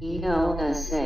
ELSA.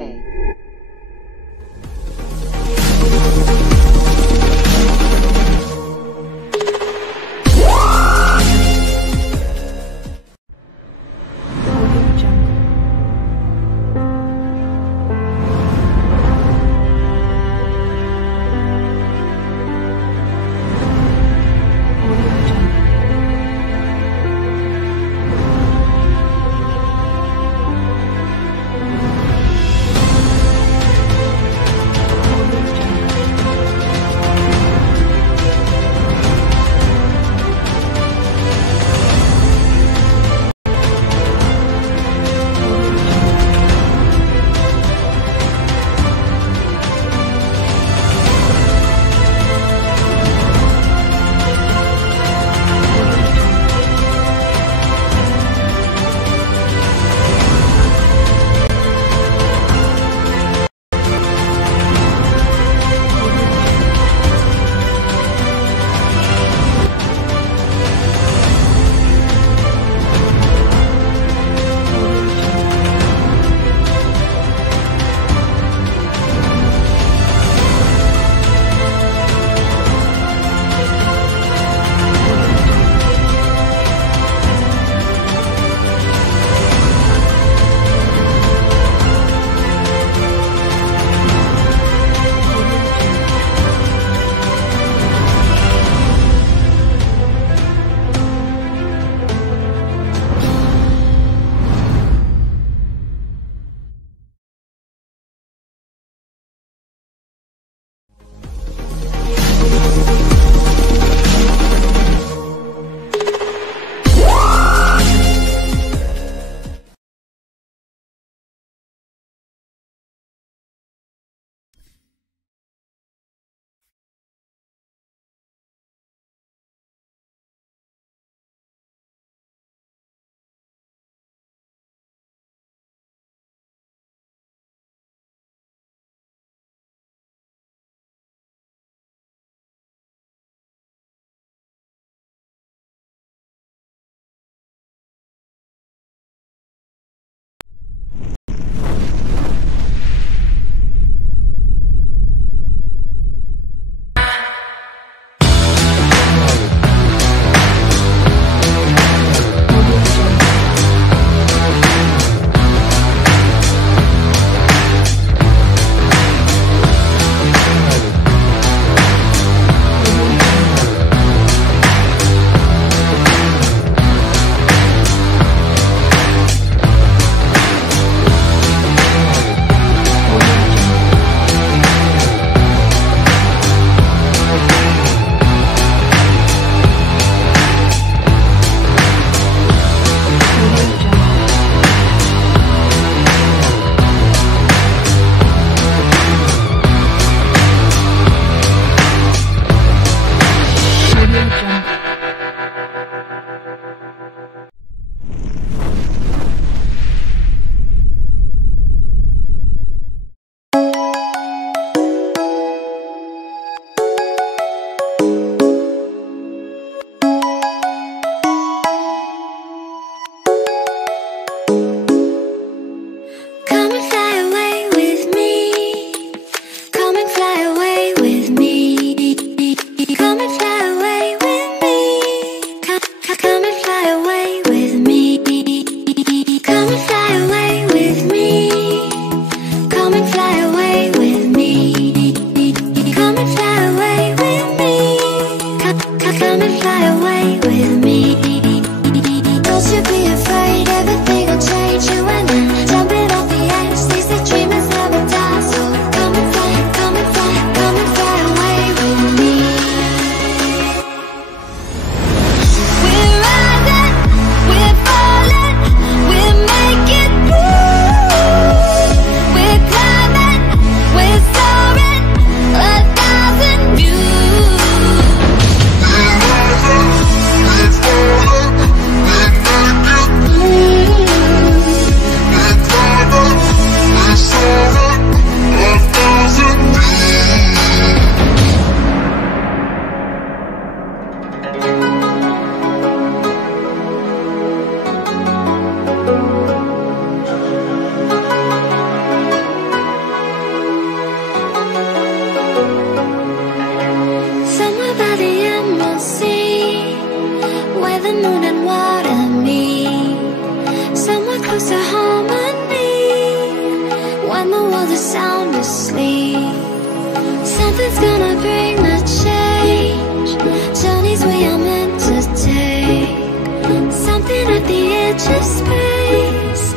edge of space,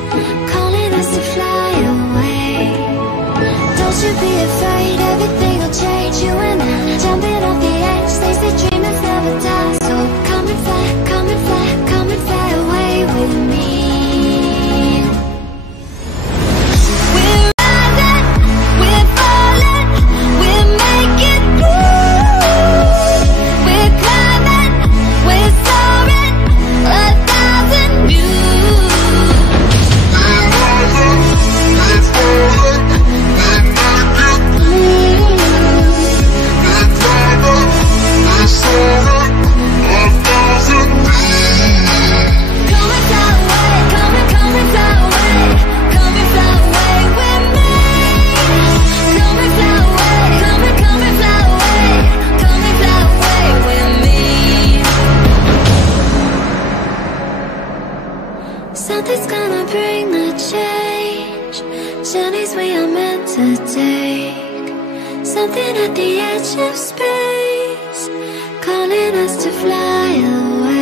calling us to fly away. Don't you be afraid, everything will change. You and I, jumping off the edge. They say dreamers never die, so come and fly, come and fly, come and fly away with me. We're rising, we're falling, we're making moves. We're climbing, we're soaring, 1,000 views. We're rising, we're falling, we're making moves. We're climbing, we're soaring, 1,000 views. Come and fly away, come and fly away, come and fly away with me. Come and fly away, come and fly away, come and fly away with me. Something's gonna bring the change, journeys we are meant to take. Something at the edge of space, calling us to fly away.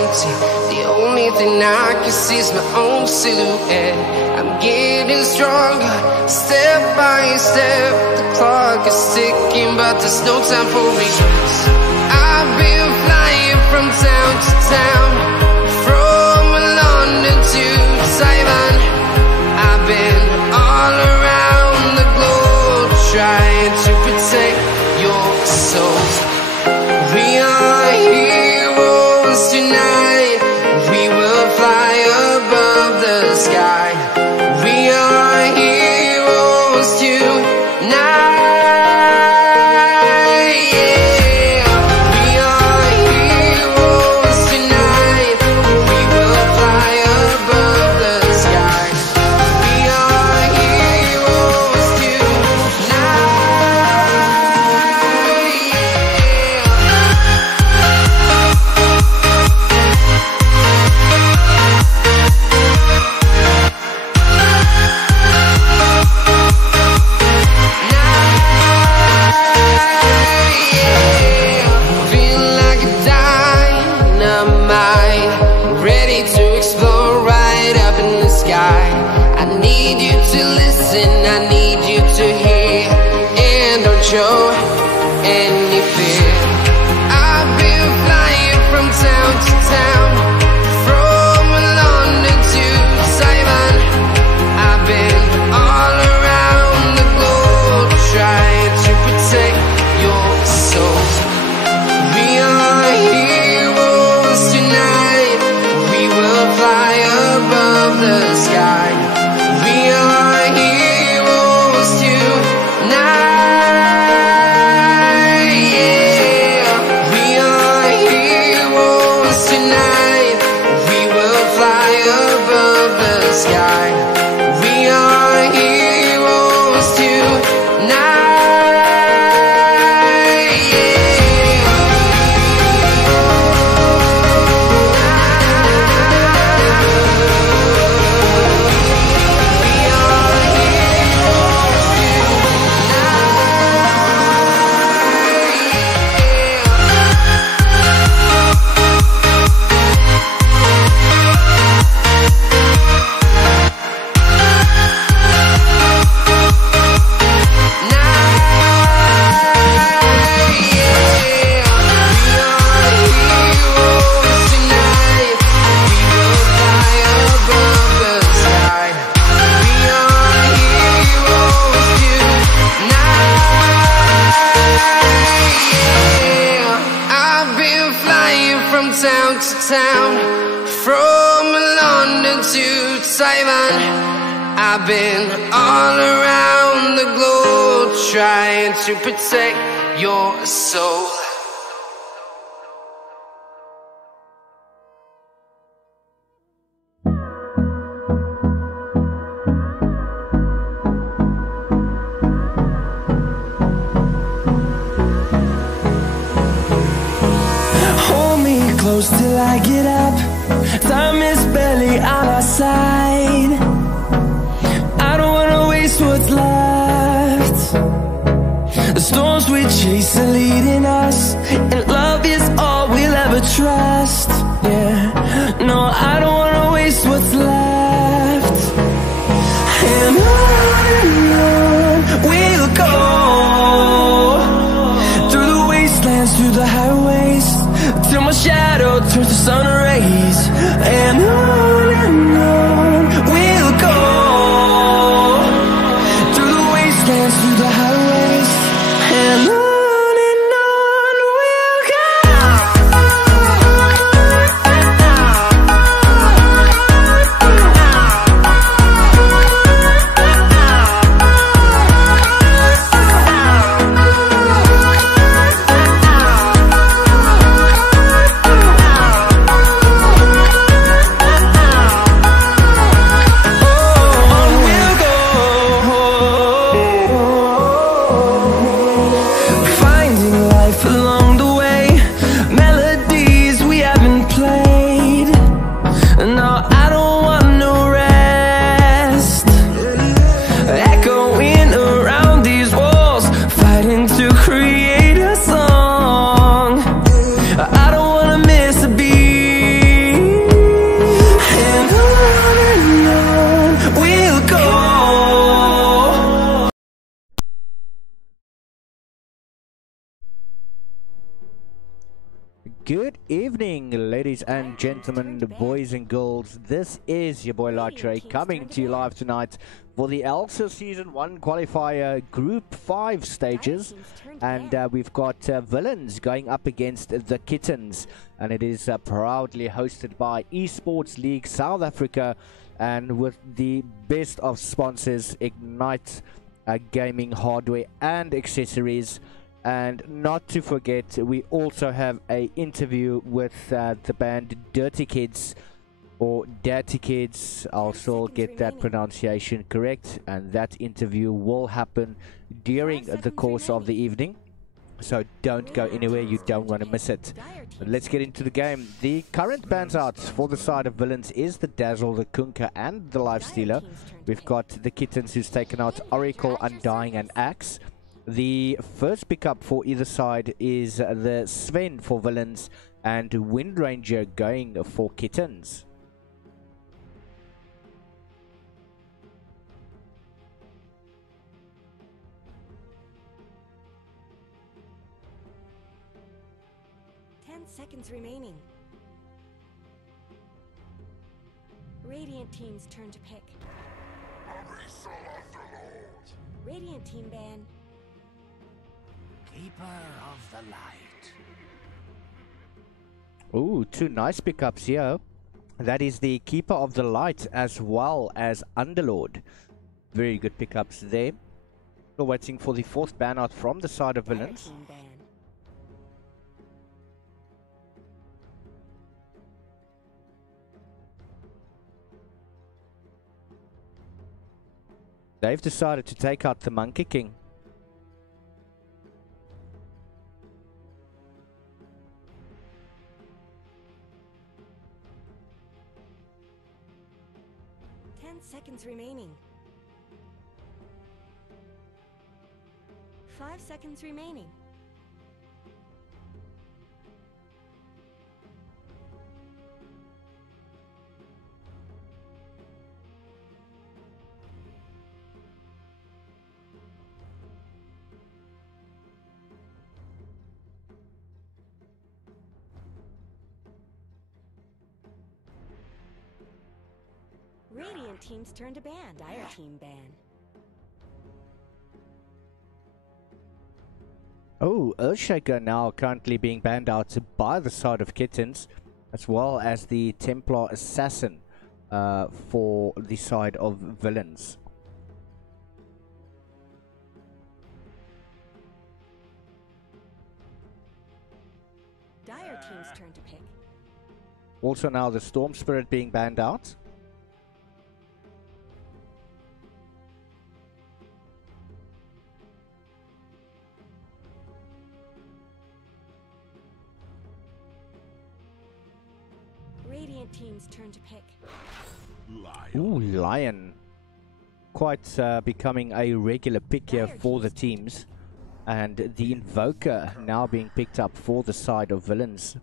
empty. The only thing I can see is my own silhouette. I'm getting stronger, step by step. The clock is ticking, but there's no time for regrets. I've been flying from town to town, from London to Taiwan. I've been all around the globe, trying to protect your soul. We are heroes tonight. We will fly above the sky. We are heroes tonight. Show any fear. I've been flying from town to town, from London to Taiwan. I've been all around the globe, trying to protect your soul. We are heroes tonight. We will fly above the sky. We are heroes tonight. Town to town, from London to Taiwan. I've been all around the globe, trying to protect your soul. Close till I get up. Time is barely on our side. I don't wanna waste what's left. The storms we chase are leading us, and love is all we'll ever trust. Yeah, no, I don't wanna waste what's left. And on we'll go, through the wastelands, through the highways, till my shadow turns to sun rays. And on we'll go, through the wastelands, through the highways, and on we'll go. Good evening, ladies and gentlemen, boys and girls. This is your boy Latre coming to you live tonight for the ELSA Season 1 Qualifier Group 5 stages. And we've got Villains going up against the Kittens. And it is proudly hosted by Esports League South Africa. And with the best of sponsors, Ignite Gaming Hardware and Accessories. And not to forget, we also have a interview with the band Dirty Kids, or Dirty Kids. I'll still get that pronunciation correct, and that interview will happen during the course of the evening, so don't go anywhere, you don't want to miss it. But let's get into the game. The current bands out for the side of Villains is the Dazzle, the Kunka and the Lifestealer. We've got the Kittens who's taken out Oracle, Undying and Axe. The first pickup for either side is the Sven for Villains and Windranger going for Kittens. Seconds remaining. Radiant team's turn to pick. Radiant team ban. Keeper of the light. Ooh, two nice pickups here. That is the Keeper of the Light as well as Underlord. Very good pickups there. We're waiting for the fourth ban out from the side of Villains. They've decided to take out the Monkey King. Seconds remaining. 5 seconds remaining. Radiant team's turn to ban. Dire team ban. Oh, Earthshaker now currently being banned out by the side of Kittens, as well as the Templar Assassin for the side of Villains. Dire team's turn to pick. Also now the Storm Spirit being banned out. Radiant team's turn to pick. Ooh, Lion. Quite becoming a regular pick here for the teams. And the Invoker now being picked up for the side of Villains.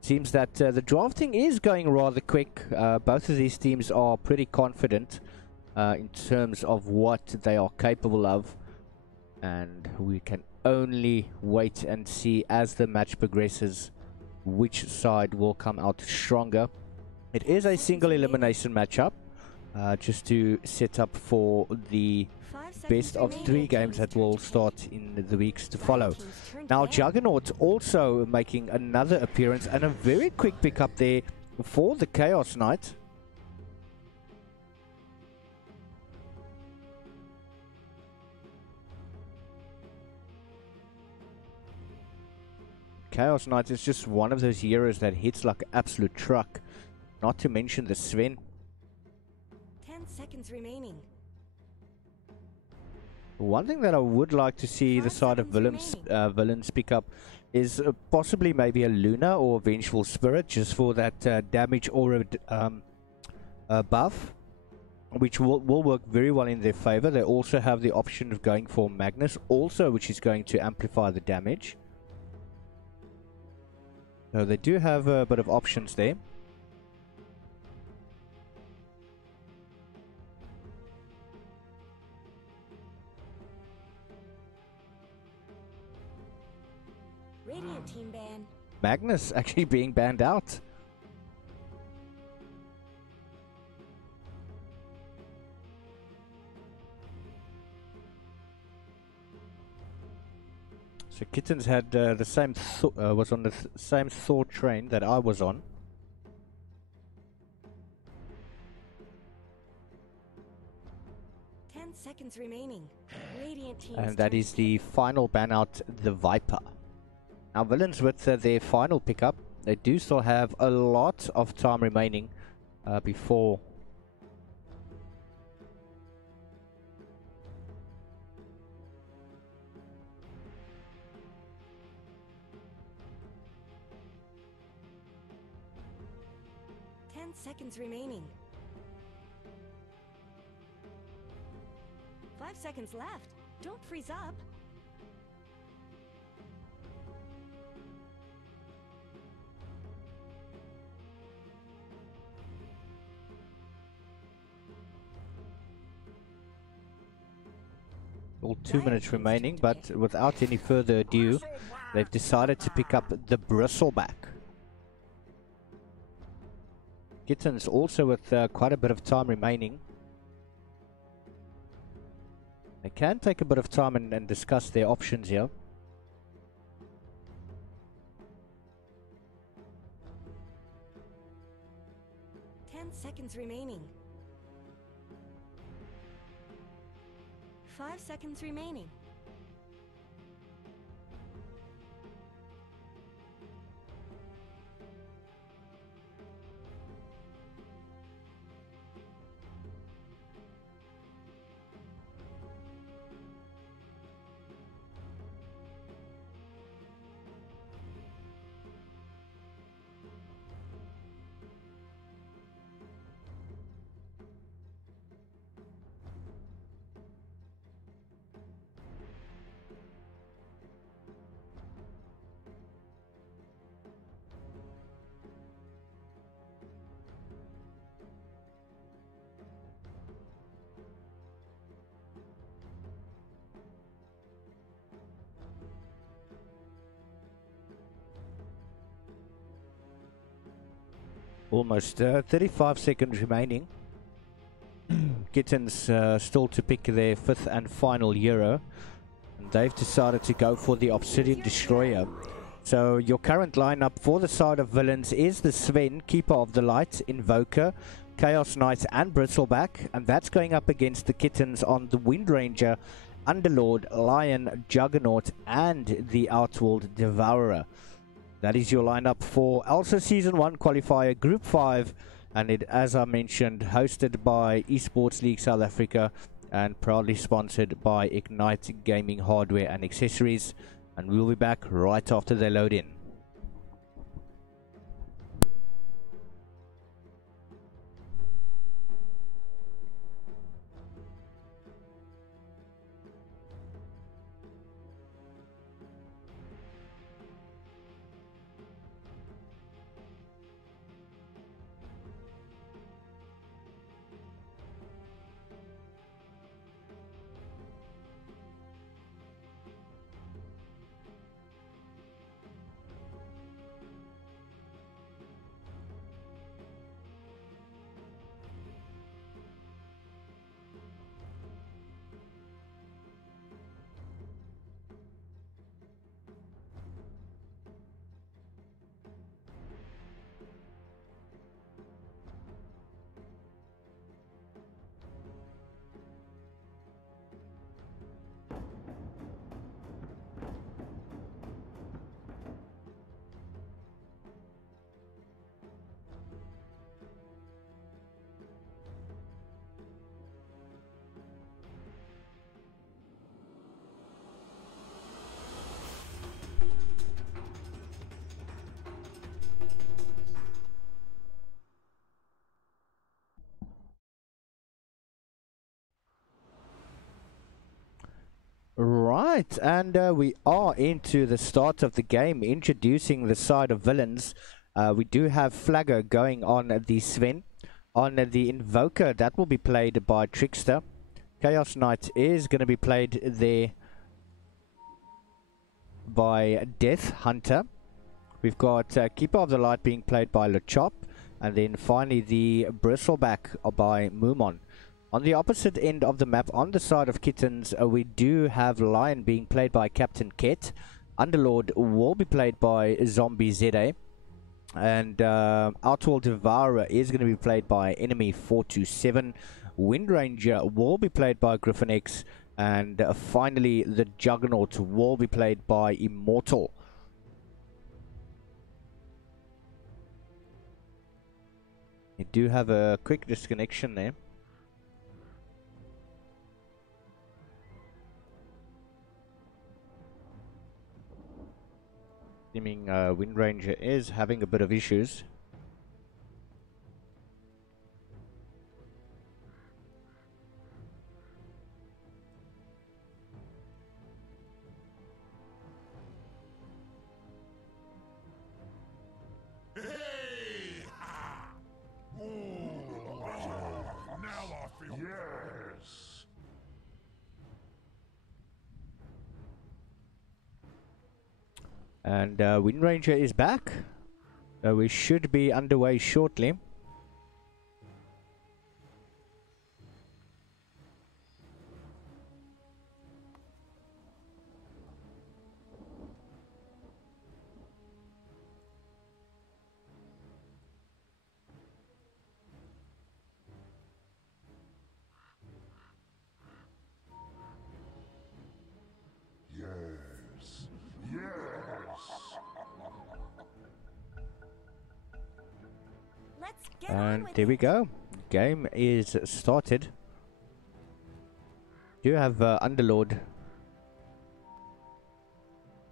Seems that the drafting is going rather quick. Both of these teams are pretty confident in terms of what they are capable of. And we can only wait and see as the match progresses which side will come out stronger. It is a single elimination matchup, just to set up for the best of 3 games that will start in the weeks to follow. Now Juggernaut also making another appearance, and a very quick pickup there for the Chaos Knight. Chaos Knight is just one of those heroes that hits like an absolute truck. Not to mention the Sven. 10 seconds remaining. One thing that I would like to see the side of Villains pick up is possibly maybe a Luna or a Vengeful Spirit, just for that damage aura buff, which will work very well in their favor. They also have the option of going for Magnus also, which is going to amplify the damage. So they do have a bit of options there. Radiant team ban. Magnus actually being banned out. So Kittens had the same was on the same thought train that I was on. Seconds remaining. Radiant teams And that is the final ban out, the Viper. Now Villains with their final pickup, they do still have a lot of time remaining before seconds remaining. 5 seconds left. Don't freeze up. all 2 minutes remaining, but without any further ado, they've decided to pick up the Bristleback. Kittens also with quite a bit of time remaining. They can take a bit of time and discuss their options here. Seconds remaining. 5 seconds remaining. Almost 35 seconds remaining. Kittens still to pick their 5th and final Euro. And they've decided to go for the Obsidian Destroyer. So your current lineup for the side of Villains is the Sven, Keeper of the Light, Invoker, Chaos Knight and Bristleback. And that's going up against the Kittens on the Wind Ranger, Underlord, Lion, Juggernaut and the Outworld Devourer. That is your lineup for ELSA Season 1 Qualifier Group 5, and it, as I mentioned, hosted by Esports League South Africa and proudly sponsored by Ignite Gaming Hardware and Accessories. And we'll be back right after they load in. Right, and we are into the start of the game, introducing the side of Villains. We do have Flagger going on the Sven. On the Invoker, that will be played by Trickster. Chaos Knight is going to be played there by Death Hunter. We've got Keeper of the Light being played by LeChop, and then finally the Bristleback by Mumon. On the opposite end of the map, on the side of Kittens, we do have Lion being played by Captain Ket. Underlord will be played by Zombie ZA. And Outwall Devourer is going to be played by Enemy 427. Wind Ranger will be played by Griffin X. And finally, the Juggernaut will be played by Immortal. You do have a quick disconnection there. Seeming Wind Ranger is having a bit of issues. Yes. And Wind Ranger is back. We should be underway shortly. Yes. Yes. Let's get on And with there we it. go. Game is started. You have Underlord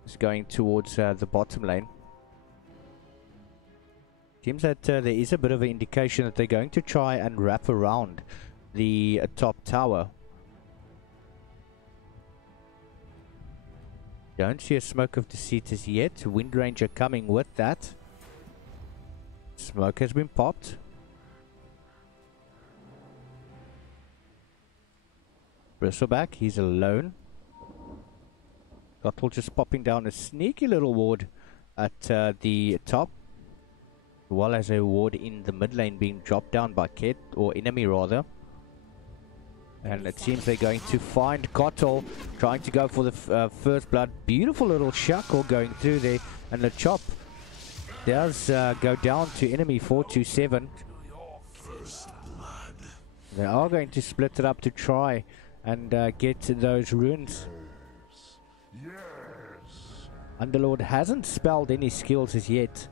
is going towards the bottom lane. Seems that there is a bit of an indication that they're going to try and wrap around the top tower. Don't see a smoke of deceit as yet. Wind Ranger coming with that. Smoke has been popped. Bristleback, he's alone. Gottel just popping down a sneaky little ward at the top. As well as a ward in the mid lane being dropped down by Ket, or enemy rather. And it seems they're going to find Gottel, trying to go for the first blood. Beautiful little shackle going through there. And the chop does go down to enemy 427. They are going to split it up to try and get to those runes. Yes. Underlord hasn't spelled any skills as yet.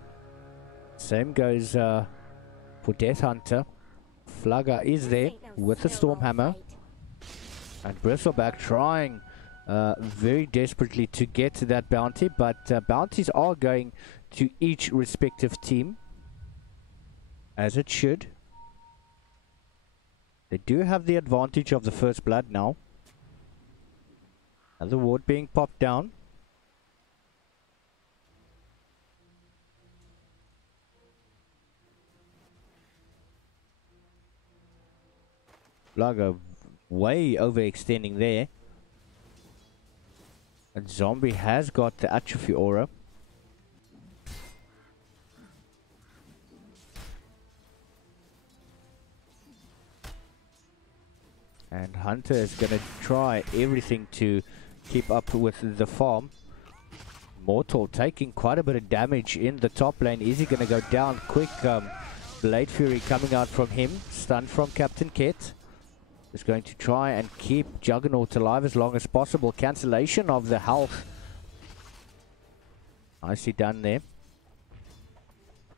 Same goes for Death Hunter. Flugger is there with the Stormhammer. And Bristleback trying very desperately to get to that bounty. But bounties are going to each respective team. As it should. They do have the advantage of the first blood now. Another ward being popped down. Flugger way overextending there. And Zombie has got the atrophy aura. And Hunter is going to try everything to keep up with the farm. Mortal taking quite a bit of damage in the top lane. Is he going to go down? Quick Blade Fury coming out from him. Stun from Captain Ket. Is going to try and keep Juggernaut alive as long as possible. Cancellation of the health. Nicely done there.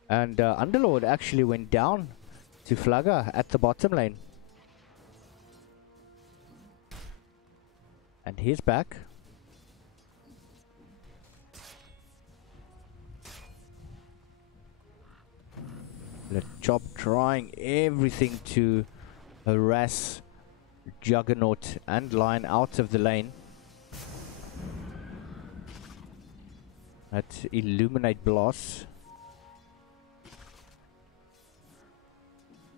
And Underlord actually went down to Flugger at the bottom lane. And he's back. LeChop trying everything to harass Juggernaut and Lion out of the lane. That Illuminate Blast.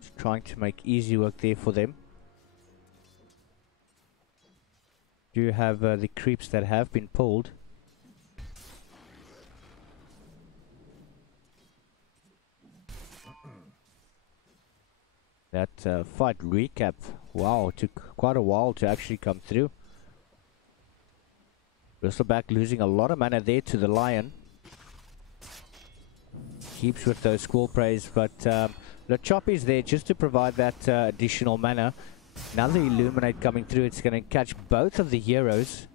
Just trying to make easy work there for them. Do have the creeps that have been pulled. That fight recap, wow, took quite a while to actually come through. Bristleback losing a lot of mana there to the Lion. Keeps with those Squall Praise, but the Chop is there just to provide that additional mana. Another Illuminate coming through. It's going to catch both of the heroes.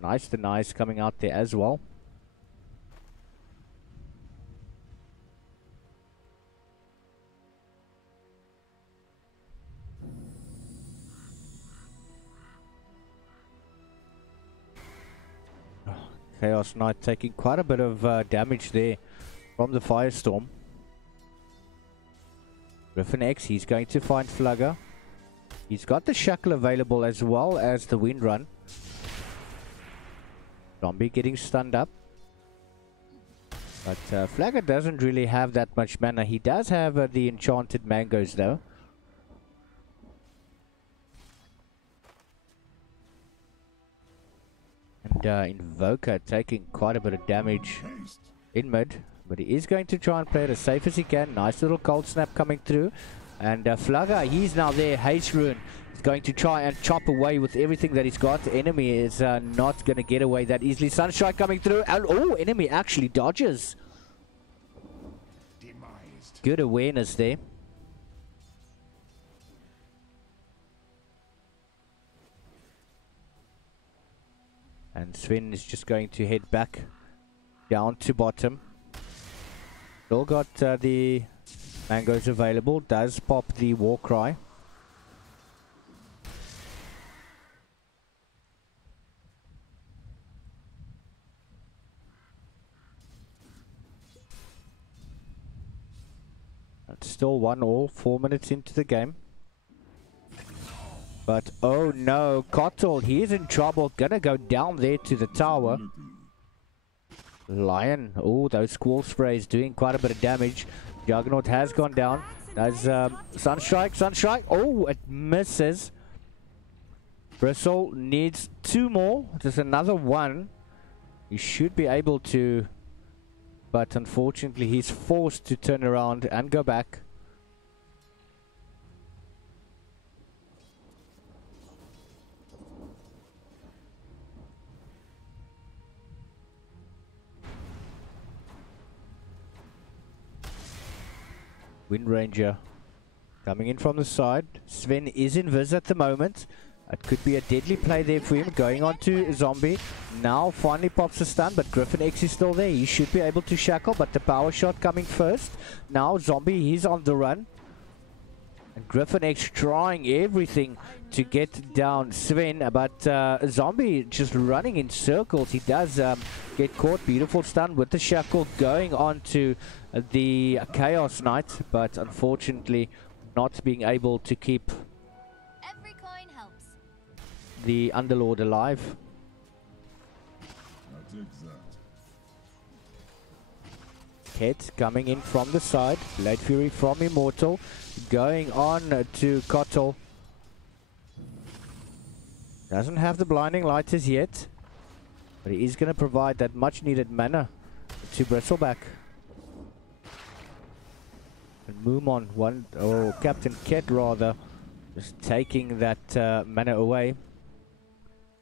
Nice to nice coming out there as well. Chaos Knight taking quite a bit of damage there from the Firestorm. Griffin X, he's going to find Flugger. He's got the Shackle available as well as the Wind Run. Zombie getting stunned up. But Flagger doesn't really have that much mana. He does have the Enchanted Mangoes though. And Invoker taking quite a bit of damage in mid. But he is going to try and play it as safe as he can. Nice little Cold Snap coming through. And Flugger, he's now there. Haste Rune is going to try and chop away with everything that he's got. The enemy is not going to get away that easily. Sunstrike coming through. And, oh, enemy actually dodges. Demised. Good awareness there. And Sven is just going to head back down to bottom. Still got the mangoes available. Does pop the war cry. It's still 1-1, 4 minutes into the game. But oh no, Kotl, he is in trouble. Gonna go down there to the tower. Lion, oh, those Squall Sprays doing quite a bit of damage. Juggernaut has gone down. Does Sunstrike, oh, it misses. Bristle needs 2 more, just another 1. He should be able to, but unfortunately he's forced to turn around and go back. Wind Ranger coming in from the side. Sven is in Viz at the moment. It could be a deadly play there for him. Going on to Zombie. Now finally pops a stun, but Griffin X is still there. He should be able to shackle, but the power shot coming first. Now Zombie, he's on the run. And Griffin X trying everything to get down Sven, but Zombie just running in circles. He does get caught. Beautiful stun with the shackle going on to the Chaos Knight, but unfortunately not being able to keep Every coin helps. the Underlord alive. Ket coming in from the side. Blade Fury from Immortal. Going on to Kotl. Doesn't have the Blinding Light as yet, but he is going to provide that much needed mana to Bristleback. And Moomon, Captain Ket rather, just taking that mana away.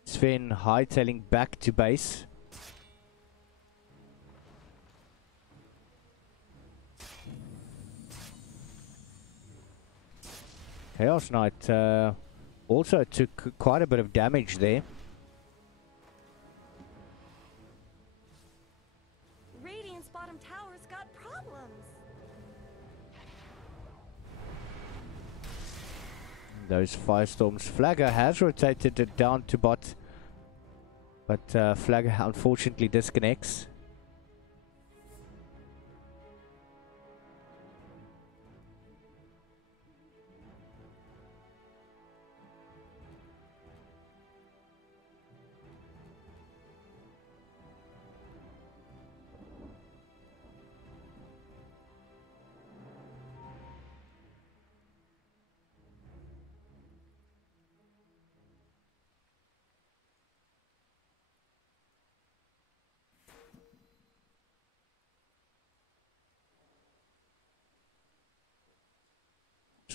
Sven hightailing back to base. Chaos Knight also took quite a bit of damage there. Radiant's bottom tower's got problems. Those Firestorms. Flagger has rotated it down to bot, but Flagger unfortunately disconnects.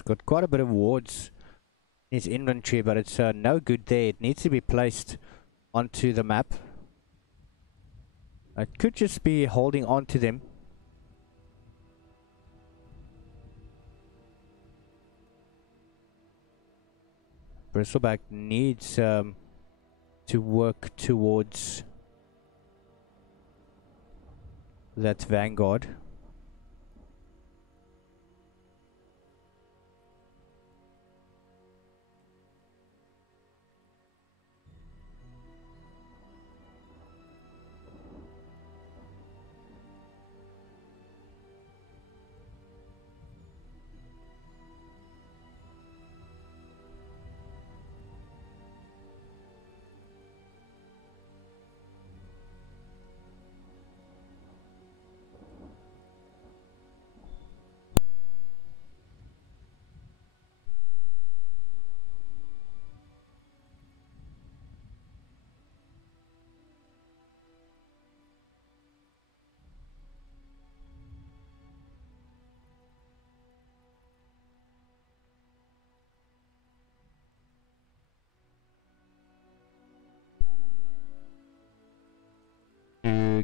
got quite a bit of wards in his inventory, but it's no good there. It needs to be placed onto the map. It could just be holding on to them. Bristleback needs to work towards that vanguard.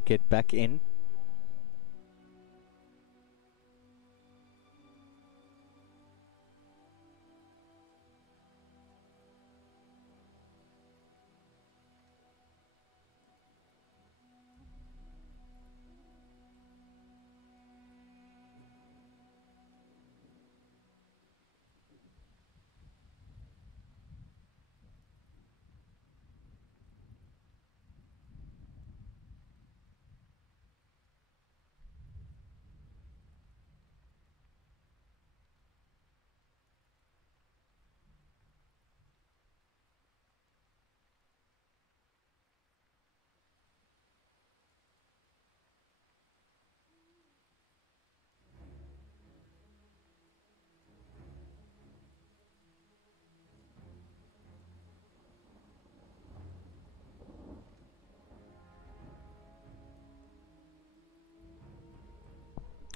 To get back in.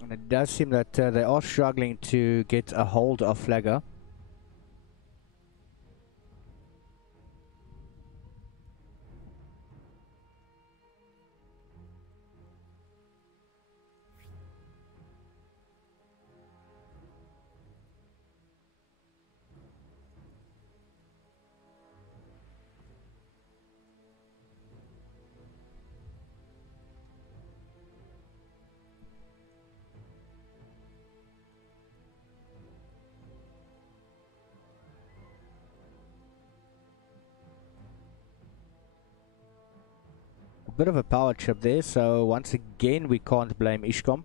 And it does seem that they are struggling to get a hold of Flagger. Bit of a power trip there, so once again we can't blame Ishcom.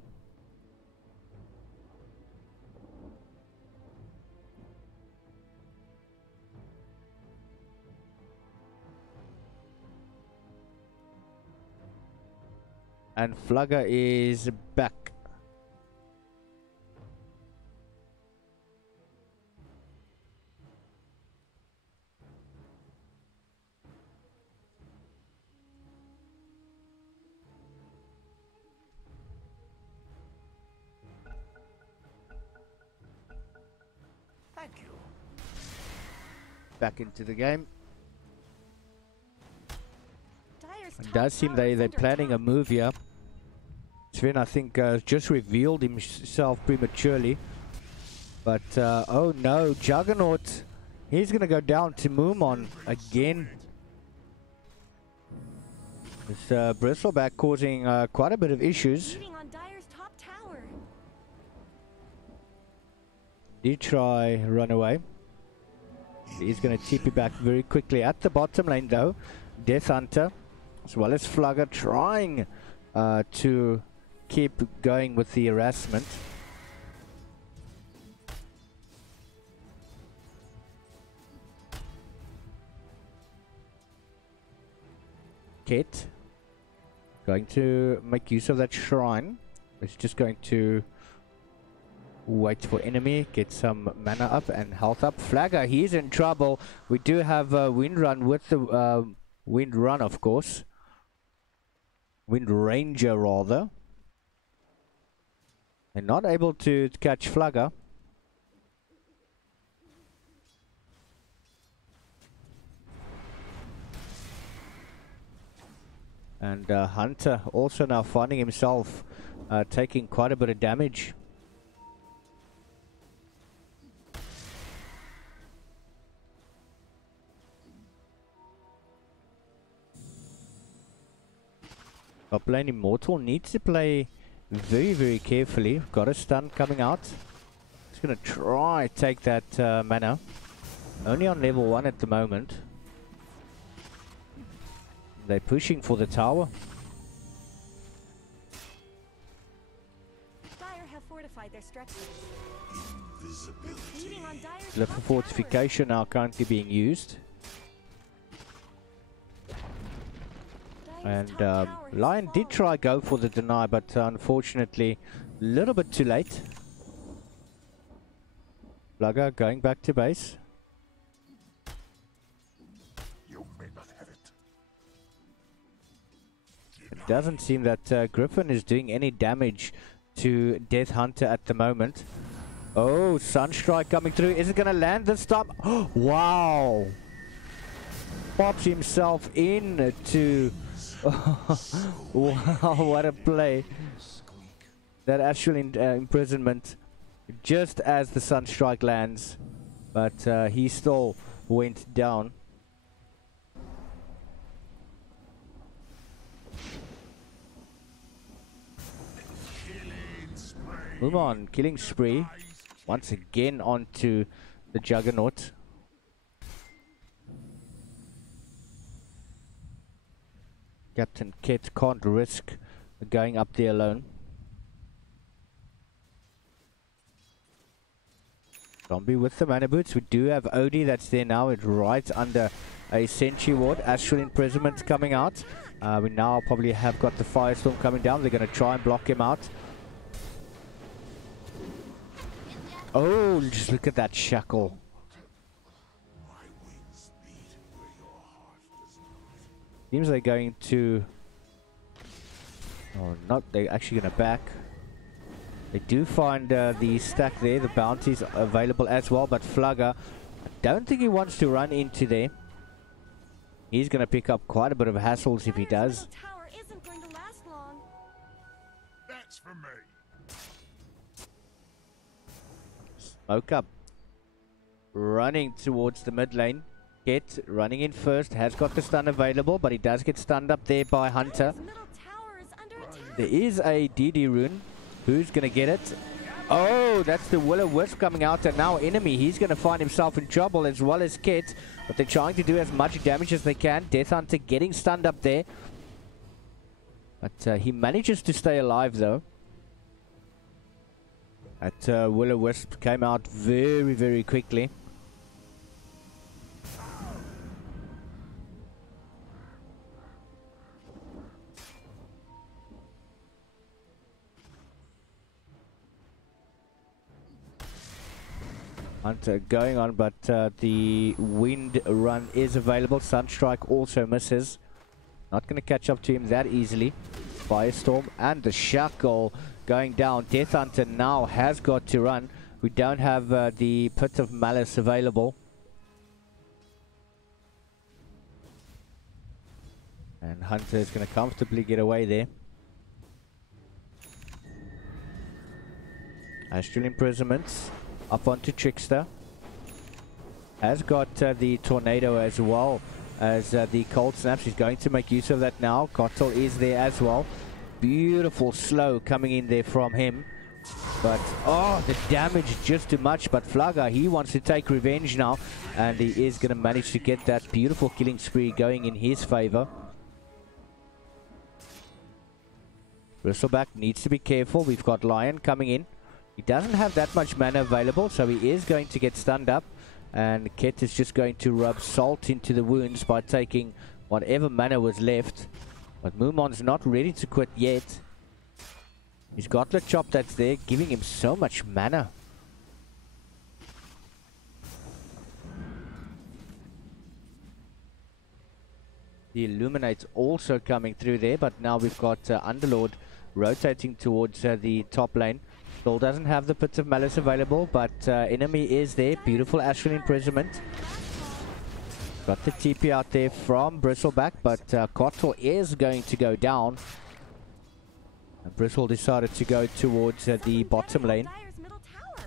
And Flagger is back. Thank you. Back into the game. Dire's It top does seem tower is they're under planning a attack. move here. Sven, I think, just revealed himself prematurely. But, oh no, Juggernaut. He's going to go down to Mumon again. This Bristleback causing quite a bit of issues. Beating on Dire's top tower. Did try run away. He's going to TP back very quickly at the bottom lane though. Death Hunter as well as Flagger trying to keep going with the harassment. Kit going to make use of that shrine. It's just going to wait for enemy, get some mana up and health up. Flagger, he's in trouble. We do have Wind Run with the Wind Run, of course. Wind Ranger, rather. And not able to catch Flagger. And Hunter also now finding himself taking quite a bit of damage. Top lane Immortal needs to play very, very carefully. Got a stun coming out. He's going to try take that mana. Only on level 1 at the moment. They're pushing for the tower. Dire have fortified their structures. The fortification now currently being used. And Lion did try go for the deny, but unfortunately a little bit too late. Flugger going back to base. You may not have it. It doesn't seem that Griffin is doing any damage to Death Hunter at the moment. Oh, Sunstrike coming through. Is it going to land this time? Wow! Pops himself into... Wow, what a play. That actual imprisonment just as the Sunstrike lands. But he still went down. Move on, killing spree. Once again onto the Juggernaut. Captain Kit can't risk going up there alone. Zombie with the mana boots. We do have Odie that's there now. It's right under a sentry ward. Astral imprisonment coming out. We now probably have got the firestorm coming down. They're going to try and block him out. Oh, just look at that shackle. Seems they're going to... Oh, no, they're actually going to back. They do find the stack there, the bounties available as well, but Flugger, I don't think he wants to run into there. He's going to pick up quite a bit of hassles if he does. Tower isn't going to last long. That's for me. Smoke up. Running towards the mid lane. Get running in first, has got the stun available, but he does get stunned up there by Hunter. Middle tower is under attack. There is a DD rune. Who's going to get it? Oh, that's the Will-O-Wisp coming out, and now enemy. He's going to find himself in trouble as well as Kit, but they're trying to do as much damage as they can. Death Hunter getting stunned up there, but he manages to stay alive though. That Will-O-Wisp came out very, very quickly. Hunter going on, but the wind run is available. Sunstrike also misses. Not going to catch up to him that easily. Firestorm and the shackle going down. Death Hunter now has got to run. We don't have the Pit of Malice available. And Hunter is going to comfortably get away there. Astral Imprisonments. Up onto Trickster. Has got the Tornado as well as the Cold Snaps. He's going to make use of that now. Kotl is there as well. Beautiful slow coming in there from him. But, oh, the damage is just too much. But Flugger, he wants to take revenge now. And he is going to manage to get that beautiful killing spree going in his favor. Bristleback needs to be careful. We've got Lion coming in. He doesn't have that much mana available, so he is going to get stunned up. And Ket is just going to rub salt into the wounds by taking whatever mana was left. But Moomon's not ready to quit yet. He's got the chop that's there, giving him so much mana. The Illuminate's also coming through there, but now we've got Underlord rotating towards the top lane. Still doesn't have the Pits of Malice available, but enemy is there. Beautiful Astral Imprisonment. Got the TP out there from Bristleback, but Kotl is going to go down. And Bristle decided to go towards the bottom lane. Dire's middle tower.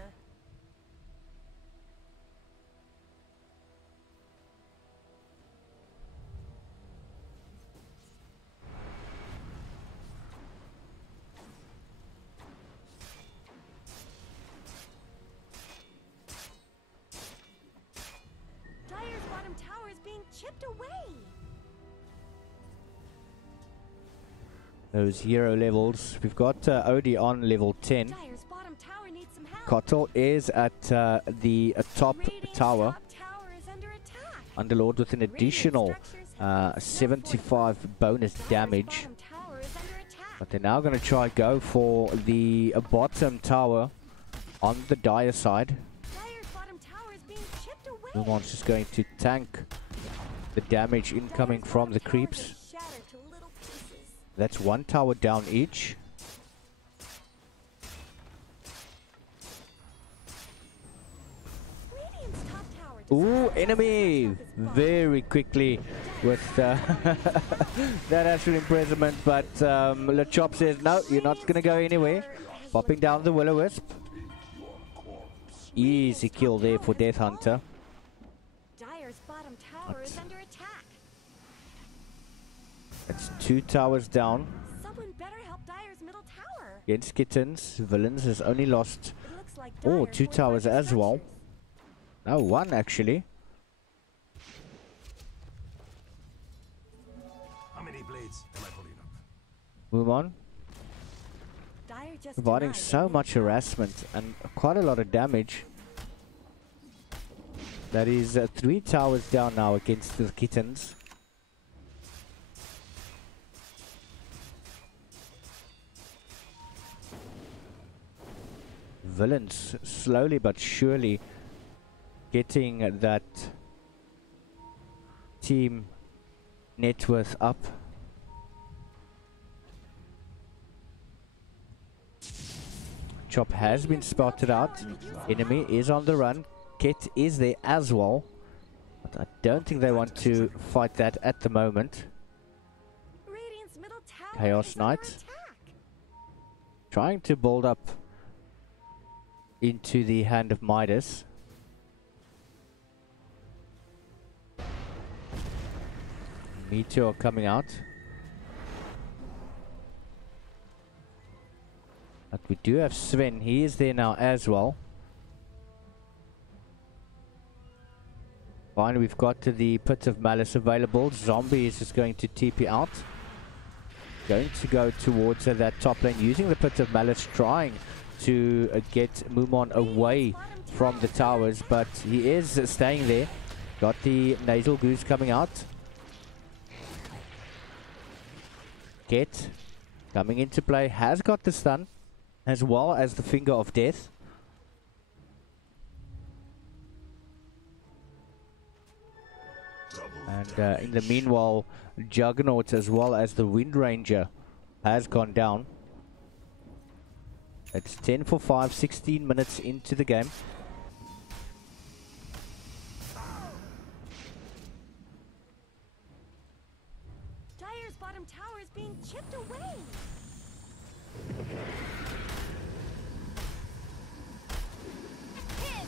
Dire's bottom tower is being chipped away. Those hero levels. We've got Odie on level 10. Dire's bottom tower needs some help. Kotl is at the top Radiant's tower. top tower is under attack. Underlord with an additional 75 bonus damage. Bottom tower is under attack. But they're now going to try go for the bottom tower on the Dire side. Dire's bottom tower is being chipped away. Numon's just going to tank the damage incoming Dire's from bottom the tower creeps. is shattered to little pieces. That's one tower down each. Radiant's top tower Ooh, just enemy! is gone. Very quickly with that actual imprisonment, but LeChop says, no, you're not going to go anywhere. Popping down the Will-O-Wisp. Easy kill there for Death Hunter. Dire's bottom tower is under attack. That's 2 towers down. Someone better help Dire's middle tower. Against Kittens, Villains has only lost, It looks like oh, Dire's 2 fortified towers as well. structures. No, 1 actually. How many blades am I pulling up? Move on. Dire just Providing denied so their much harassment and quite a lot of damage. That is 3 towers down now against the Kittens. Villains slowly but surely getting that team net worth up. Chop has been spotted out. Enemy is on the run. Kit is there as well. But I don't think they want to fight that at the moment. Radiant's middle tower Chaos is under Knight. attack. Trying to build up into the hand of Midas. Meteor coming out. But we do have Sven. He is there now as well. Finally, we've got to the Pit of Malice available. Zombie is just going to TP out. Going to go towards that top lane using the Pit of Malice, trying to get Mumon away from the towers, but he is staying there. Got the Nasal Goose coming out. Get coming into play, has got the stun as well as the Finger of Death. And in the meanwhile, Juggernaut as well as the Wind Ranger has gone down. It's 10 for 5, 16 minutes into the game. Dire's bottom tower is being chipped away. Hit.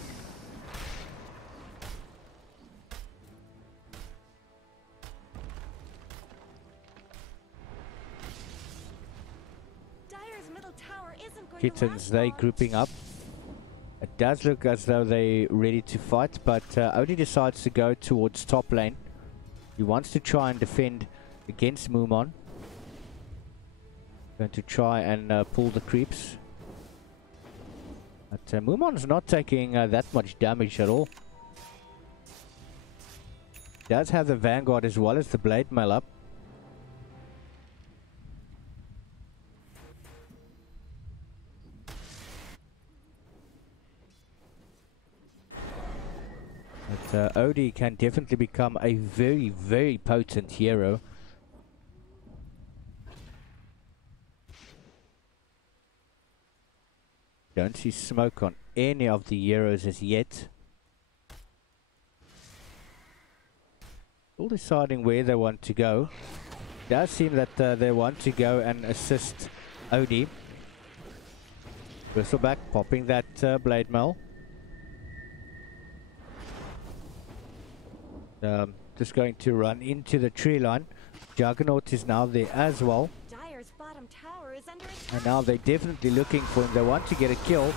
Dire's middle tower isn't going to Kittens, last they long. grouping up. It does look as though they're ready to fight, but Odie decides to go towards top lane. He wants to try and defend against Mumon. Going to try and pull the creeps. But Mumon's not taking that much damage at all. Does have the Vanguard as well as the Blade Mail up. But Odie can definitely become a very, very potent hero. Don't see smoke on any of the heroes as yet. Still deciding where they want to go. Does seem that they want to go and assist Odie. Bristleback popping that blade mail. Just going to run into the tree line. Juggernaut is now there as well. Dire's bottom tower is under attack. And now they're definitely looking for him. They want to get a kill.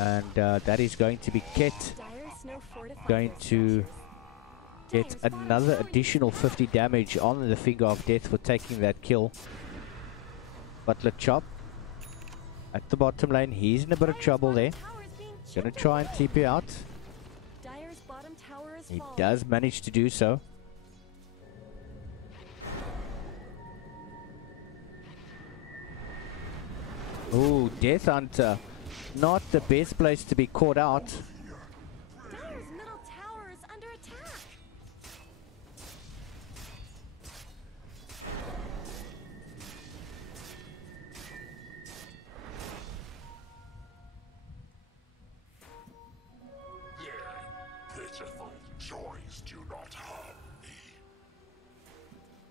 And that is going to be Ket. Dire's no fortified Going to get another additional 50 damage on the Finger of Death for taking that kill. Butler Chop at the bottom lane. He's in a bit of trouble there. Gonna try and TP out. Dire's bottom tower is He falling. does manage to do so. Ooh, Death Hunter. Not the best place to be caught out. Dire's middle tower is under attack. Pitiful joys do not harm me.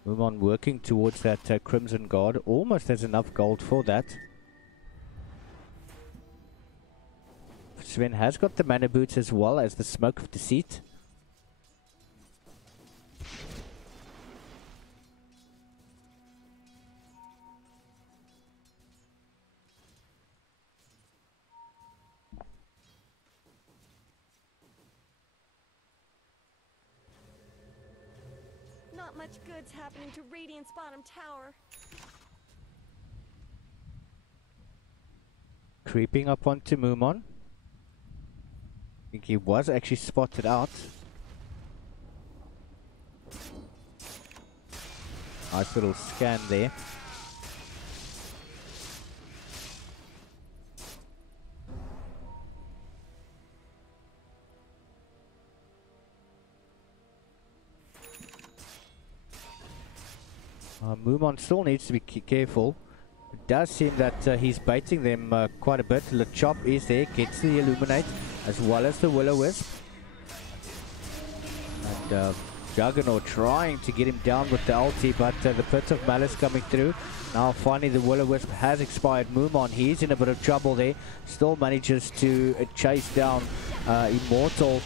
Move on, working towards that Crimson Guard. Almost has enough gold for that. Sven has got the mana boots as well as the Smoke of Deceit. Not much good's happening to Radiant's bottom tower. Creeping up onto Mumon. I think he was actually spotted out. Nice little scan there. Mumon still needs to be careful. It does seem that he's baiting them quite a bit. Lechop is there, gets the Illuminate as well as the Will-O-Wisp. And Juggernaut trying to get him down with the ulti, but the Pit of Malice coming through. Now finally the Will-O-Wisp has expired. Mumon, he's in a bit of trouble there. Still manages to chase down Immortal.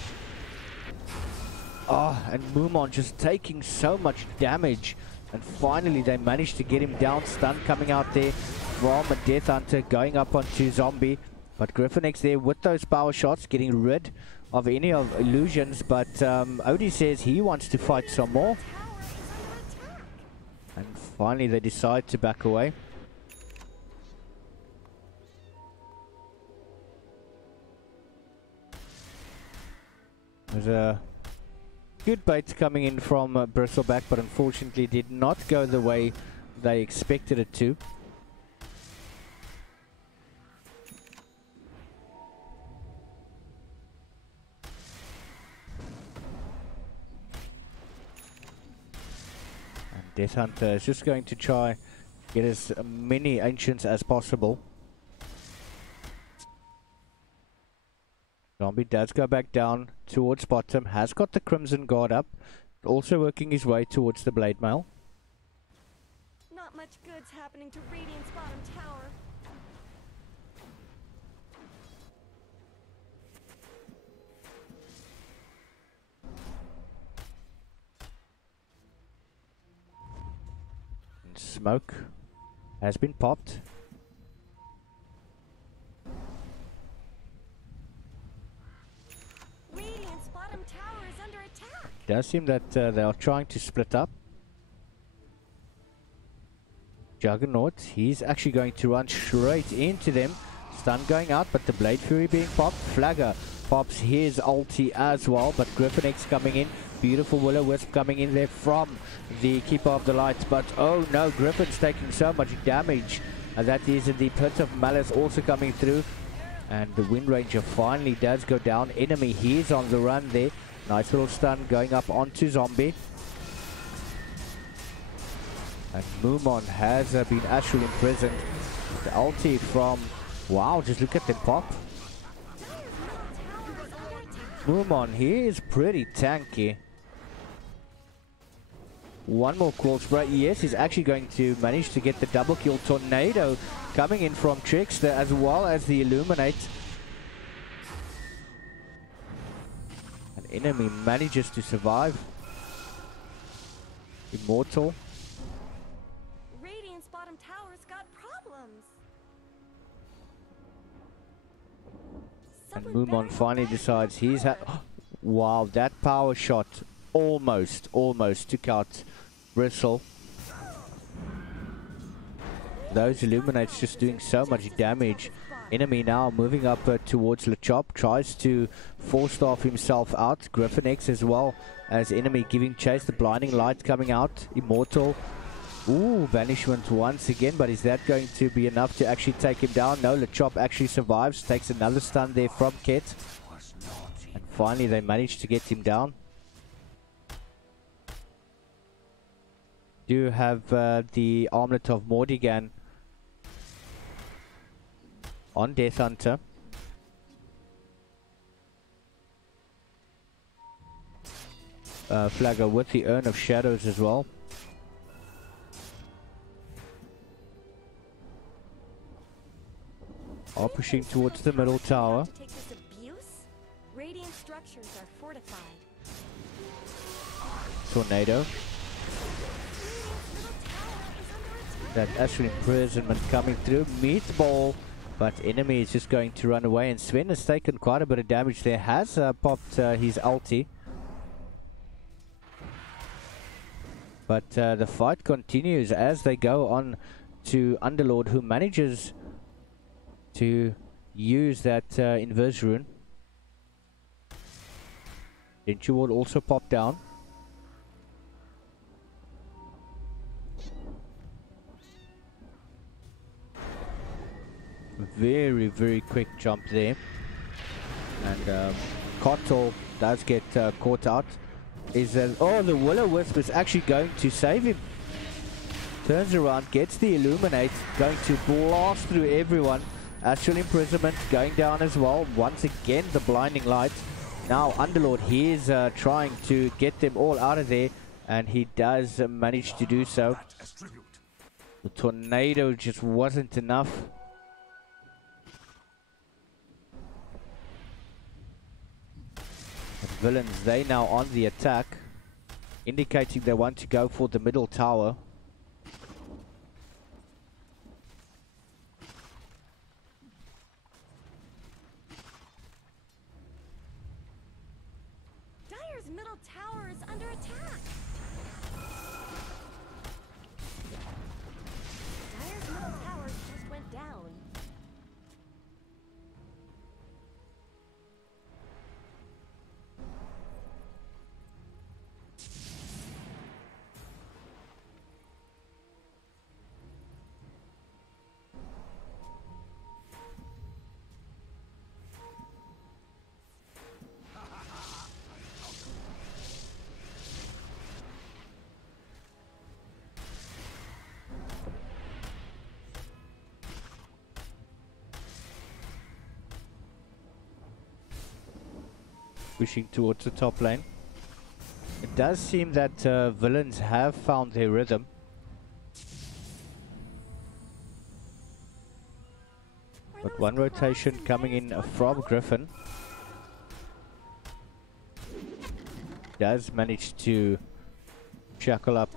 Oh, and Mumon just taking so much damage. And finally they managed to get him down. Stun coming out there from a Death Hunter going up onto Zombie. But Griffinx there with those power shots, getting rid of any of illusions. But Odie says he wants to fight some more. And finally they decide to back away. There's a good bait coming in from Bristleback, but unfortunately did not go the way they expected it to. And Death Hunter is just going to try get as many Ancients as possible. Zombie does go back down towards bottom, has got the Crimson Guard up, also working his way towards the Blade Mail. Not much good's happening to Radiant's bottom tower. And smoke has been popped. Radiant's bottom tower is under attack. Does seem that they are trying to split up. Juggernaut, he's actually going to run straight into them. Stun going out, but the Blade Fury being popped. Flagger pops his ulti as well, but Griffinx coming in. Beautiful Will-O-Wisp coming in there from the Keeper of the Light. But oh no, Griffin's taking so much damage. And that is the Pit of Malice also coming through. And the Wind Ranger finally does go down. Enemy, he's on the run there. Nice little stun going up onto Zombie. And Mumon has been actually imprisoned. The ulti from... Wow, just look at them pop. Mumon, he is pretty tanky. One more cool spray. Yes, he's actually going to manage to get the double kill. Tornado coming in from Trickster as well as the Illuminate. An enemy manages to survive. Immortal. Radiant's bottom tower's got problems. And Someone Mumon better finally help decides my he's had... tower. Wow, that power shot almost took out Bristle. Those Illuminates just doing so much damage. Enemy now moving up towards Lechop. Tries to force-staff himself out. Griffin X as well as enemy giving chase. The blinding light coming out. Immortal. Ooh, banishment once again. But is that going to be enough to actually take him down? No, Lechop actually survives. Takes another stun there from Ket. And finally they manage to get him down. Do have the Armlet of Mordigan on Death Hunter. Flagger with the Urn of Shadows as well. Are pushing towards the middle tower. To take this abuse? Radiant structures are fortified. Tornado. That Astral Imprisonment coming through. Meatball. But enemy is just going to run away. And Sven has taken quite a bit of damage there. Has popped his ulti. But the fight continues as they go on to Underlord, who manages to use that Inverse Rune. Denture Ward also popped down. Very, very quick jump there. And Kotal does get caught out. Oh, the Will-O-Wisp is actually going to save him. Turns around, gets the Illuminate, going to blast through everyone. Astral Imprisonment going down as well. Once again, the blinding light. Now Underlord, he is trying to get them all out of there, and he does manage to do so. The tornado just wasn't enough. The villains, they now on the attack, indicating they want to go for the middle tower. Dire's middle tower is under attack. Dire's middle tower just went down. Pushing towards the top lane. It does seem that villains have found their rhythm. But one rotation coming in from Griffin. Does manage to shackle up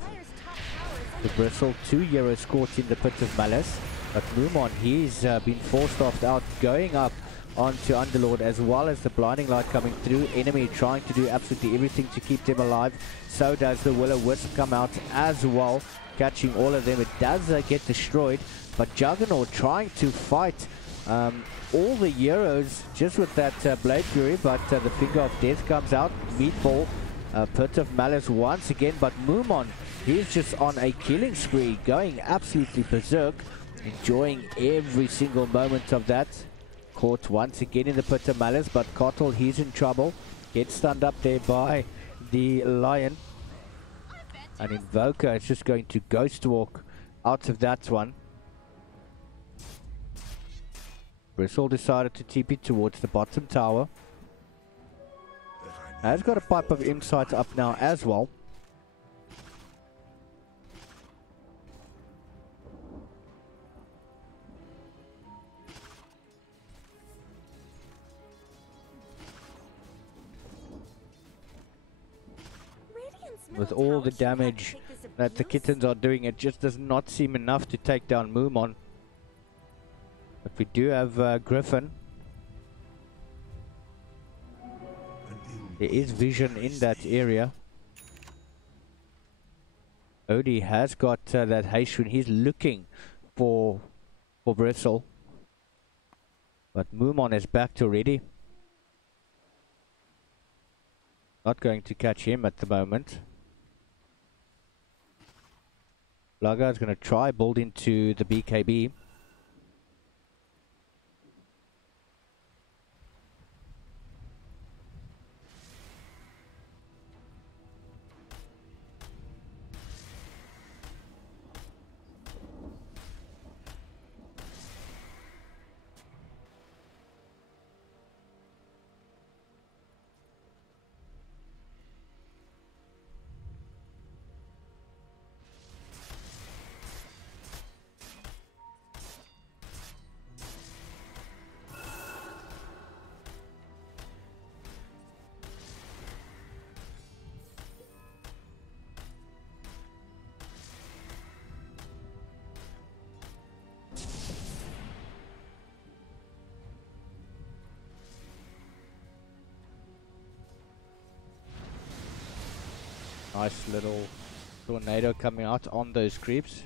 the Bristle. 2 euros caught in the Pit of Malice. But Mumon, he's been forced off out, going up onto Underlord, as well as the blinding light coming through. Enemy trying to do absolutely everything to keep them alive. So does the Will-O-Wisp come out as well, catching all of them. It does get destroyed, but Juggernaut trying to fight all the Euros just with that Blade Fury, but the Finger of Death comes out. Meatball, Pit of Malice once again, but Mumon, he's just on a killing spree, going absolutely berserk, enjoying every single moment of that. Caught once again in the Pit of Malice, but Kotal, he's in trouble. Gets stunned up there by the Lion. And Invoker is just going to Ghost Walk out of that one. Bristle decided to TP towards the bottom tower. Has got a Pipe of Insight up now as well. With all the damage that the kittens are doing, it just does not seem enough to take down Moomon. But we do have Griffin. There is vision in that area. Odie has got that haste rune. He's looking for Bristle. But Moomon is backed already. Not going to catch him at the moment. Laga is going to try build into the BKB. Nice little tornado coming out on those creeps.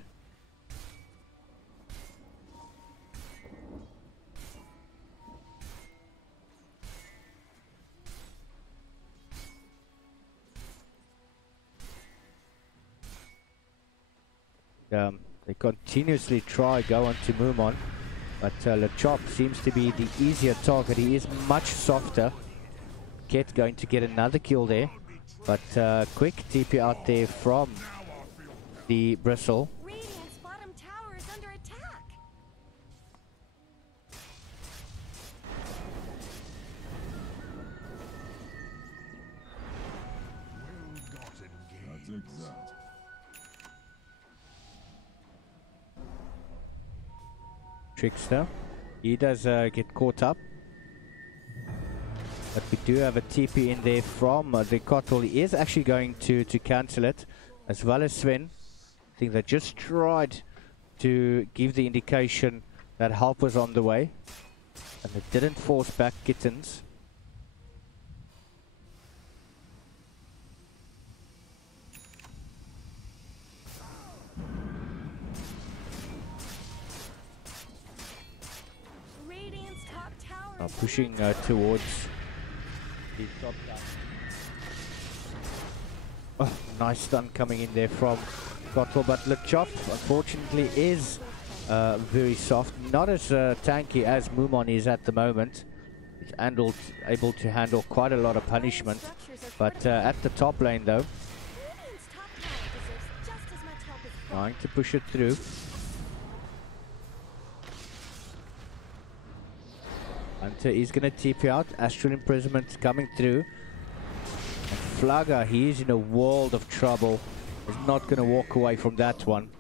They continuously try go onto Moomon, but Lechop seems to be the easier target. He is much softer. Ket going to get another kill there. But quick TP out there from the Bristle. Radiant's bottom tower is under attack. Trickster. He does get caught up. But we do have a TP in there from the Kotal. He is actually going to cancel it, as well as Sven. I think they just tried to give the indication that help was on the way. And they didn't force back kittens. Radiant's top tower Now is pushing towards the top down. Oh, nice stun coming in there from Kotal, but Lechop unfortunately is very soft, not as tanky as Moomon is at the moment. He's able to handle quite a lot of punishment, but at the top lane though, Radiant's top tower deserves just as much help as trying to push it through. Hunter is going to TP out. Astral Imprisonment coming through. And Flagga, he is in a world of trouble. He's not going to walk away from that one.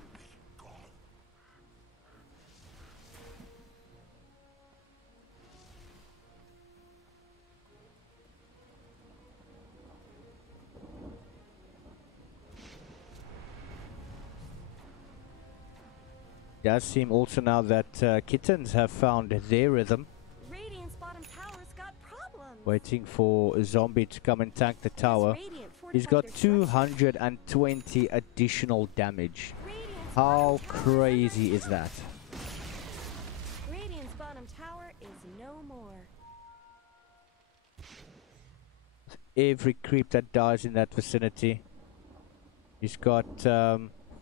It does seem also now that kittens have found their rhythm. Radiant's bottom tower's got problems. Waiting for a zombie to come and tank the tower. Radiant He's fortified got their structures. 220 additional damage. Radiant's How bottom tower crazy is that? Radiant's bottom tower is no more. Every creep that dies in that vicinity. He's got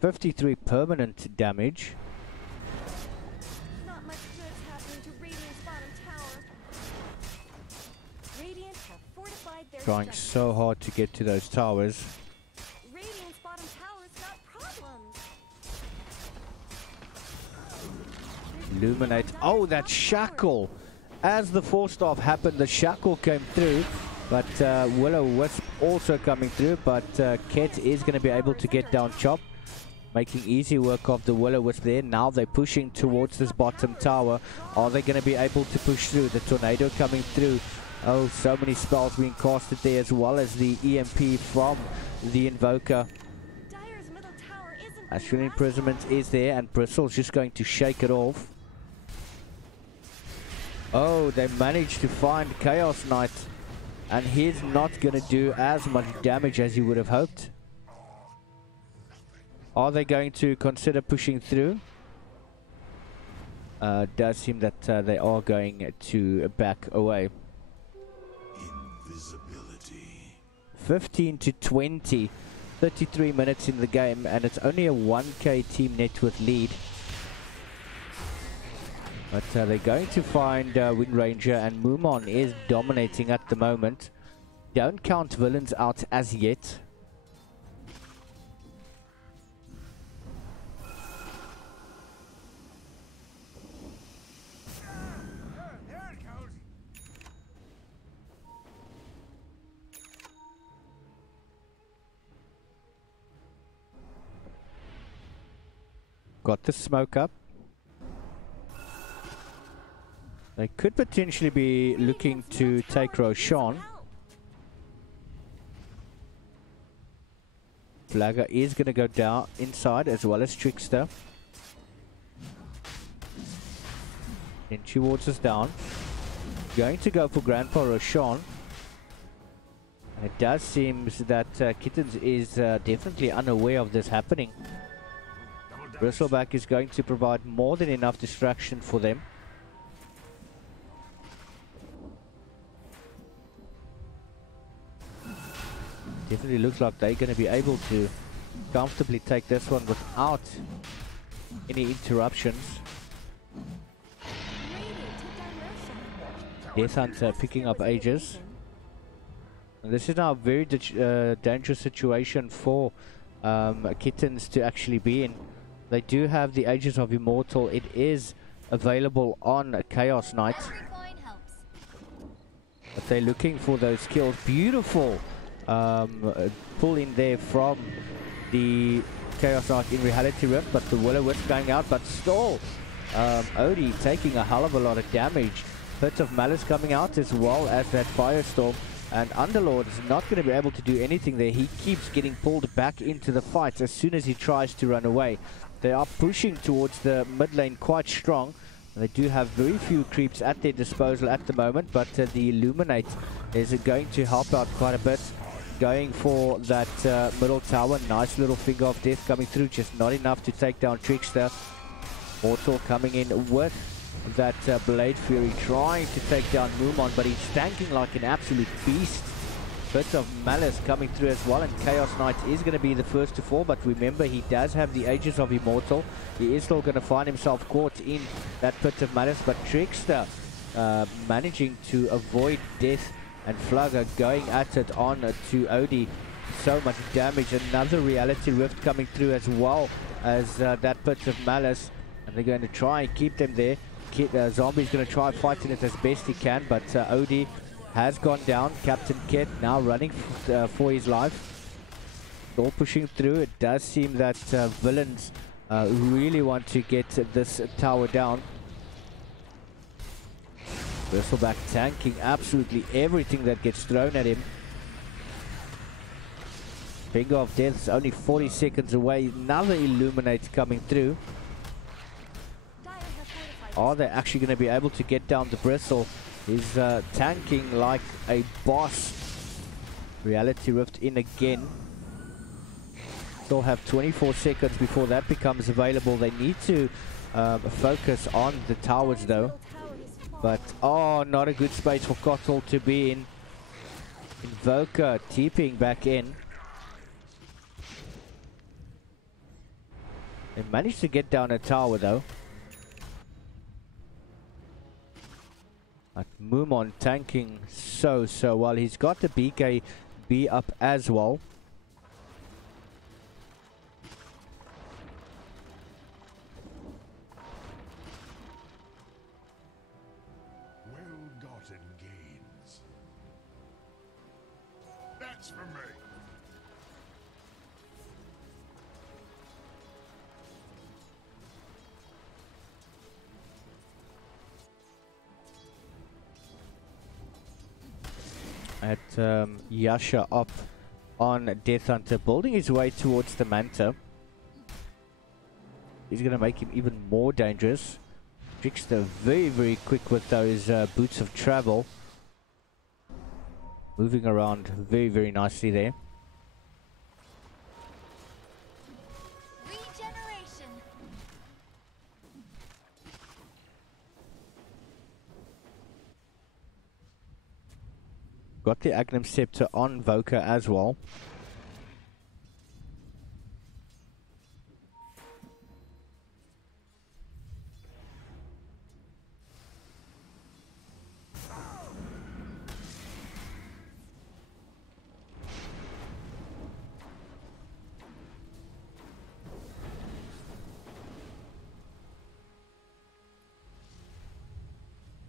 53 permanent damage. Not much good's happening to Radiant's bottom tower. Radiant have fortified their Trying structures. so hard to get to those towers. Radiant's bottom tower's got problems. Illuminate. Oh, that shackle! As the 4-staff happened, the shackle came through. But Will-O-Wisp also coming through. But Ket is going to be able to get down Chop. Making easy work of the Will-O-Wisp there. Now they're pushing towards this bottom tower. Are they going to be able to push through? The tornado coming through. Oh, so many spells being casted there, as well as the EMP from the Invoker. Dire's middle tower isn't Astral gonna last Imprisonment long. is there, and Bristle's just going to shake it off. Oh, they managed to find Chaos Knight, and he's not going to do as much damage as you would have hoped. Are they going to consider pushing through? Does seem that they are going to back away. Invisibility. 15 to 20, 33 minutes in the game, and it's only a 1k team net worth lead. But they're going to find Wind Ranger, and Mumon is dominating at the moment. Don't count villains out as yet. There it goes. Got the smoke up. They could potentially be looking to take Roshan. Flagger is going to go down inside, as well as Trickster. Inchi Wards is down. Going to go for Grandpa Roshan. It does seem that Kittens is definitely unaware of this happening. Bristleback is going to provide more than enough distraction for them. Definitely looks like they're going to be able to comfortably take this one without any interruptions. Death Hunter picking up Aegis. And this is now a very dangerous situation for Kittens to actually be in. They do have the Aegis of Immortal. It is available on Chaos Knight. But they're looking for those kills. Beautiful pull in there from the Chaos Knight in Reality Rift, but the Will-O-Wisp going out, but still Odie taking a hell of a lot of damage. Pit of Malice coming out, as well as that Firestorm, and Underlord is not going to be able to do anything there. He keeps getting pulled back into the fight as soon as he tries to run away. They are pushing towards the mid lane quite strong. They do have very few creeps at their disposal at the moment, but the Illuminate is going to help out quite a bit. Going for that middle tower. Nice little finger of death coming through, just not enough to take down Trickster. Mortal coming in with that Blade Fury, trying to take down Mumon, but he's tanking like an absolute beast. Bit of Malice coming through as well, and Chaos Knight is going to be the first to fall, but remember, he does have the Aegis of Immortal. He is still going to find himself caught in that Pit of Malice, but Trickster managing to avoid death, and Flagger going at it on to Odie. So much damage. Another Reality Rift coming through, as well as that Pit of Malice, and they're going to try and keep them there. Zombie's going to try fighting it as best he can, but Odie has gone down. Captain Kit now running for his life. All pushing through. It does seem that villains really want to get this tower down. Bristleback tanking absolutely everything that gets thrown at him. Finger of Death is only 40 seconds away. Another Illuminate coming through. Are they actually going to be able to get down the Bristle? He's tanking like a boss. Reality Rift in again. Still have 24 seconds before that becomes available. They need to focus on the towers though. But, oh, not a good space for Kotal to be in. Invoker TPing back in. They managed to get down a tower though. But Mumon tanking so well. He's got the BKB up as well. Well-gotten gains. That's for me. at Yasha up on Death Hunter, building his way towards the Manta. He's going to make him even more dangerous. Trickster very, very quick with those boots of travel. Moving around very, very nicely there. Regeneration. Got the Agnum Scepter on Voka as well.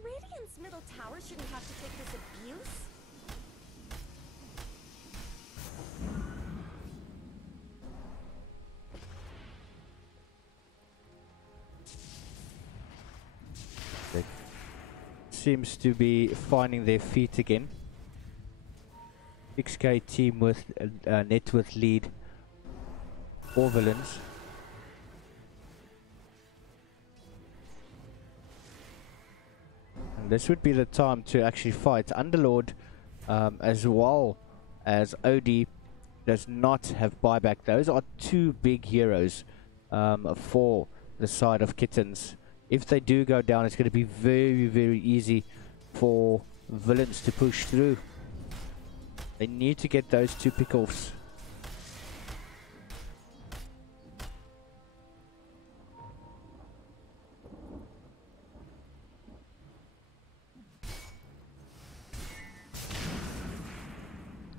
Radiant's middle tower shouldn't have to take this abuse. Seems to be finding their feet again. 6k team with net with lead. 4 villains. And this would be the time to actually fight. Underlord as well as OD does not have buyback. Those are two big heroes for the side of Kittens. If they do go down, it's going to be very, very easy for villains to push through. They need to get those two pick-offs.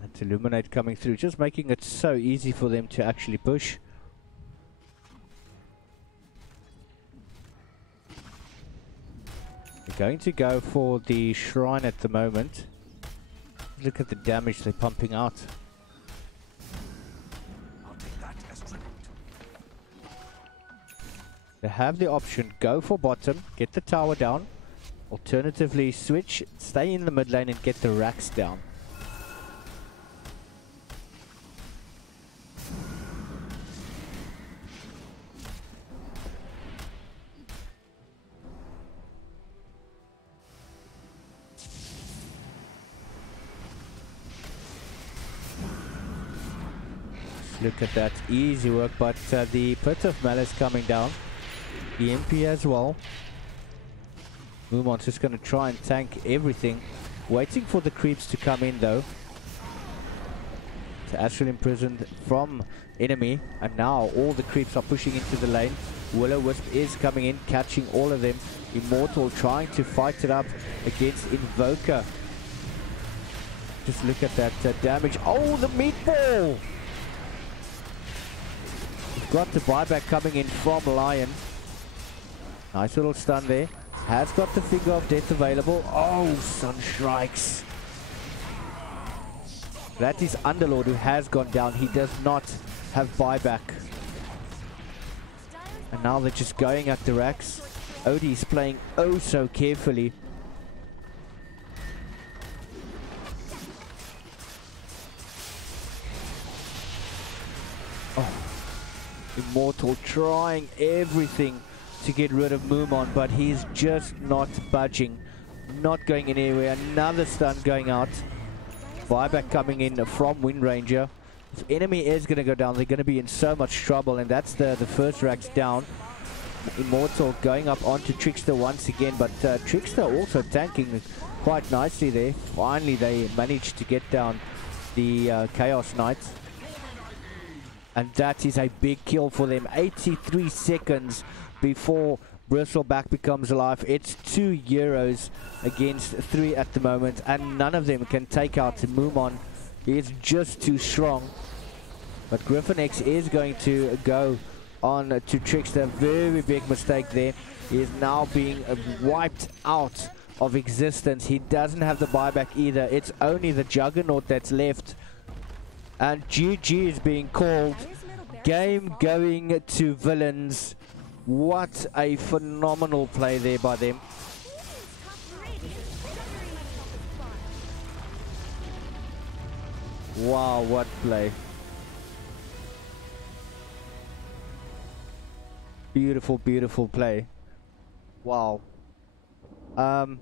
That's Illuminate coming through, just making it so easy for them to actually push. Going to go for the shrine at the moment. Look at the damage they're pumping out. I'll take that as tribute. They have the option, go for bottom, get the tower down. Alternatively, switch, stay in the mid lane and get the racks down. Look at that, easy work, but the Pit of Malice coming down. The MP as well. Mumon's just going to try and tank everything. Waiting for the creeps to come in though. To Astral imprisoned from enemy. And now all the creeps are pushing into the lane. Will-O-Wisp is coming in, catching all of them. Immortal trying to fight it up against Invoker. Just look at that damage. Oh, the meatball! We've got the buyback coming in from Lion. Nice little stun there. Has got the Finger of Death available. Oh, Sun Strikes. That is Underlord who has gone down. He does not have buyback. And now they're just going at the racks. Odie is playing oh so carefully. Oh. Immortal trying everything to get rid of Mumon, but he's just not budging, not going anywhere. Another stun going out. Buyback coming in from Wind Ranger. If enemy is going to go down, they're going to be in so much trouble, and that's the first racks down. Immortal going up onto Trickster once again, but Trickster also tanking quite nicely there. Finally they managed to get down the Chaos Knights. And that is a big kill for them. 83 seconds before Bristleback becomes alive. It's 2 euros against 3 at the moment. And none of them can take out Mumon. He is just too strong. But Griffin X is going to go on to Trickster. Very big mistake there. He is now being wiped out of existence. He doesn't have the buyback either. It's only the Juggernaut that's left. And GG is being called. Game going to villains. What a phenomenal play there by them. Wow, what play. Beautiful, beautiful play. Wow. And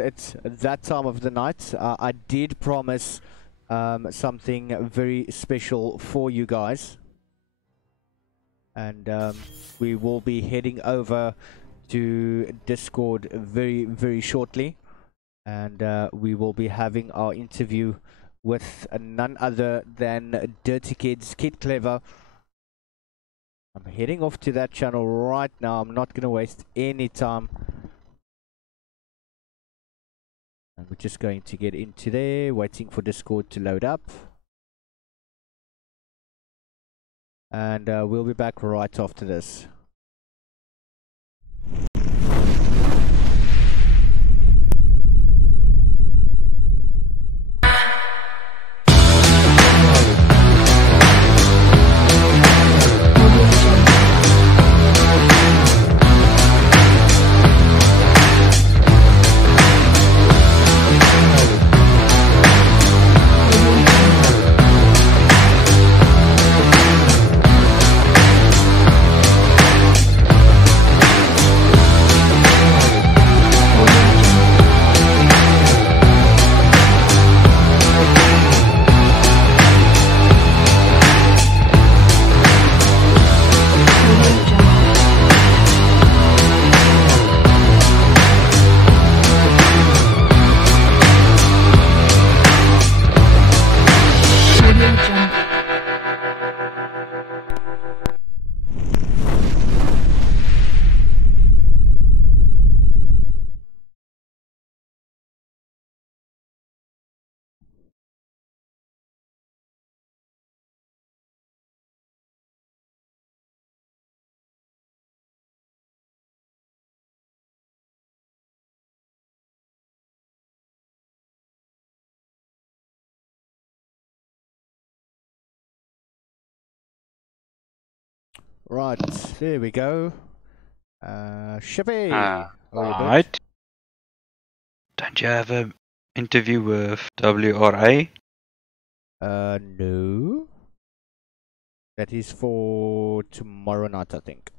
it's that time of the night. I did promise something very special for you guys. And we will be heading over to Discord very, very shortly. And we will be having our interview with none other than Dirty Kids, Kid Clever. I'm heading off to that channel right now. I'm not going to waste any time. And we're just going to get into there, waiting for Discord to load up. And we'll be back right after this. Right, there we go. Shippy! Right. Don't you have an interview with WRA? No. That is for tomorrow night, I think.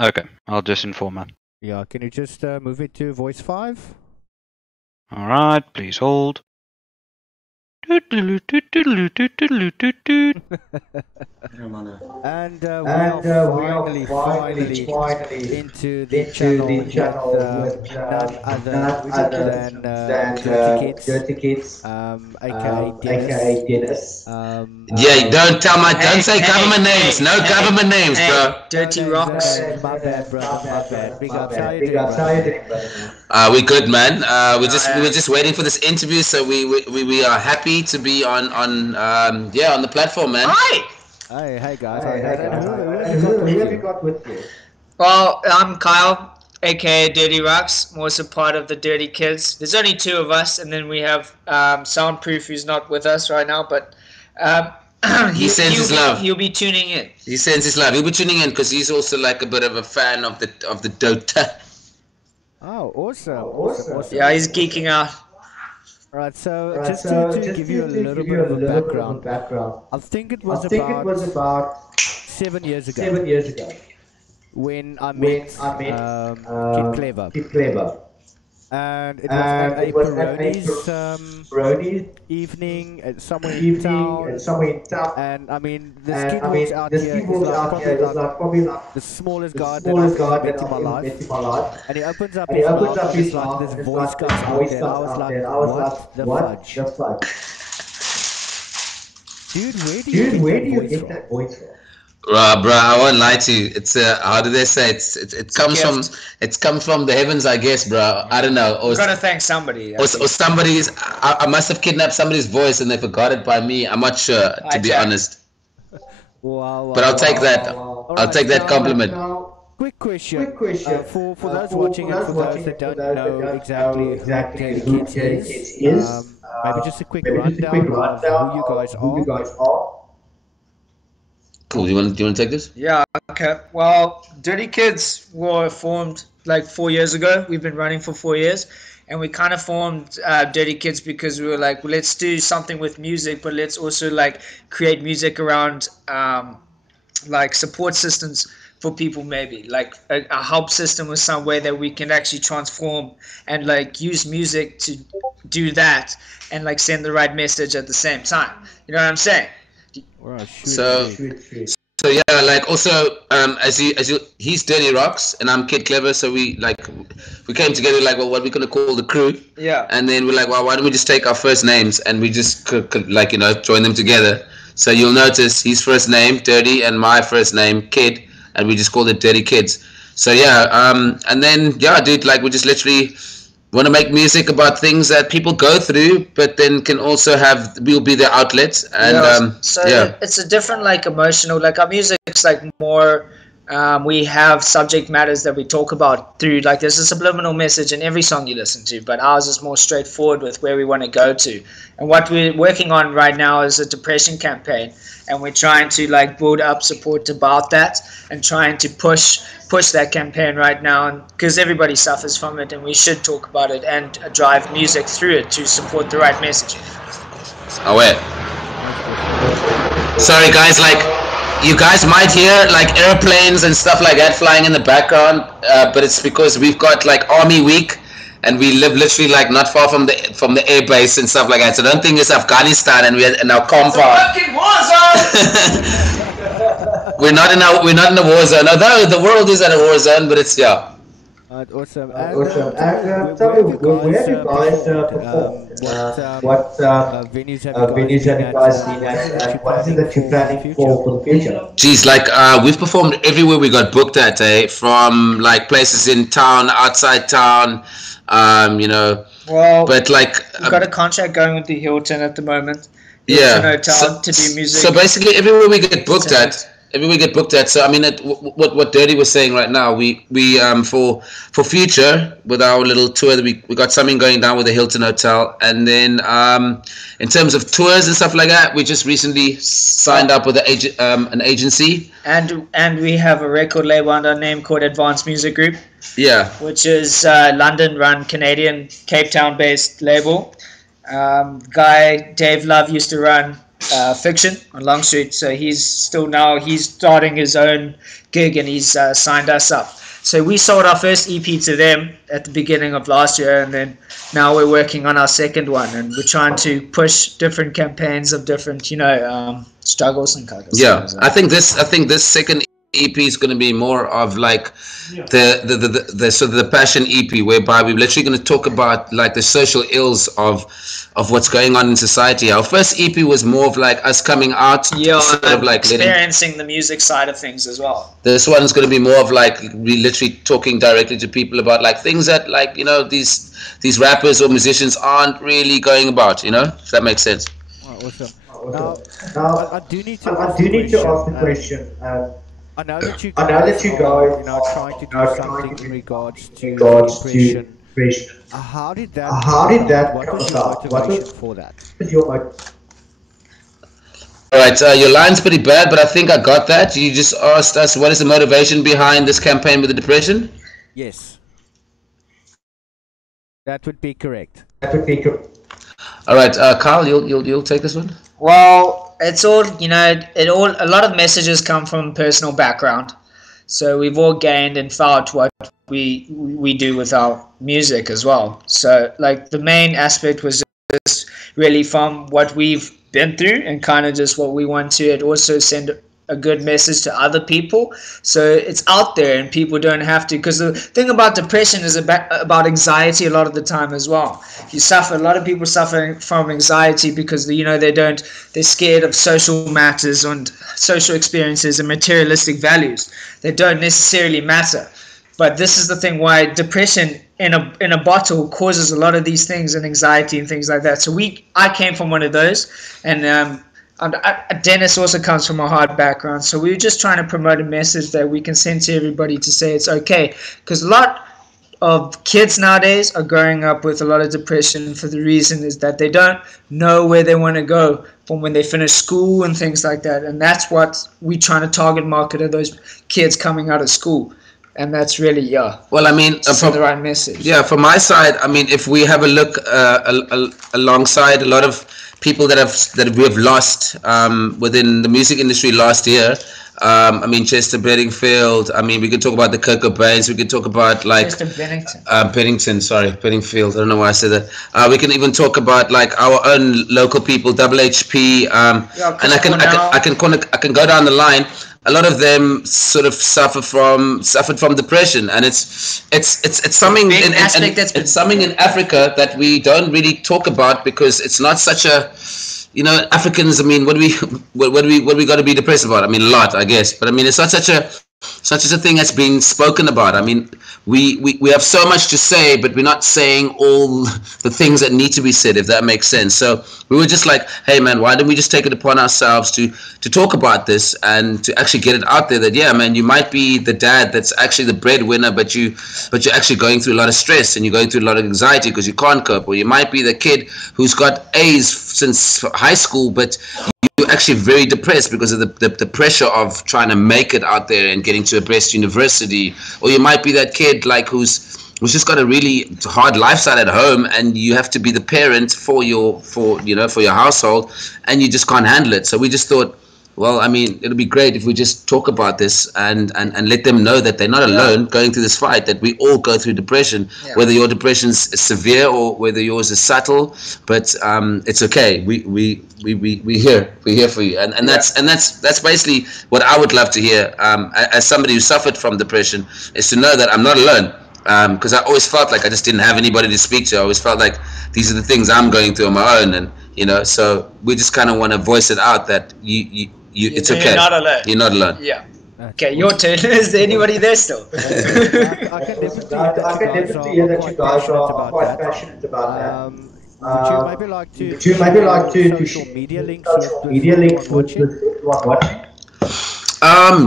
Okay, I'll just inform her. Yeah, can you just move it to voice 5? Alright, please hold. And we are finally into the channel with none other than Dirty Kids, aka Dennis. Yeah, don't say government names. No government names, bro. Dirty Rocks. My bad, brother. My bad. Big ups. How you doing, brother? We good, man. We were just waiting for this interview, so we are happy to be on the platform, man. Hi. Hey guys. Who have you got with you? Well, I'm Kyle, aka Dirty Rocks. I'm also part of the Dirty Kids. There's only 2 of us, and then we have Soundproof, who's not with us right now, but he sends his love. He'll be tuning in. He sends his love. He'll be tuning in because he's also like a bit of a fan of the Dota. Oh, awesome. Yeah, he's geeking out. Right, so just to give you a little bit of a background, I think it was about 7 years ago when I met Kid Clever. And it was at a Peroni's evening somewhere in town. And I mean, this kid walks out here, he's probably like the smallest guy that I've ever met in my life. And he opens up his mouth and it's like this voice comes out there. I was like, what the fudge? Dude, where do you get that voice from? Bro, I won't lie to you. It's how do they say it comes from the heavens, I guess, bro. I don't know. Or gotta thank somebody. Or somebody's. I must have kidnapped somebody's voice and they forgot it by me. I'm not sure, to be honest. Wow, but I'll take that. I'll take that compliment. Quick question. For those watching and for those that don't know exactly who Dirty Kids is, maybe just a quick rundown of who you guys are. Cool. Do you want to take this? Yeah. Okay. Well, Dirty Kids were formed like 4 years ago. We've been running for 4 years, and we kind of formed Dirty Kids because we were like, well, let's do something with music, but let's also like create music around like support systems for people, maybe like a help system or some way that we can actually transform and like use music to do that and like send the right message at the same time. You know what I'm saying? Right, so yeah, like also as you he's Dirty Rocks and I'm Kid Clever, so we came together like, well, what are we gonna call the crew? Yeah. And then we're like, well, why don't we just take our first names and we just could like, you know, join them together. So you'll notice his first name Dirty and my first name Kid, and we just called it Dirty Kids. So yeah, and then yeah, dude, like we just literally want to make music about things that people go through, but then can also have, we'll be their outlets. And so it's a different like emotional, like our music's like more we have subject matters that we talk about through, like there's a subliminal message in every song you listen to, but ours is more straightforward with where we want to go to. And what we're working on right now is a depression campaign, and we're trying to like build up support about that and trying to push that campaign right now, and because everybody suffers from it and we should talk about it and drive music through it to support the right message. Oh wait, sorry guys, like you guys might hear like airplanes and stuff like that flying in the background, but it's because we've got like Army Week and we live literally like not far from the air base and stuff like that. So don't think it's Afghanistan and we're in our compound. It's a fucking war zone. we're not in a war zone. Although the world is at a war zone, but it's yeah. Awesome. Tell me, where have you guys performed? What venues have you guys been at? And what is it that you're planning for the future? Geez, like we've performed everywhere we got booked at, from like places in town, outside town, you know. Well, but like we've got a contract going with the Hilton at the moment. Yeah. Hotel to do music. So basically, everywhere we get booked at. So I mean, what Dirty was saying right now, we for future with our little tour that we got something going down with the Hilton Hotel, and then in terms of tours and stuff like that, we just recently signed up with an agency, and we have a record label under a name called Advanced Music Group. Yeah, which is London-run, Canadian, Cape Town-based label. Guy Dave Love used to run Fiction on Long Street, so he's starting his own gig and he's signed us up. So we sold our first EP to them at the beginning of last year, and then now we're working on our second one, and we're trying to push different campaigns of different, struggles and kind of stuff. I think this second EP is going to be more of like the sort of the passion EP, whereby we're literally going to talk about like the social ills of what's going on in society. Our first EP was more of like us coming out, sort of like experiencing the music side of things as well. This one is going to be more of like we literally talking directly to people about like things that like these rappers or musicians aren't really going about. If that makes sense. Oh, awesome. Now I do need to ask the question. I know that you guys are trying to do something in regards to depression. How did that come about? What was your motivation for that? Alright, your line's pretty bad, but I think I got that. You just asked us what is the motivation behind this campaign with the depression? Yes. That would be correct. Alright, Carl, you'll take this one? Well, it's all, a lot of messages come from personal background. So we've all gained and felt what we do with our music as well. So like the main aspect was just really from what we've been through and kind of just what we want to also send a good message to other people, so it's out there and people don't have to, because the thing about depression is about anxiety a lot of the time as well. A lot of people suffering from anxiety because they're scared of social matters and social experiences and materialistic values that don't necessarily matter. But this is the thing why depression in a bottle causes a lot of these things, and anxiety and things like that. So I came from one of those, and Dennis also comes from a hard background, so we were just trying to promote a message that we can send to everybody to say it's okay, because a lot of kids nowadays are growing up with a lot of depression for the reason is that they don't know where they want to go from when they finish school and things like that, and that's what we trying to target market, are those kids coming out of school. and that's really Well, I mean, send the right message. Yeah, from my side, I mean, if we have a look alongside a lot of people that we have lost within the music industry last year. I mean, Chester Benningfield. I mean, we could talk about the Kurt Cobains. We could talk about like Chester Bennington. Bennington. Sorry, Benningfield. I don't know why I said that. We can even talk about like our own local people, WHP. And I can go down the line. A lot of them sort of suffered from depression, and it's something it's something in Africa that we don't really talk about because it's not such a, you know, Africans. I mean, what do we got to be depressed about? I mean, a lot, I guess, but I mean, it's not such a thing that's been spoken about. I mean, we have so much to say, but we're not saying all the things that need to be said, if that makes sense. So we were just like, hey man, why don't we just take it upon ourselves to talk about this and to actually get it out there that, yeah man, you might be the dad that's actually the breadwinner, but you're actually going through a lot of stress and you're going through a lot of anxiety because you can't cope. Or you might be the kid who's got A's since high school, but you're actually very depressed because of the pressure of trying to make it out there and getting to a best university. Or you might be that kid like who's just got a really hard lifestyle at home, and you have to be the parent for your household, and you just can't handle it. So we just thought, well, I mean, it'll be great if we just talk about this and let them know that they're not alone going through this fight, that we all go through depression, whether your depression's severe or whether yours is subtle, but it's okay. We're here for you. And that's basically what I would love to hear as somebody who suffered from depression, is to know that I'm not alone. Because I always felt like I just didn't have anybody to speak to. I always felt like these are the things I'm going through on my own, and you know, so we just kind of want to voice it out that it's okay. You're not alone. You're not alone. Yeah. Okay, your turn. Is there anybody there still? I can definitely hear that you guys are quite passionate about that. Would you maybe like to social media links with everyone watching?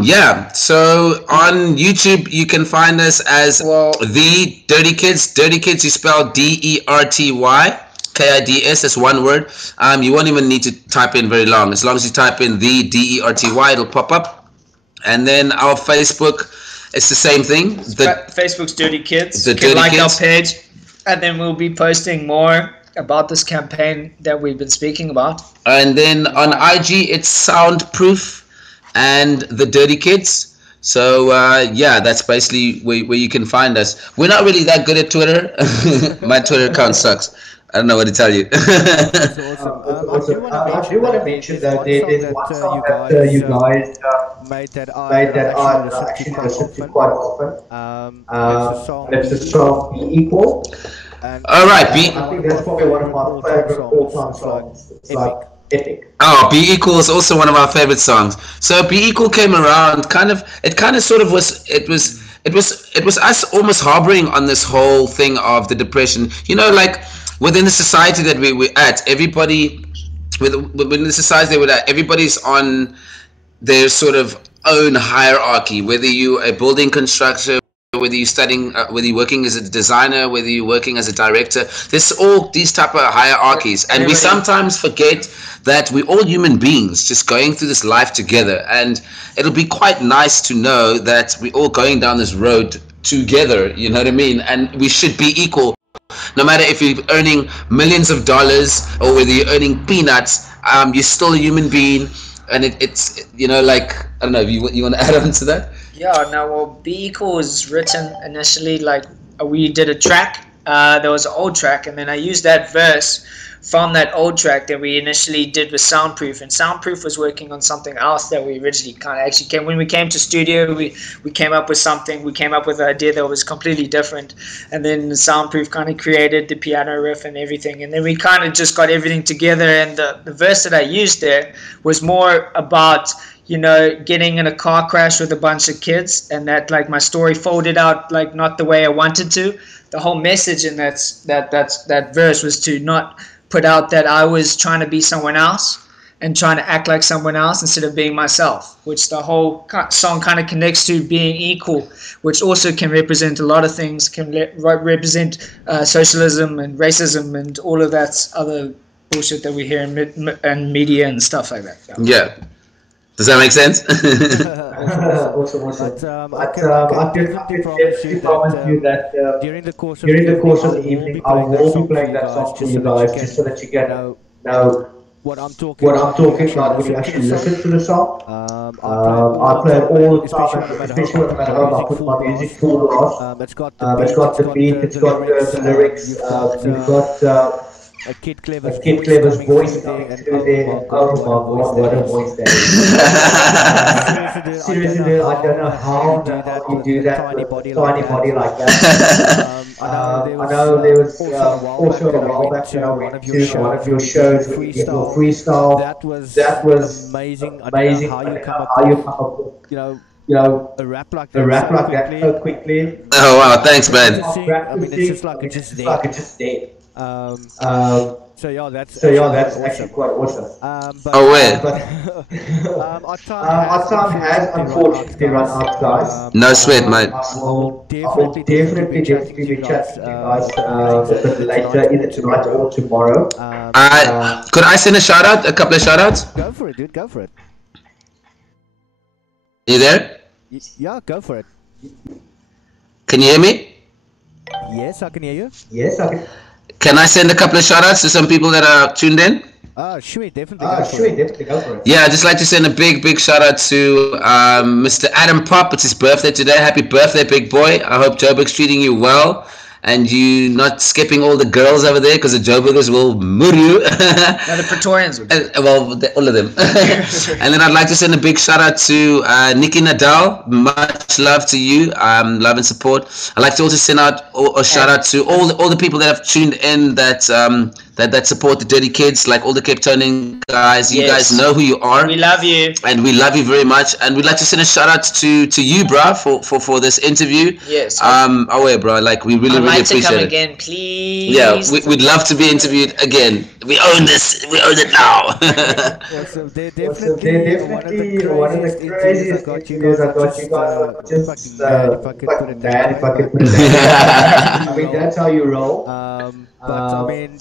Yeah, so on YouTube you can find us as the Dirty Kids. Dirty Kids, you spell DERTY KIDS, that's one word. You won't even need to type in very long. As long as you type in the DERTY, it'll pop up. And then our Facebook, it's the same thing. Facebook's Dirty Kids. The Dirty Kids. Our page, and then we'll be posting more about this campaign that we've been speaking about. And then on IG, it's Soundproof and the Dirty Kids. So yeah, that's basically where you can find us. We're not really that good at Twitter. My Twitter account sucks. I don't know what to tell you. Awesome. I do want to mention that there's one song that you guys made that I actually listen to quite often. It's the song Be Equal. All right, I think that's probably one of my favorite all-time songs. It's like epic. Oh, Be Equal is also one of our favorite songs. So Be Equal came around it was us almost harboring on this whole thing of the depression. You know, like within the society that we're at, everybody's on their sort of own hierarchy, whether you're a building constructor, whether you're studying, whether you're working as a designer, whether you're working as a director. There's all these type of hierarchies, and we sometimes forget that we're all human beings just going through this life together, and it'll be quite nice to know that we're all going down this road together, you know what I mean? And we should be equal, no matter if you're earning millions of dollars or whether you're earning peanuts. You're still a human being, and it's you know, like, I don't know if you want to add on to that. Yeah, no, well, Be Equal was written initially, like, we did a track, there was an old track, and then I used that verse from that old track that we initially did with Soundproof, and Soundproof was working on something else that we originally kind of actually came, when we came to studio, we came up with something, we came up with an idea that was completely different, and then Soundproof kind of created the piano riff and everything, and then we kind of just got everything together, and the verse that I used there was more about, you know, getting in a car crash with a bunch of kids, and that, like, my story folded out, like, not the way I wanted to. The whole message in that verse was to not put out that I was trying to be someone else and trying to act like someone else instead of being myself, which the whole song kind of connects to being equal, which also can represent a lot of things, can represent socialism and racism and all of that other bullshit that we hear in media and stuff like that. Yeah. Does that make sense? Awesome. But I can definitely promise you that during the course of the evening, I will be playing that song for you guys, just so that you can know what I'm talking about when you actually listen to the song. I play it all the time, especially when I'm at home. I put my music full blast. It's got the beat, it's got the lyrics, we've got a Kid Clever's voice coming through there. Oh my god, what a voice that is. Seriously, dude, I don't know how you do that with a tiny body like that. I know there was also a while back that I went to one of your shows where you did your freestyle. That was amazing. I don't know how you come up with, you know, a rap like that so quickly. Oh wow, thanks man. I mean, it's just like it's just there. So yeah, that's actually quite awesome. Our time has unfortunately run out, guys. No sweat, mate. I will definitely be chatting to you guys a bit later, either tonight or tomorrow. Could I send a shout out? A couple of shout outs? Go for it, dude. Go for it. You there? Yeah, go for it. Can you hear me? Yes, I can hear you. Yes, I can. Can I send a couple of shout outs to some people that are tuned in? Sure, definitely go for it. Yeah, I'd just like to send a big shout out to Mr. Adam Pop. It's his birthday today. Happy birthday, big boy. I hope Joburg's treating you well and you not skipping all the girls over there, because the Joburgers will murder you. No, the Praetorians would. Well, all of them. And then I'd like to send a big shout out to Nikki Nadal. Much love to you. Love and support. I'd like to also send out a shout out to all the people that have tuned in that support the Dirty Kids, like all the Cape Towning guys. You guys know who you are. We love you. And we love you very much. And we'd like to send a shout out to you, bro, for this interview. Yes. Bro, like we really appreciate to come it. again, please. Yeah, we'd love to be interviewed again. We own this. We own it now. Awesome. They're definitely one of the craziest interviews I got you guys. Just fucking bad, if I could put it that way. I mean, that's how you roll. But I mean,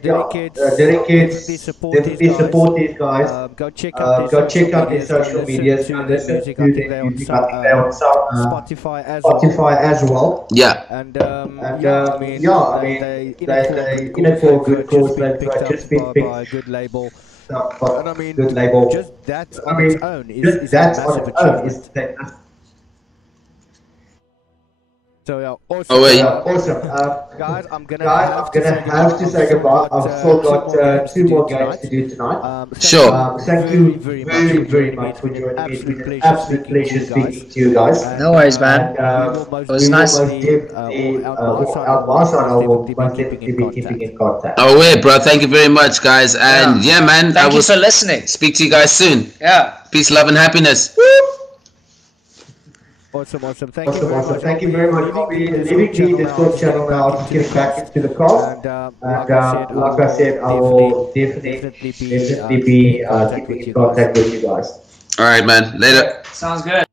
Dirty Kids, definitely support these guys. Go check out their social medias. Listen to their music. I think they're on Spotify as well. Yeah. And I mean, they in it for a good cause. They've just been picked by a good label. And I mean, good label. Just that on its own is massive achievement. So yeah, awesome. Awesome. Guys, I'm gonna have to say goodbye. I've still got 2 more games to do tonight. Sure. Thank you very much for joining me. It's been an absolute pleasure speaking to you guys. No worries, man. It was nice. On my side, I will definitely be keeping in contact. Oh wait, bro. Thank you very much, guys. And yeah, man. Thank you for listening. Speak to you guys soon. Yeah. Peace, love, and happiness. Awesome. Thank you very much. I'll be leaving the Discord channel now to get back into the call. And like I said, I will definitely be keeping in contact with you guys. All right, man. Later. Sounds good.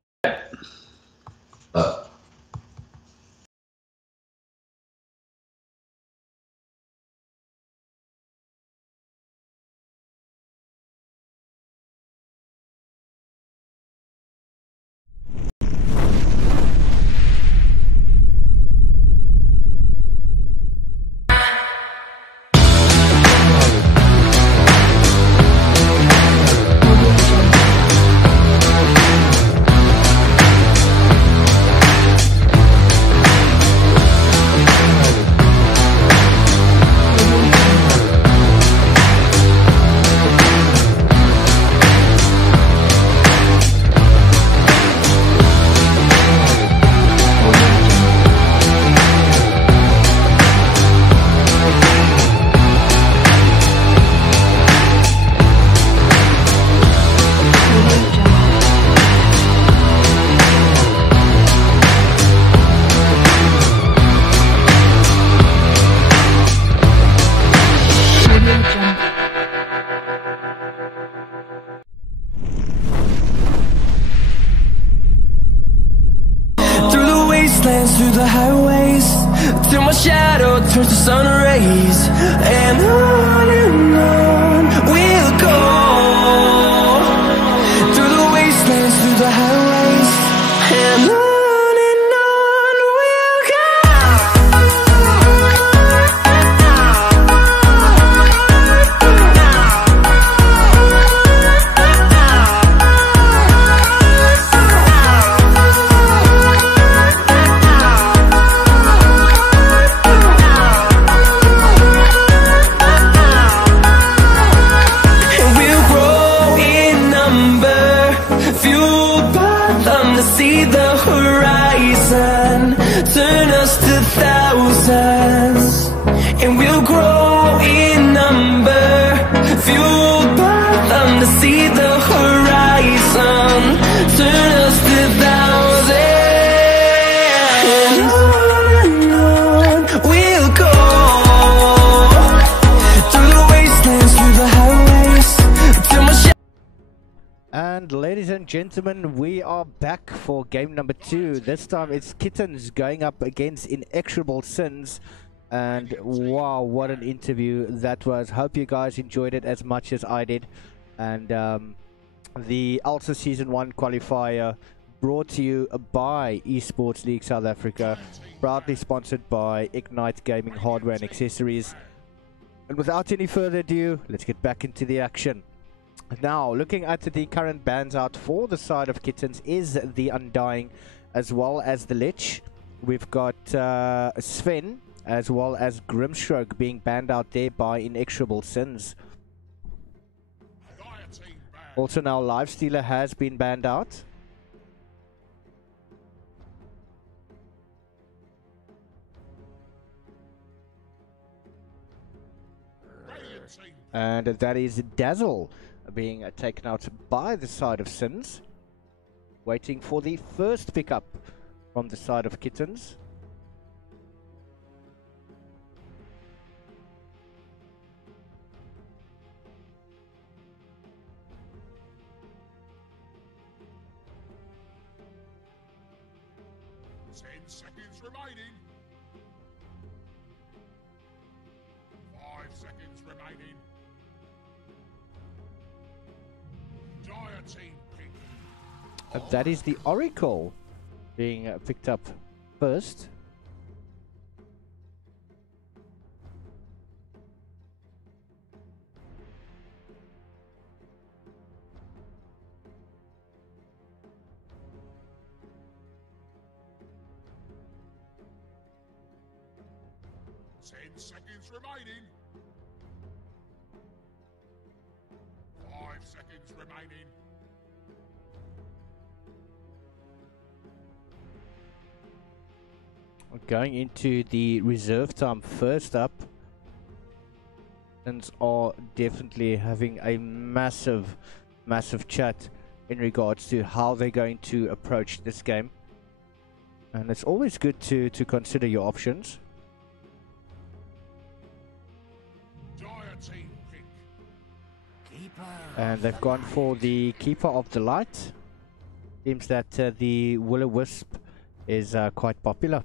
Through the highways, till my shadow turns to sun rays, and on we'll go. and gentlemen, we are back for game number 2. This time it's Kittens going up against Inexorable Sins. And wow, what an interview that was. Hope you guys enjoyed it as much as I did. And the ELSA Season 1 qualifier brought to you by Esports League South Africa, proudly sponsored by Ignite Gaming Hardware and Accessories. And without any further ado, let's get back into the action. Now, looking at the current bans out for the side of Kittens is the Undying as well as the Lich. We've got Sven as well as Grimstroke being banned out there by Inexorable Sins. Also now Lifestealer has been banned out. And that is Dazzle being taken out by the side of Sins. Waiting for the first pickup from the side of Kittens. Seconds remaining. 5 seconds remaining. Dire team pick. That is the Oracle being picked up first. Seconds remaining. 5 seconds remaining. Going into the reserve time first up. Kittens are definitely having a massive chat in regards to how they're going to approach this game. And it's always good to consider your options. And they've gone for the Keeper of the Light. Seems that the Will-O-Wisp is quite popular.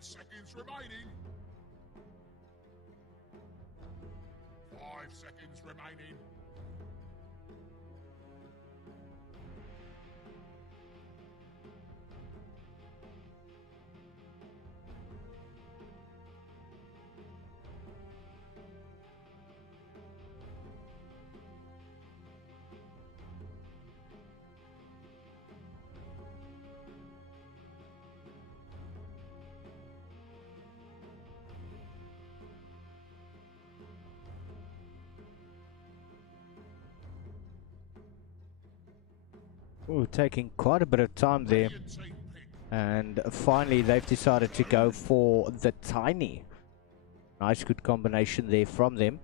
Seconds remaining. 5 seconds remaining. Ooh, taking quite a bit of time there. And finally they've decided to go for the Tiny. Nice good combination there from them.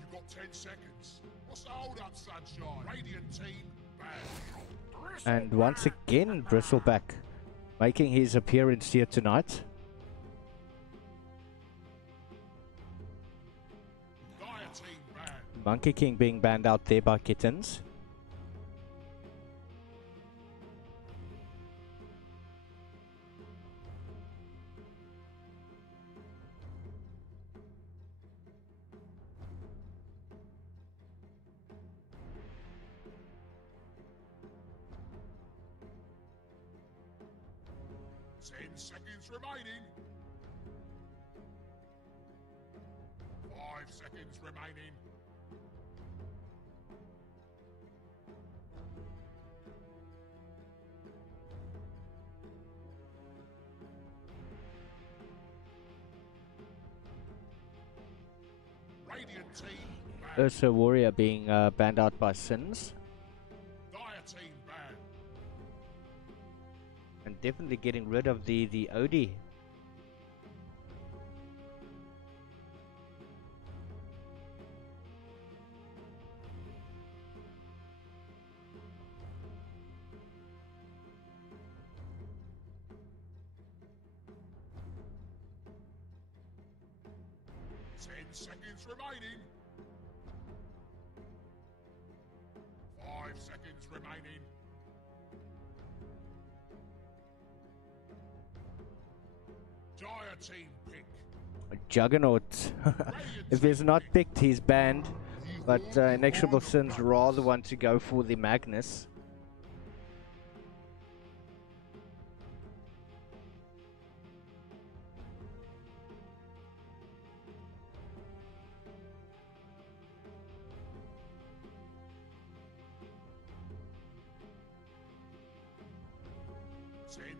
You've got 10 seconds. What's the hold up, Sunshine? Radiant team. And once again, Bristleback making his appearance here tonight. Monkey King being banned out there by Kittens. Seconds remaining. 5 seconds remaining. Radiant team. Ursa Warrior being banned out by Sins. Dire team banned. definitely getting rid of the Odie. Seconds remaining. 5 seconds remaining. Dire team pick. A Juggernaut. If he's not picked, he's banned. But Inexorable Sins rather want to go for the Magnus.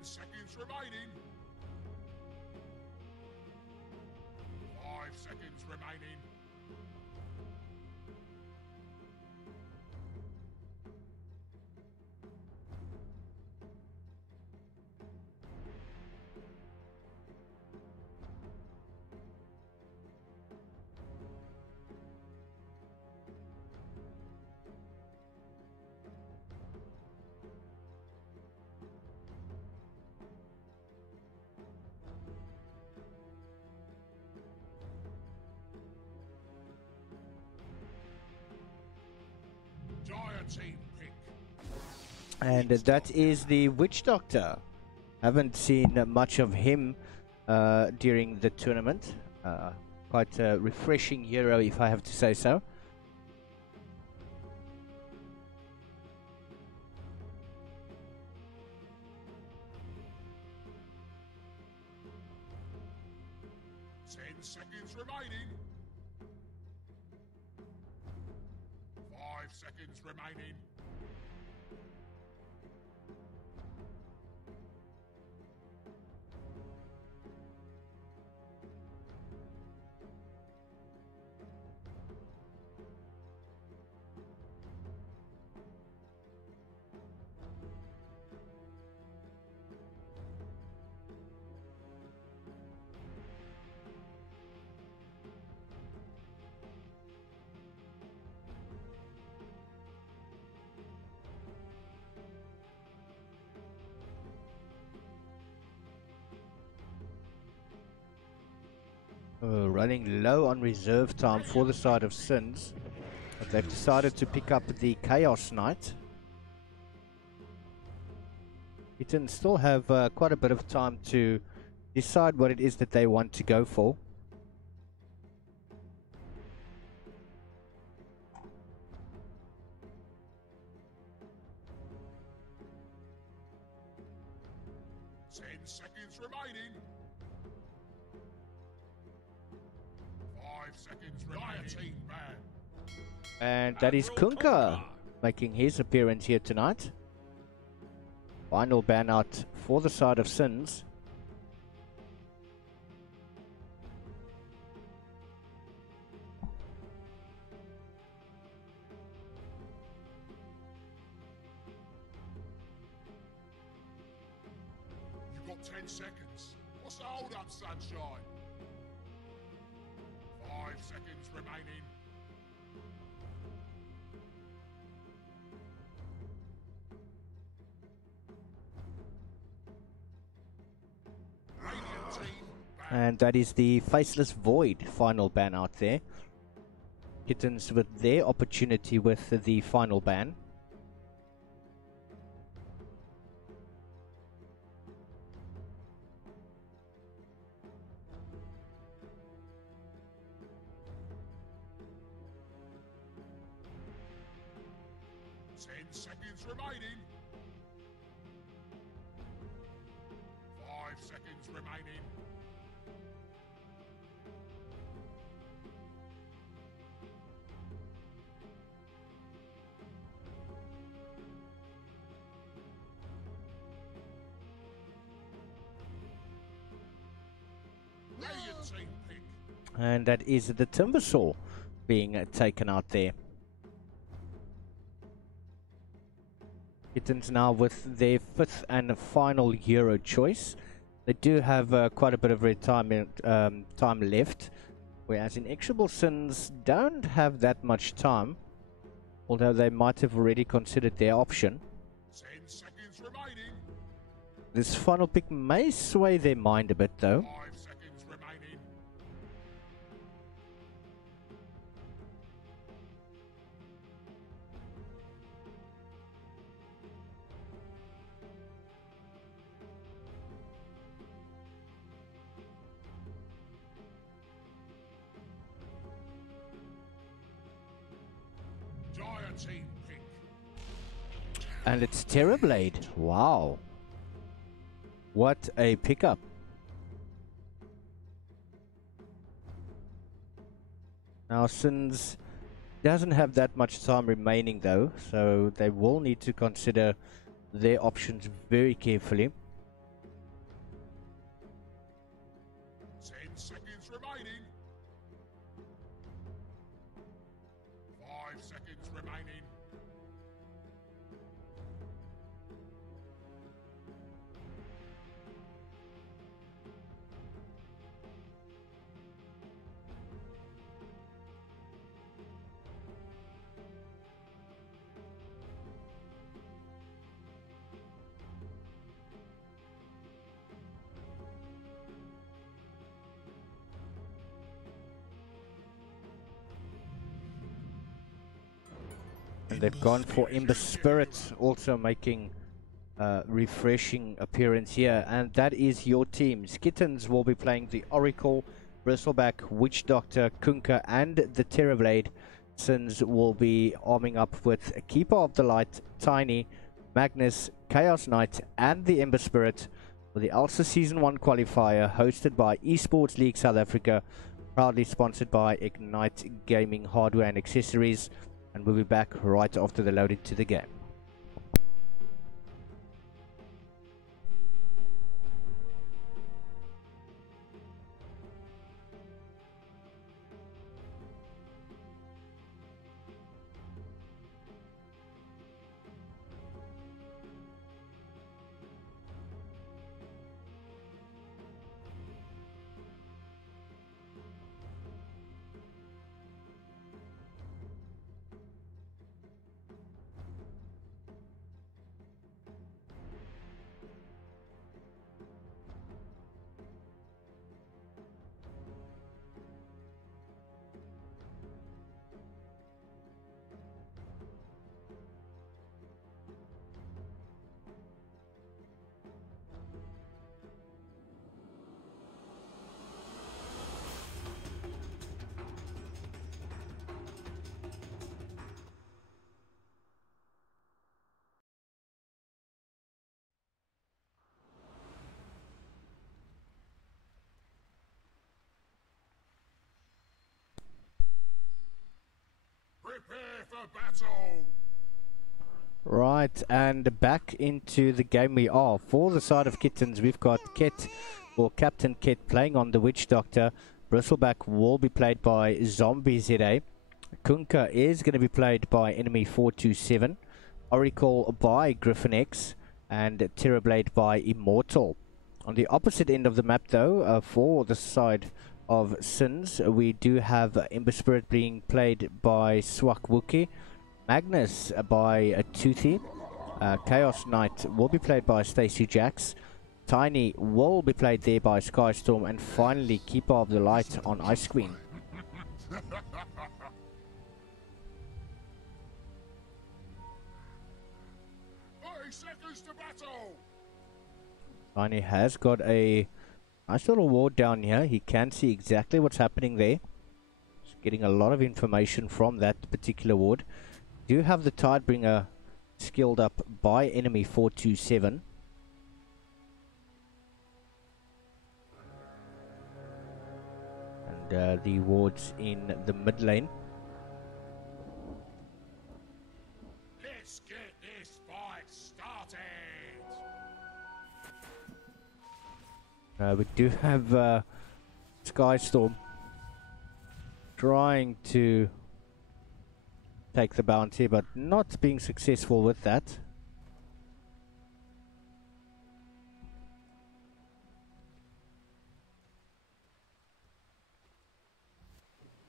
Seconds remaining. 5 seconds remaining. Dire team pick. And that is the Witch Doctor. Haven't seen much of him during the tournament. Quite a refreshing hero, if I have to say so. Seconds remaining. 5 seconds remaining. Running low on reserve time for the side of Sins. But they've decided to pick up the Chaos Knight. Kittens still have quite a bit of time to decide what it is that they want to go for. Seconds remaining. 5 seconds remaining. And that is Kunkka making his appearance here tonight. Final ban out for the side of Sins. You've got 10 seconds. What's the hold up, sunshine? 5 seconds remaining. And that is the Faceless Void final ban out there. Kittens with their opportunity with the final ban. Seconds remaining. 5 seconds remaining. And that is the Timbersaw being taken out there. Kittens now with their 5th and final Euro choice. They do have quite a bit of retirement time left, whereas Inexorable Sins don't have that much time, although they might have already considered their option. 10 seconds remaining. This final pick may sway their mind a bit though. 5 seconds remaining. Dire team pick. And it's Terrorblade. Wow. What a pickup. Now Sins doesn't have that much time remaining though, so they will need to consider their options very carefully. 10 seconds remaining. 5 seconds remaining. And they've gone for Ember Spirit, also making a refreshing appearance here. And that is your teams. Kittens will be playing the Oracle, Bristleback, Witch Doctor, Kunkka, and the Terrorblade. Sins will be arming up with Keeper of the Light, Tiny, Magnus, Chaos Knight, and the Ember Spirit for the ELSA Season 1 qualifier hosted by Esports League South Africa, proudly sponsored by Ignite Gaming Hardware and Accessories. And we'll be back right after the load into the game. Prepare for battle! Right, and back into the game we are. For the side of Kittens, we've got Ket, or Captain Ket, playing on the Witch Doctor. Bristleback will be played by Zombie ZA. Kunkka is going to be played by Enemy 427. Oracle by Griffin X. And Terrorblade by Immortal. On the opposite end of the map though, for the side of Sins, we do have Ember Spirit being played by Swak Wookie. Magnus by Toothy. Chaos Knight will be played by Stacy Jax. Tiny will be played there by Skystorm. And finally, Keeper of the Light on Ice Queen. 30 seconds to battle! Tiny has got a nice little ward down here. He can see exactly what's happening there. He's getting a lot of information from that particular ward. Do have the Tidebringer skilled up by Enemy 427. And the wards in the mid lane. Let's get this fight started! We do have Skystorm trying to take the bounty, but not being successful with that.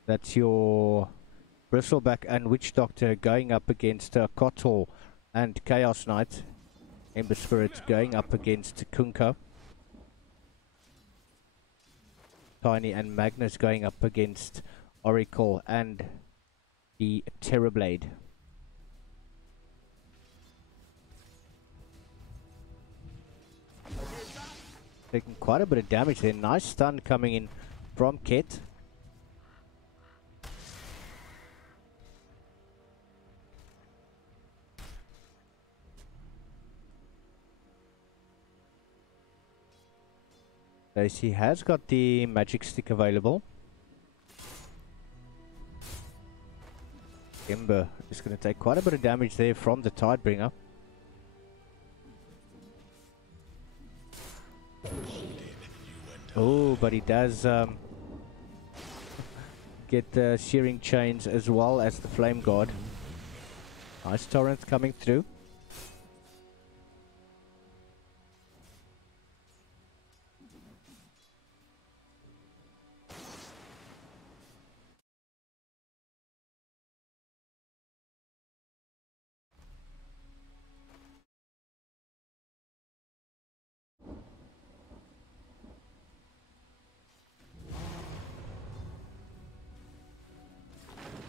That's your Bristleback and Witch Doctor going up against Kotal and Chaos Knight. Ember Spirit going up against Kunkka. Tiny and Magnus going up against Oracle and the Terrorblade. Taking quite a bit of damage there. Nice stun coming in from Ket. He has got the magic stick available. Ember is going to take quite a bit of damage there from the Tidebringer. Oh, but he does get the shearing chains as well as the flame guard. Nice torrent coming through.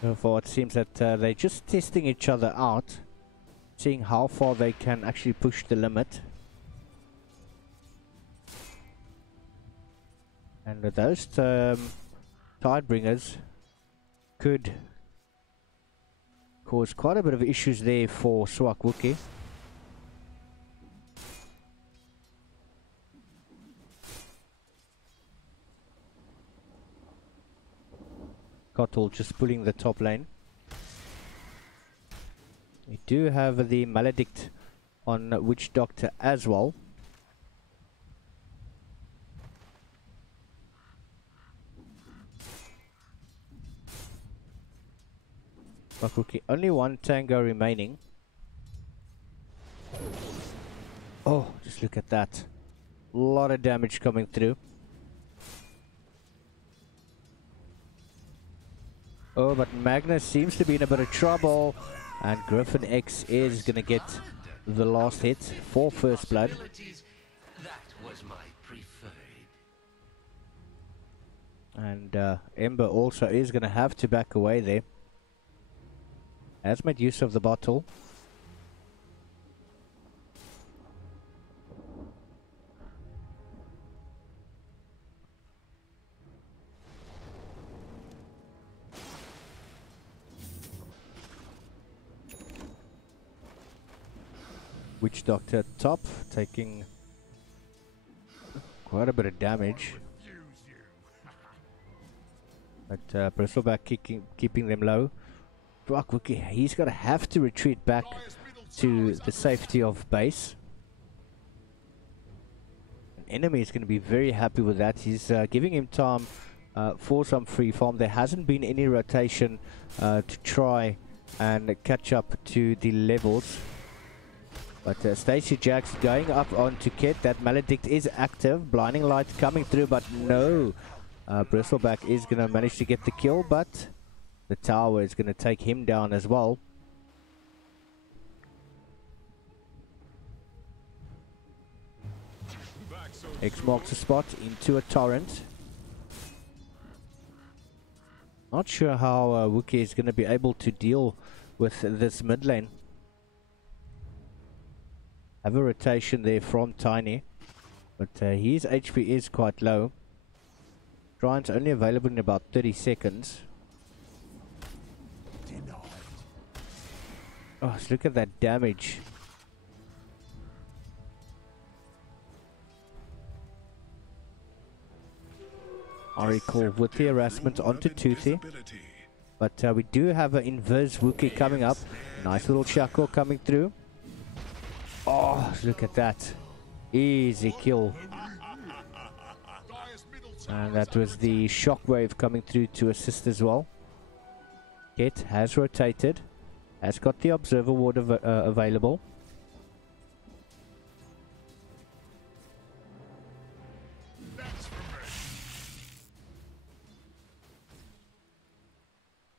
So far it seems that they're just testing each other out, seeing how far they can actually push the limit. And those Tidebringers could cause quite a bit of issues there for Swakwuki. Kotal just pulling the top lane. We do have the Maledict on Witch Doctor as well. Bakuki, only one tango remaining. Oh, just look at that. A lot of damage coming through. Oh, but Magnus seems to be in a bit of trouble. And Griffin X is going to get the last hit for first blood. That was my preferred. And Ember also is going to have to back away there. Has made use of the bottle. Witch Doctor at top, taking quite a bit of damage. But Bristleback keeping them low. Swakwuki, he's going to have to retreat back to the safety of base. An enemy is going to be very happy with that. He's giving him time for some free farm. There hasn't been any rotation to try and catch up to the levels. But Stacy Jax going up onto Ket. That Maledict is active. Blinding Light coming through, but no. Bristleback is going to manage to get the kill, but the tower is going to take him down as well. X marks the spot into a torrent. Not sure how Wookie is going to be able to deal with this mid lane. Have a rotation there from Tiny, but his HP is quite low. Trine's only available in about 30 seconds. Oh, look at that damage. Oracle with the harassment onto Toothy. But we do have an invis Wookie coming up. Nice little shackle coming through. Oh, look at that. Easy kill. And that was the shockwave coming through to assist as well. Ket has rotated. Has got the observer ward available.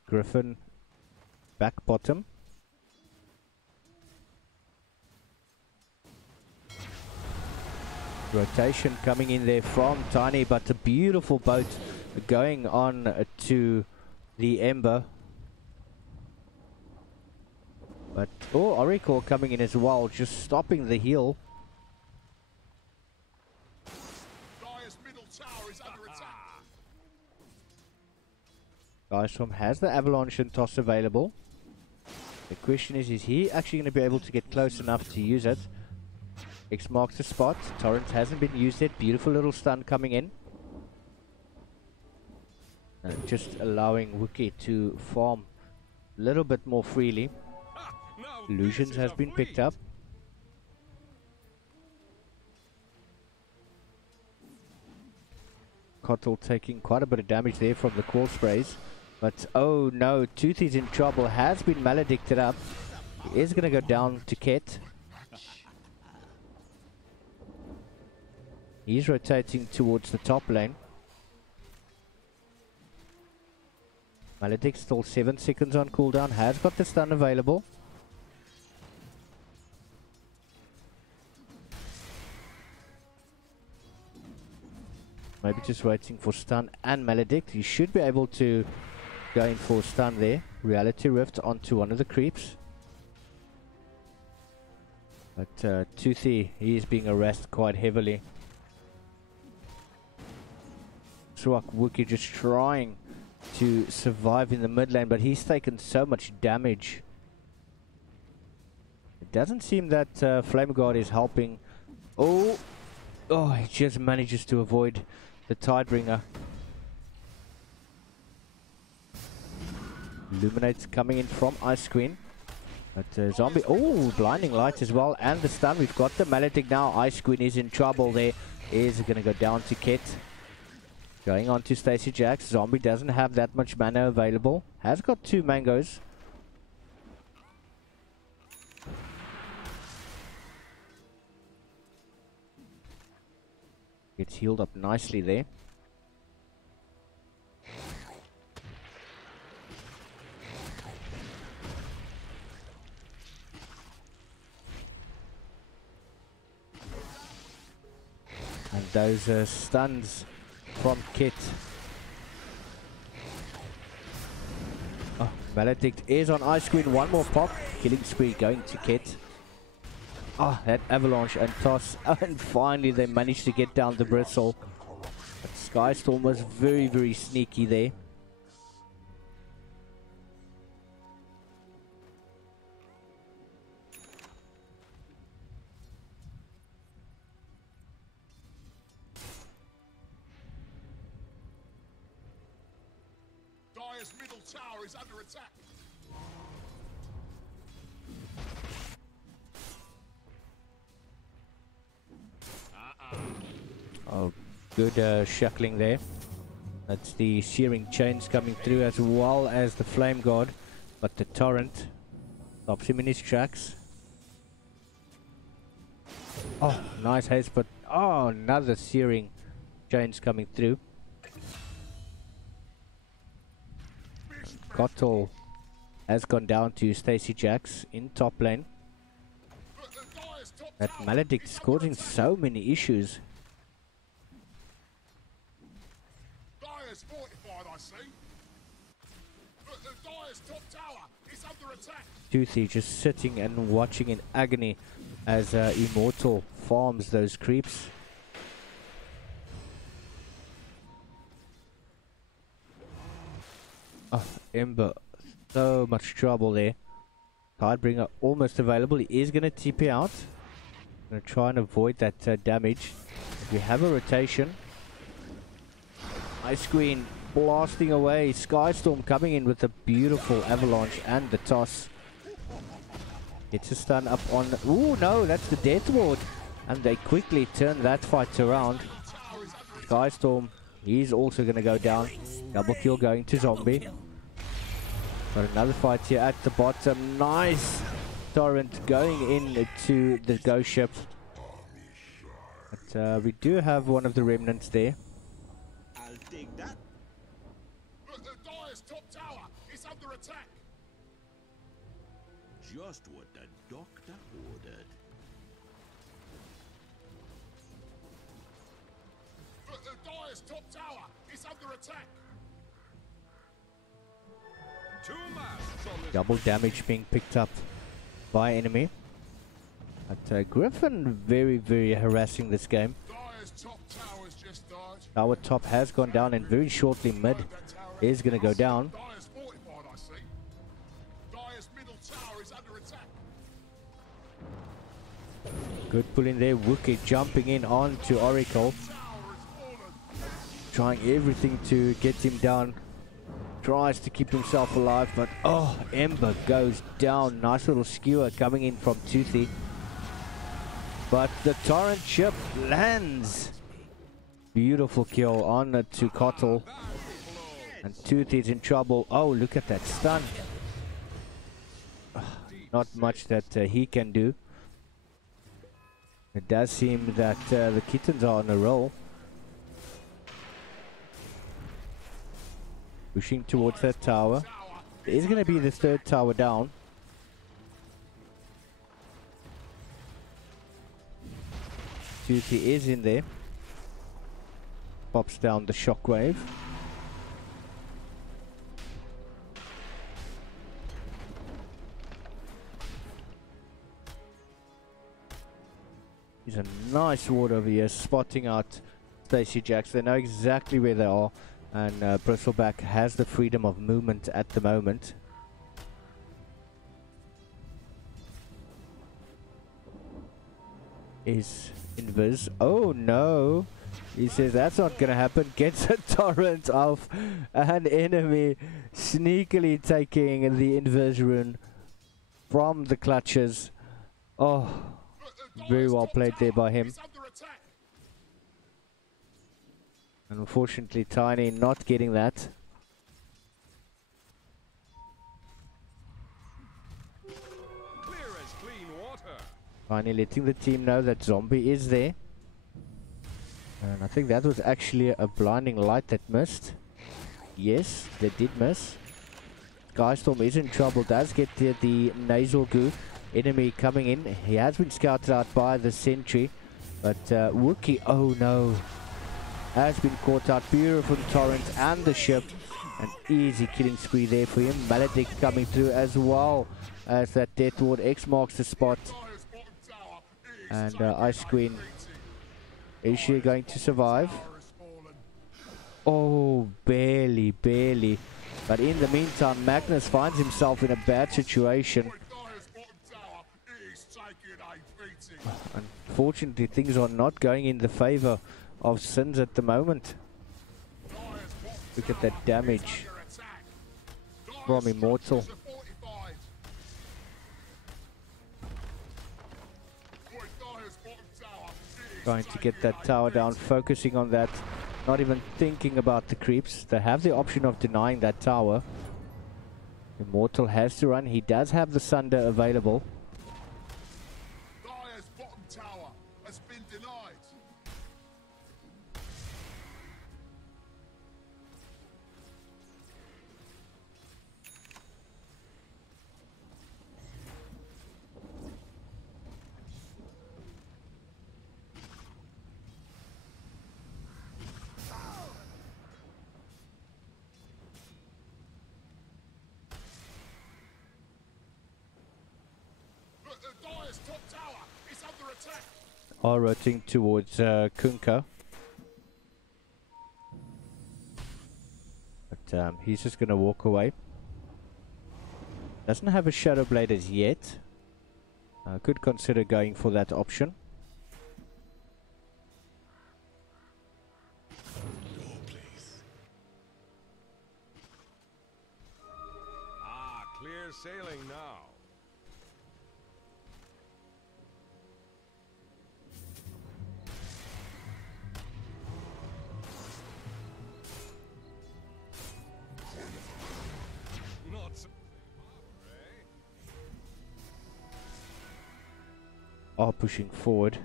Griffin back bottom. Rotation coming in there from Tiny, but a beautiful boat going on to the Ember. But Oracle coming in as well, just stopping the heal. Skystorm has the avalanche and toss available. The question is he actually going to be able to get close enough to use it? X marks the spot. Torrent hasn't been used yet. Beautiful little stun coming in. And just allowing Wookie to farm a little bit more freely. Illusions has been picked up. Cottle taking quite a bit of damage there from the call sprays. But oh no, Toothy's in trouble. Has been maledicted up. He is going to go down to Ket. He's rotating towards the top lane. Maledict still 7 seconds on cooldown. Has got the stun available. Maybe just waiting for stun and Maledict. He should be able to go in for stun there. Reality Rift onto one of the creeps. But Toothy, he is being harassed quite heavily. Swak Wookie just trying to survive in the mid lane, but he's taken so much damage. It doesn't seem that Flame Guard is helping. Oh, he just manages to avoid the Tidebringer. Illuminates coming in from Ice Queen. But Zombie, blinding light as well, and the stun. We've got the Maledict now. Ice Queen is in trouble there. Is going to go down to Ket. Going on to Stacy Jax. Zombie doesn't have that much mana available. Has got 2 mangoes. Gets healed up nicely there. And those stuns from Kit. Oh, Maledict is on Ice Queen. One more pop. Killing spree going to Kit. Oh, that avalanche and toss. And finally they managed to get down the bristle. But Skystorm was very, very sneaky there. Dire's middle tower is under attack. Oh, good shackling there. That's the Searing Chains coming through as well as the Flame Guard. But the Torrent stops him in his tracks. Oh, nice haste, but another Searing Chains coming through. Cottle has gone down to Stacy Jax in top lane. That Maledict is causing so many issues. Dire's fortified, I see. But the Dire's top tower is under attack. Toothy just sitting and watching in agony as Immortal farms those creeps. Oh, Ember, so much trouble there. Tidebringer almost available. He is going to TP out. Going to try and avoid that damage. We have a rotation. Ice Queen blasting away. Skystorm coming in with a beautiful avalanche and the toss. Gets a stun up on... Ooh, no, that's the Death Ward. And they quickly turn that fight around. Skystorm, he's also going to go down. Double kill going to Zombie. Got another fight here at the bottom. Nice Torrent going in to the ghost ship. But we do have one of the remnants there. I'll take that. But the Dire's top tower is under Just what the doctor ordered. The Dire's top tower is under attack. Double damage being picked up by enemy. But Griffin very harassing this game. Dire's top tower's just died. Our top has gone down, and very shortly mid is going to go down. Dire's fortified, I see. Dire's middle tower is under attack. Good pull in there. Wookie jumping in onto Oracle, trying everything to get him down. Tries to keep himself alive, but oh, Ember goes down. Nice little skewer coming in from Toothy. But the Torrent ship lands. Beautiful kill on to Cottle. And Toothy's in trouble. Oh, look at that stun. Not much that he can do. It does seem that the Kittens are on a roll. Pushing towards that tower. There is going to be the third tower down. Toothy is in there. Pops down the shockwave. He's a nice ward over here, spotting out Stacy Jacks. They know exactly where they are. And Bristleback has the freedom of movement at the moment. Is invis. Oh no! He says that's not gonna happen. Gets a torrent off an enemy, sneakily taking the invis rune from the clutches. Oh, very well played there by him. And unfortunately, Tiny not getting that. Clear as clean water. Tiny letting the team know that Zombie is there. And I think that was actually a blinding light that missed. Yes, they did miss. Skystorm is in trouble. Does get the nasal goo. Enemy coming in. He has been scouted out by the sentry. But Wookie, oh no. Has been caught out. Beautiful torrent and the ship. An easy killing spree there for him. Maledict coming through as well as that Death Ward. X marks the spot. And Ice Queen. Is she going to survive? Oh, barely. But in the meantime, Magnus finds himself in a bad situation. Unfortunately, things are not going in the favor of Sins at the moment. Look at that damage from Immortal. Trying to get that tower down, focusing on that, not even thinking about the creeps. They have the option of denying that tower. Immortal has to run. He does have the Sunder available. Dire's bottom tower has been denied. Dire's top tower is under attack. Are rotating towards Kunkka. But he's just going to walk away. Doesn't have a Shadow Blade as yet. Could consider going for that option. Clear sailing now. Are pushing forward.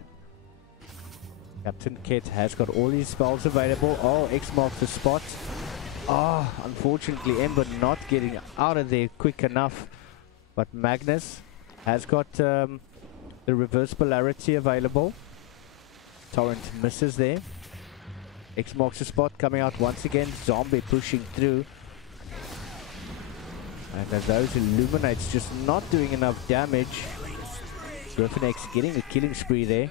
Captain Kett has got all his spells available. Oh, X marks the spot. Ah, unfortunately, Ember not getting out of there quick enough. But Magnus Has got the reverse polarity available. Torrent misses there. X marks the spot, coming out once again. Zombie pushing through. And those illuminates just not doing enough damage. Griffin X getting a killing spree there.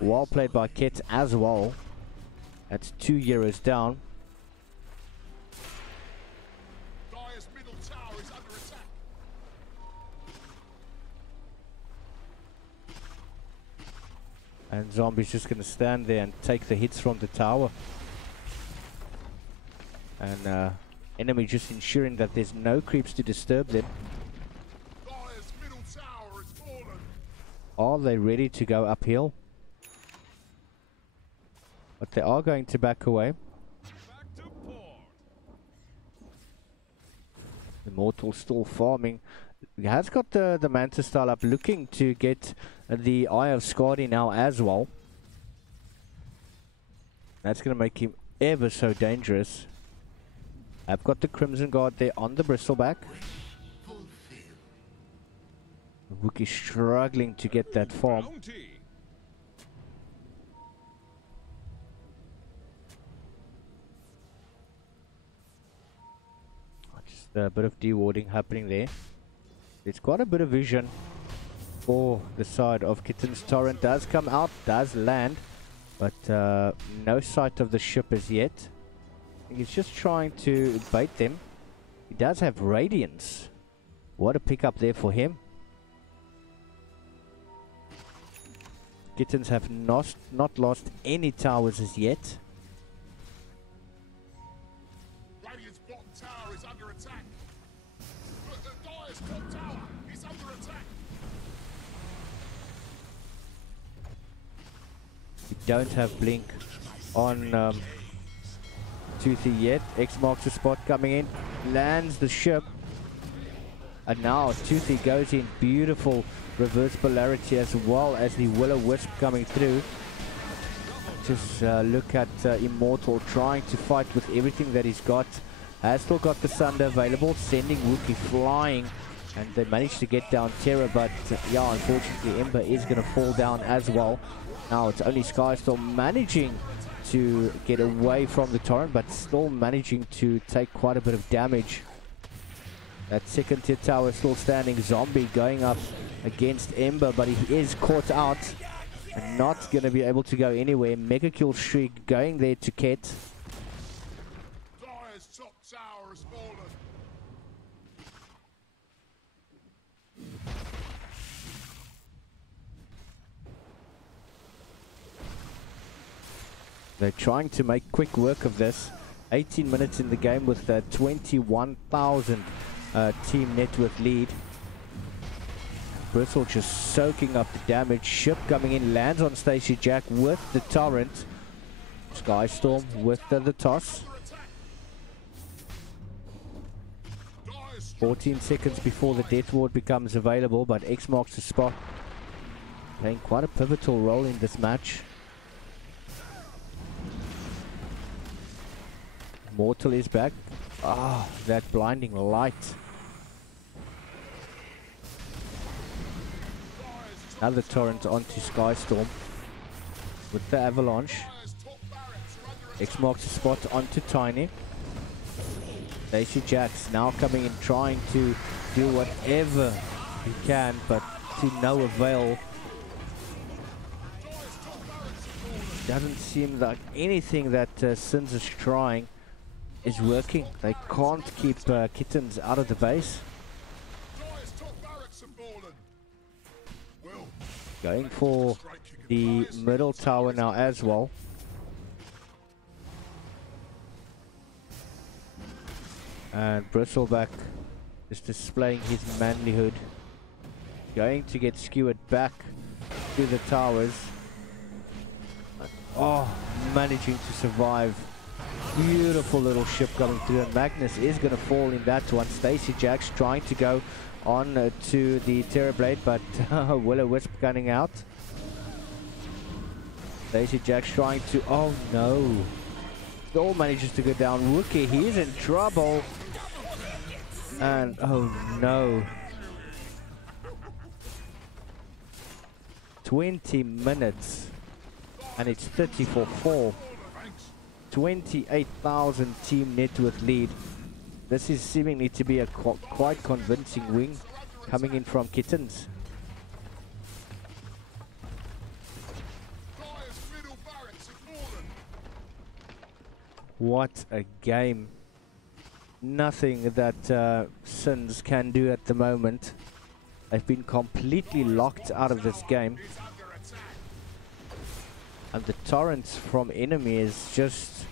Well played by Ket as well. That's 2 euros down. Dire's middle tower is under attack. And Zombie's just going to stand there and take the hits from the tower. And enemy just ensuring that there's no creeps to disturb them. Dire's middle tower is fallen. Are they ready to go uphill? But they are going to back away. Back to port. Immortal still farming. He has got the Manta style up, looking to get the Eye of Skadi now as well. That's going to make him ever so dangerous. I've got the Crimson Guard there on the bristleback. Wookie struggling to get that farm. Just a bit of dewarding happening there. There's quite a bit of vision for the side of Kitten's. Torrent does come out, does land, but no sight of the ship as yet. He's just trying to bait them. He does have Radiance. What a pickup there for him. Kittens have not lost any towers as yet. Radiant's bottom tower is under attack. But the Dire's top tower is under attack. We don't have Blink on Toothy yet. X marks the spot, coming in, lands the ship, and now Toothy goes in. Beautiful reverse polarity as well as the Will-O-Wisp coming through. Just look at Immortal trying to fight with everything that he's got. Has still got the Sunder available, sending Wookie flying, and they managed to get down Terror, but yeah, unfortunately Ember is going to fall down as well. Now it's only Skystorm managing to get away from the Torrent, but still managing to take quite a bit of damage. That second tier tower is still standing. Zombie going up against Ember, but he is caught out and not going to be able to go anywhere. Mega kill streak going there to Ket. Dire's top tower has fallen. They're trying to make quick work of this. 18 minutes in the game with 21,000 team net worth lead. Bristle just soaking up the damage. Ship coming in, lands on Stacy Jack with the Torrent. Skystorm with the toss. 14 seconds before the Death Ward becomes available, but X marks the spot. Playing quite a pivotal role in this match. Mortal is back. Ah, that blinding light. Another Torrent onto Skystorm with the Avalanche. X marks the spot onto Tiny. Stacy Jax now coming in, trying to do whatever he can, but to no avail. Doesn't seem like anything that Sins is trying is working. They can't keep Kittens out of the base. Going for the middle tower now as well. And Bristleback is displaying his manlyhood. Going to get skewered back to the towers. Oh, managing to survive. Beautiful little ship coming through, and Magnus is going to fall in that one. Stacy Jax trying to go on to the Terrorblade, but Will-O-Wisp gunning out. Stacy Jax trying to, oh no. Still manages to go down. Wookie, he's in trouble. And oh no. 20 minutes and it's 30-4. 28,000 team net worth lead. This is seemingly to be a quite convincing win coming in from Kittens. What a game. Nothing that Sins can do at the moment. They've been completely locked out of this game. And the torrents from enemy is just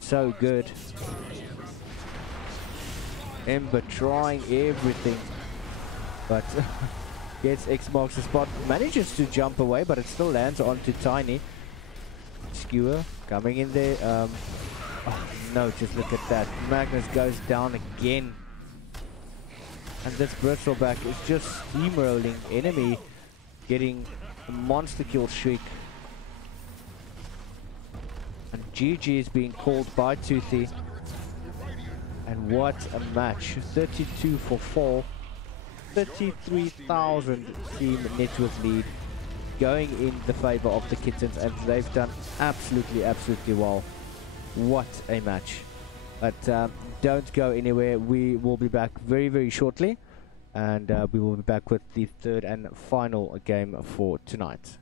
so good. Ember trying everything, but gets X marks the spot. Manages to jump away, but it still lands onto Tiny. Skewer coming in there. Oh no, just look at that. Magnus goes down again. And this bristleback is just steamrolling enemy, getting a monster kill streak. And GG is being called by Toothy. And what a match. 32-4. 33,000 team net worth lead going in the favor of the Kittens, and they've done absolutely well. What a match. But don't go anywhere. We will be back very shortly, and we will be back with the third and final game for tonight.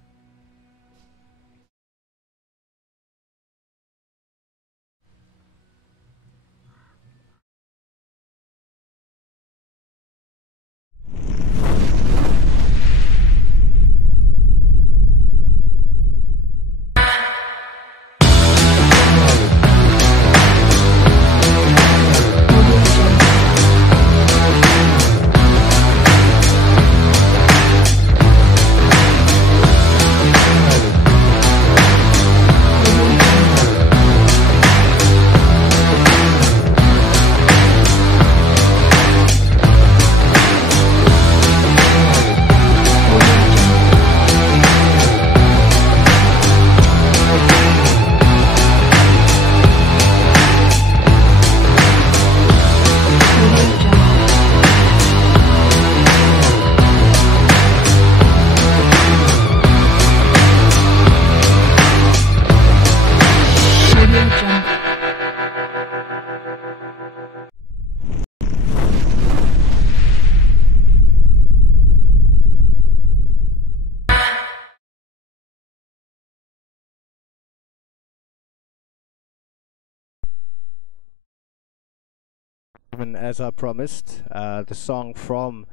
And as I promised, the song from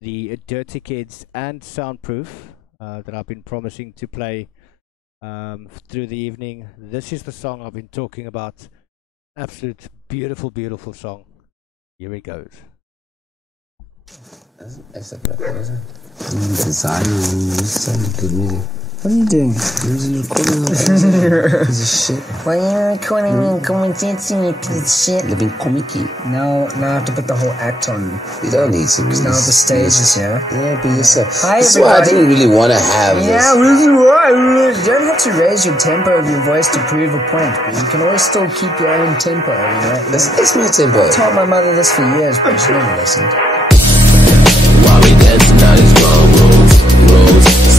the Dirty Kids and Soundproof that I've been promising to play through the evening. This is the song I've been talking about. Absolute beautiful song. Here it goes. What are you doing? I'm recording piece of shit. Why are you recording me and commentating, you piece of shit? Living comicky. Now I have to put the whole act on. You don't need to. Because now the stage is here. Yeah, be yourself. Hi, this everybody. Is why I didn't really want to have this. Yeah, this is why. You don't have to raise your tempo of your voice to prove a point, but you can always still keep your own tempo, you know? It's my tempo. I taught my mother this for years, but she never listened. While we dancing out these wrong rules,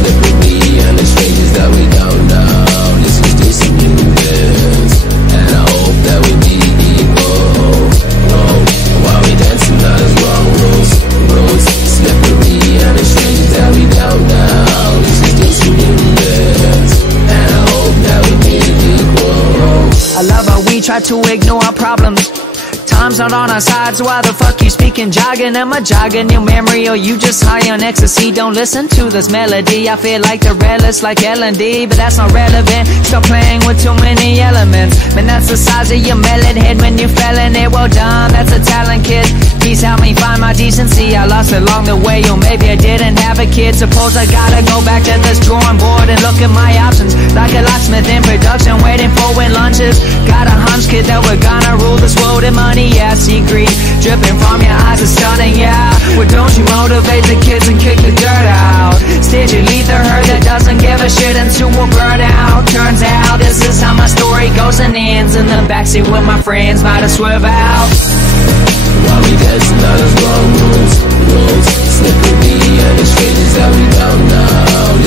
slippery and the strangers that we don't know. This is just some new dance, and I hope that we be equal. Oh, while we dancing out these wrong rules, slippery and the strangers that we don't know. This is just some new dance, and I hope that we be equal. I love how we try to ignore our problems. Time's not on our side, so why the fuck you speaking jargon? Am I jogging your memory, or you just high on ecstasy? Don't listen to this melody. I feel like the relics like L&D, but that's not relevant. Stop playing with too many elements. Man, that's the size of your melon head when you fell in it. Well done, that's a talent, kid. Please help me find my decency. I lost it along the way, or maybe I didn't have a kid. Suppose I gotta go back to this drawing board and look at my options. Like a locksmith in production, waiting for when lunches. Got a hunch, kid, that we're gonna rule this world in money. Yeah, see greed dripping from your eyes is stunning, yeah. Well, don't you motivate the kids and kick the dirt out? Instead you lead the herd that doesn't give a shit until we're burnt out. Turns out this is how my story goes and ends. In the backseat with my friends, might have swerve out. While we dancing out those wrong rules, slippery and the strangers that we don't know.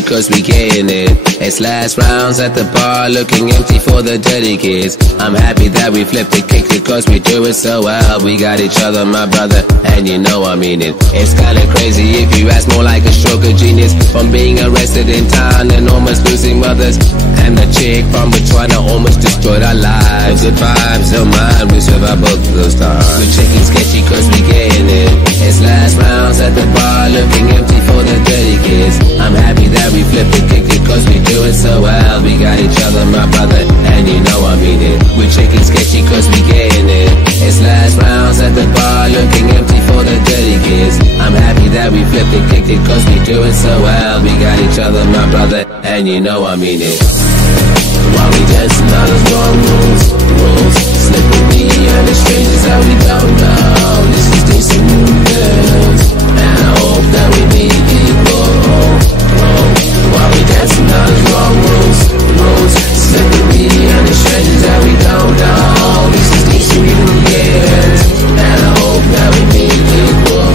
sketchy cause we getting it. It's last rounds at the bar, looking empty for the dirty kids. I'm happy that we flipped it, kicked it cause we do it so well. We got each other, my brother, and you know I mean it. It's kinda crazy if you ask, more like a stroke of genius. From being arrested in town and almost losing mothers, and the chick from Botswana almost destroyed our lives. Good vibes, don't mind, we survive both of those times. We're checking sketchy cause we getting it. It's last rounds at the bar, looking empty for the dirty kids. I'm happy that we flipped it, kicked it cause we do it so well. We got each other, my brother, and you know I mean it. We're checking sketchy cause we getting it. It's last rounds at the bar, looking empty for the dirty kids. I'm happy that we flipped it, kicked it cause we do it so well. We got each other, my brother, and you know I mean it. While we dancing all those wrong rules, slipping me and the strangers that we don't know. This is decent girls, and I hope that we be equal. While we dancing all those wrong rules, slipping me and the strangers that we don't know. This is decent girls, and I hope that we be equal.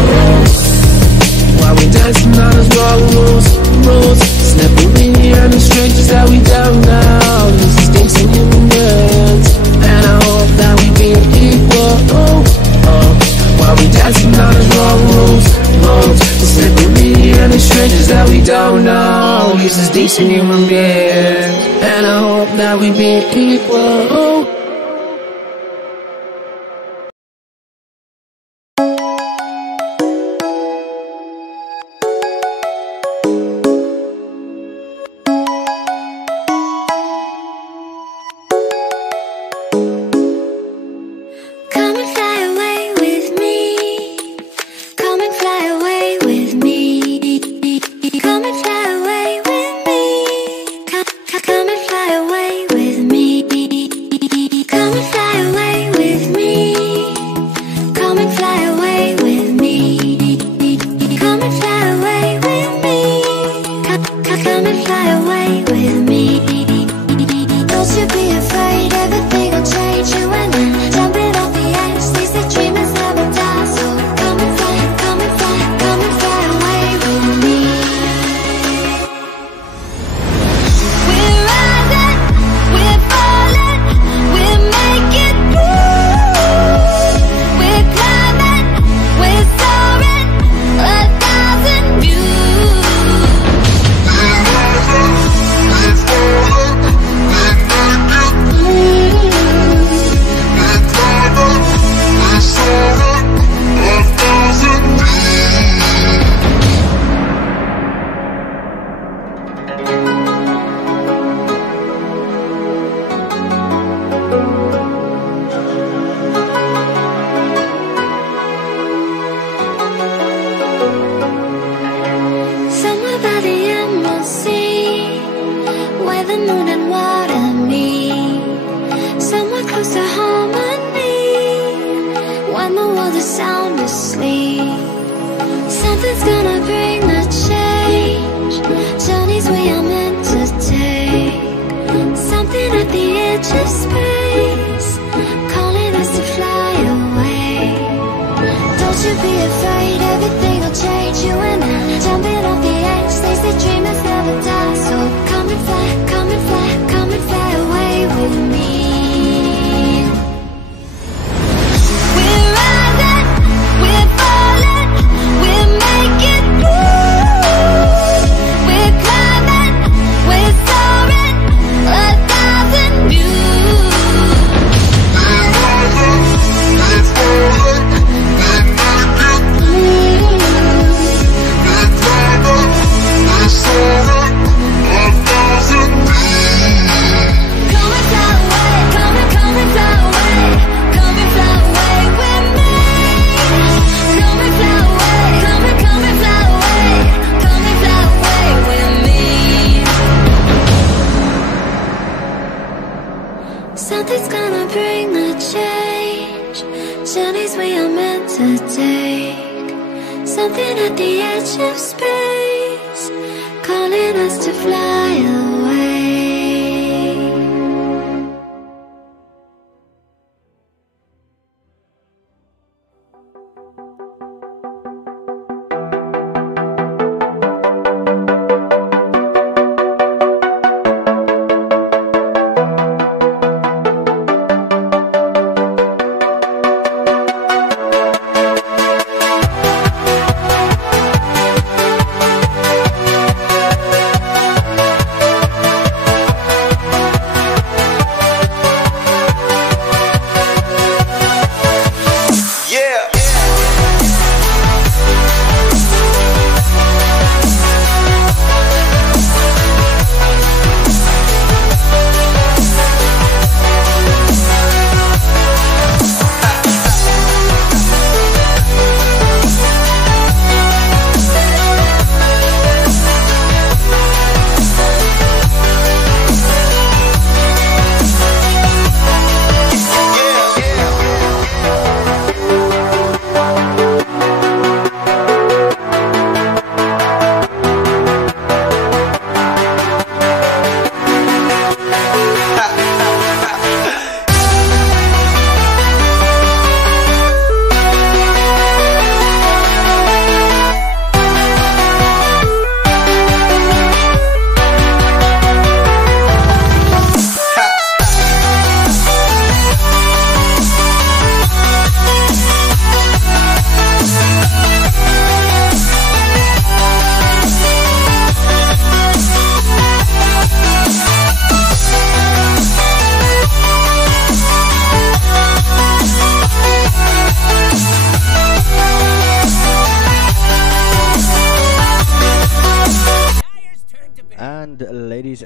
While we dancing all those wrong rules, slipping me and the strangers that we don't know. This is decent human beings, and I hope that we be equal. While we dancing on the wrong rules, slipping me and the strangers that we don't know. This is decent human beings, and I hope that we be equal.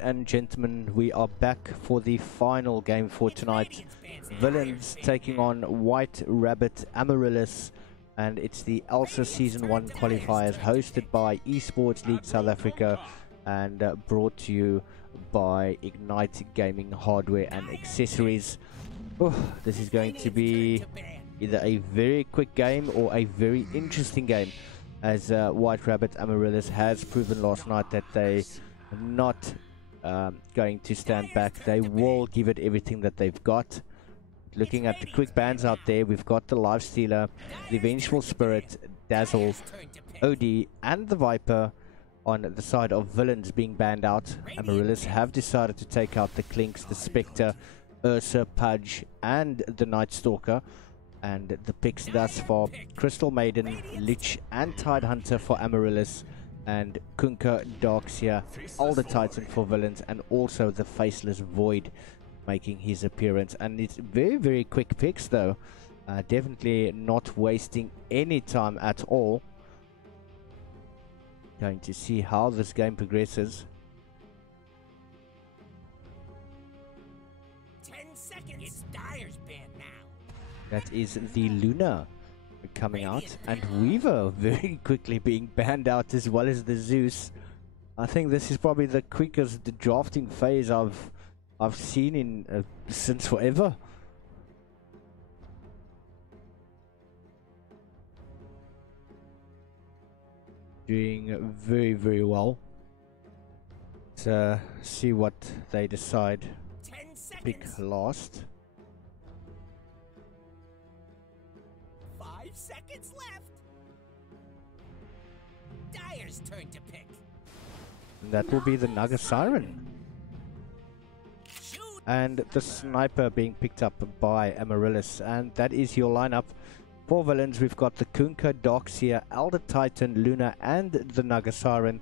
and gentlemen, we are back for the final game for tonight. Villains taking on White Rabbit Amaryllis, and it's the ELSA Season 1 qualifiers hosted by Esports League South Africa and brought to you by Ignite Gaming Hardware and Accessories. This is going to be either a very quick game or a very interesting game, as White Rabbit Amaryllis has proven last night that they are not going to stand back. They will give it everything that they've got. Looking at the quick bans out there, we've got the Life Stealer, the Vengeful Spirit, Dazzle, OD, and the Viper on the side of villains being banned out. Amaryllis have decided to take out the Clinks, the Spectre, Ursa, Pudge, and the Night Stalker. And the picks thus far: Crystal Maiden, Lich, and Tidehunter for Amaryllis, and Kunkka, Darkseer, Elder Titan for villains, and also the Faceless Void making his appearance. And it's very, very quick picks though. Definitely not wasting any time at all. Going to see how this game progresses. 10 seconds. It's Dyer's band now. That is the Luna coming out, and Weaver very quickly being banned out, as well as the Zeus. I think this is probably the quickest drafting phase I've seen in since forever. Doing very, very well. Let's see what they decide. 10 seconds. Pick last. 5 seconds left. Dyer's turn to pick. And that will be the Naga Siren. And the Sniper being picked up by Amaryllis. And that is your lineup. For villains, we've got the Kunkka, Darkseer, Elder Titan, Luna, and the Naga Siren.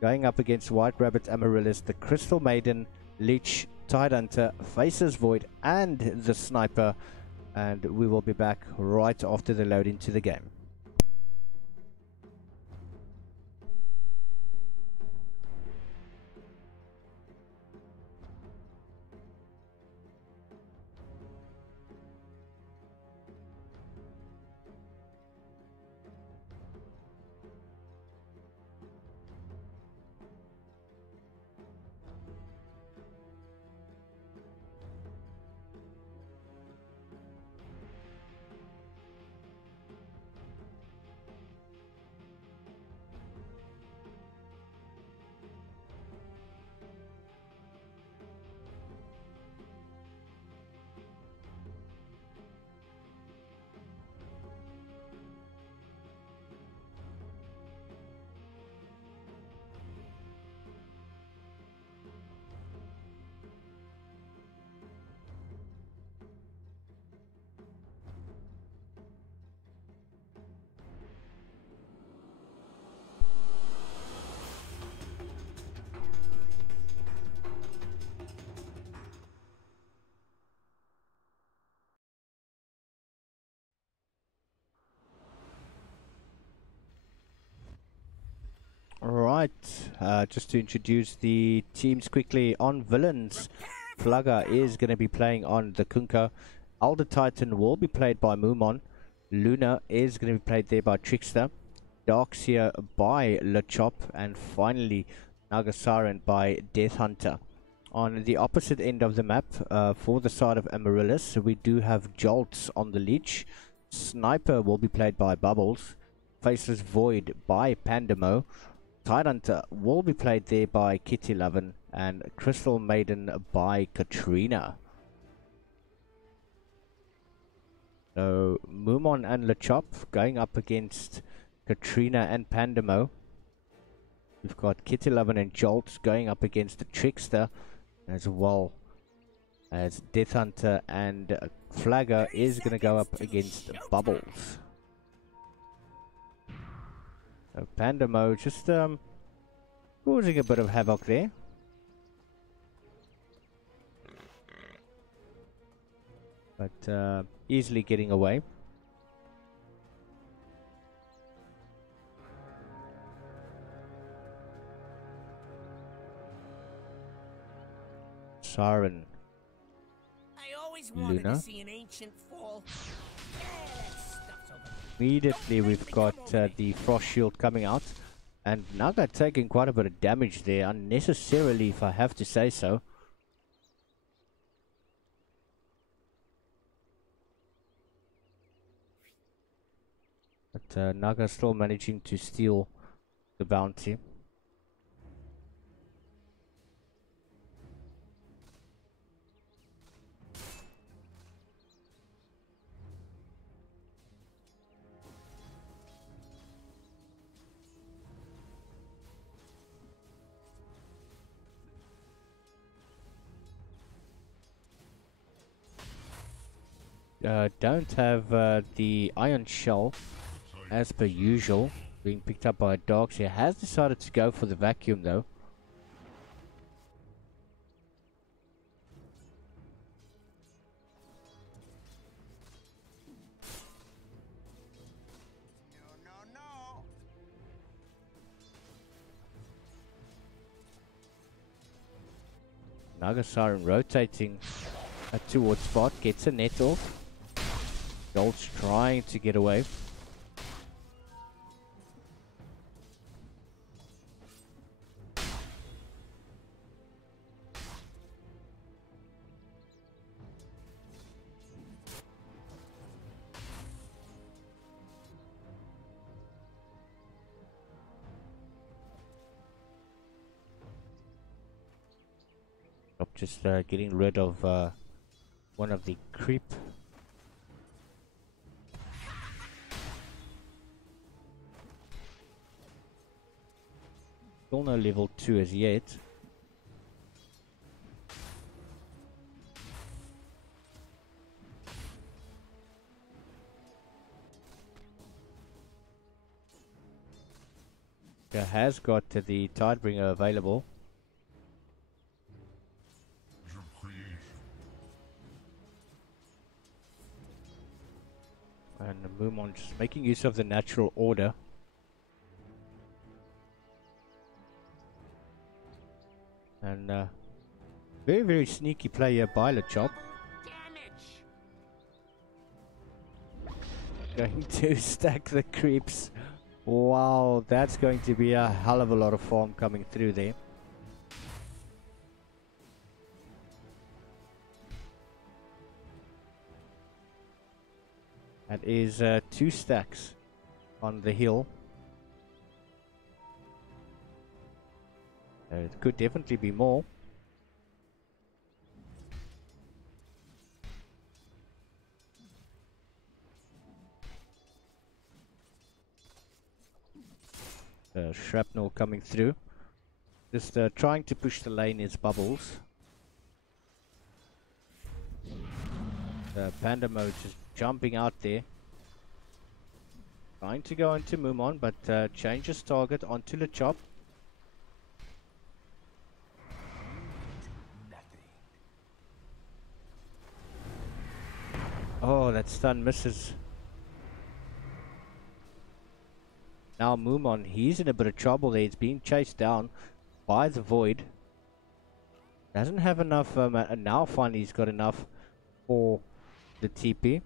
Going up against White Rabbit Amaryllis, the Crystal Maiden, Lich, Tidehunter, Faceless Void, and the Sniper. And we will be back right after the load into the game. Alright, just to introduce the teams quickly. On villains, Flugger is going to be playing on the Kunkka. Elder Titan will be played by Mumon. Luna is going to be played there by Trickster. Darkseer by Lechop. And finally, Naga Siren by Death Hunter. On the opposite end of the map, for the side of Amaryllis, we do have Jolts on the Leech. Sniper will be played by Bubbles. Faceless Void by Pandamo. Tidehunter will be played there by Kitty Lovin, and Crystal Maiden by Katrina. So Mumon and Lechop going up against Katrina and Pandamo. We've got Kitty Lovin and Jolt going up against the Trickster, as well as Death Hunter, and Flagger is going to go up against Bubbles. So Pandamo just causing a bit of havoc there. But easily getting away. Siren. I always wanted Luna. to see an ancient fall. That stuff's over. Immediately we've got the Frost Shield coming out. And Naga taking quite a bit of damage there, unnecessarily if I have to say so. But Naga still managing to steal the bounty. Don't have the Iron Shell as per usual being picked up by dogs. He has decided to go for the vacuum though. Naga Siren rotating towards spot, gets a net off. Gold's trying to get away. Just getting rid of one of the creep. Still no level 2 as yet. Has got the Tidebringer available. And Mumon just making use of the natural order. And very, very sneaky player by Lechop. Going to stack the creeps. Wow, that's going to be a hell of a lot of farm coming through there. That is 2 stacks on the hill. It could definitely be more. Shrapnel coming through. Just trying to push the lane is Bubbles. Panda mode just jumping out there. Trying to go into Mumon, but changes target onto Lechop. Oh, that stun misses. Now Mumon, he's in a bit of trouble there. He's being chased down by the Void. Doesn't have enough, and now finally he's got enough for the TP.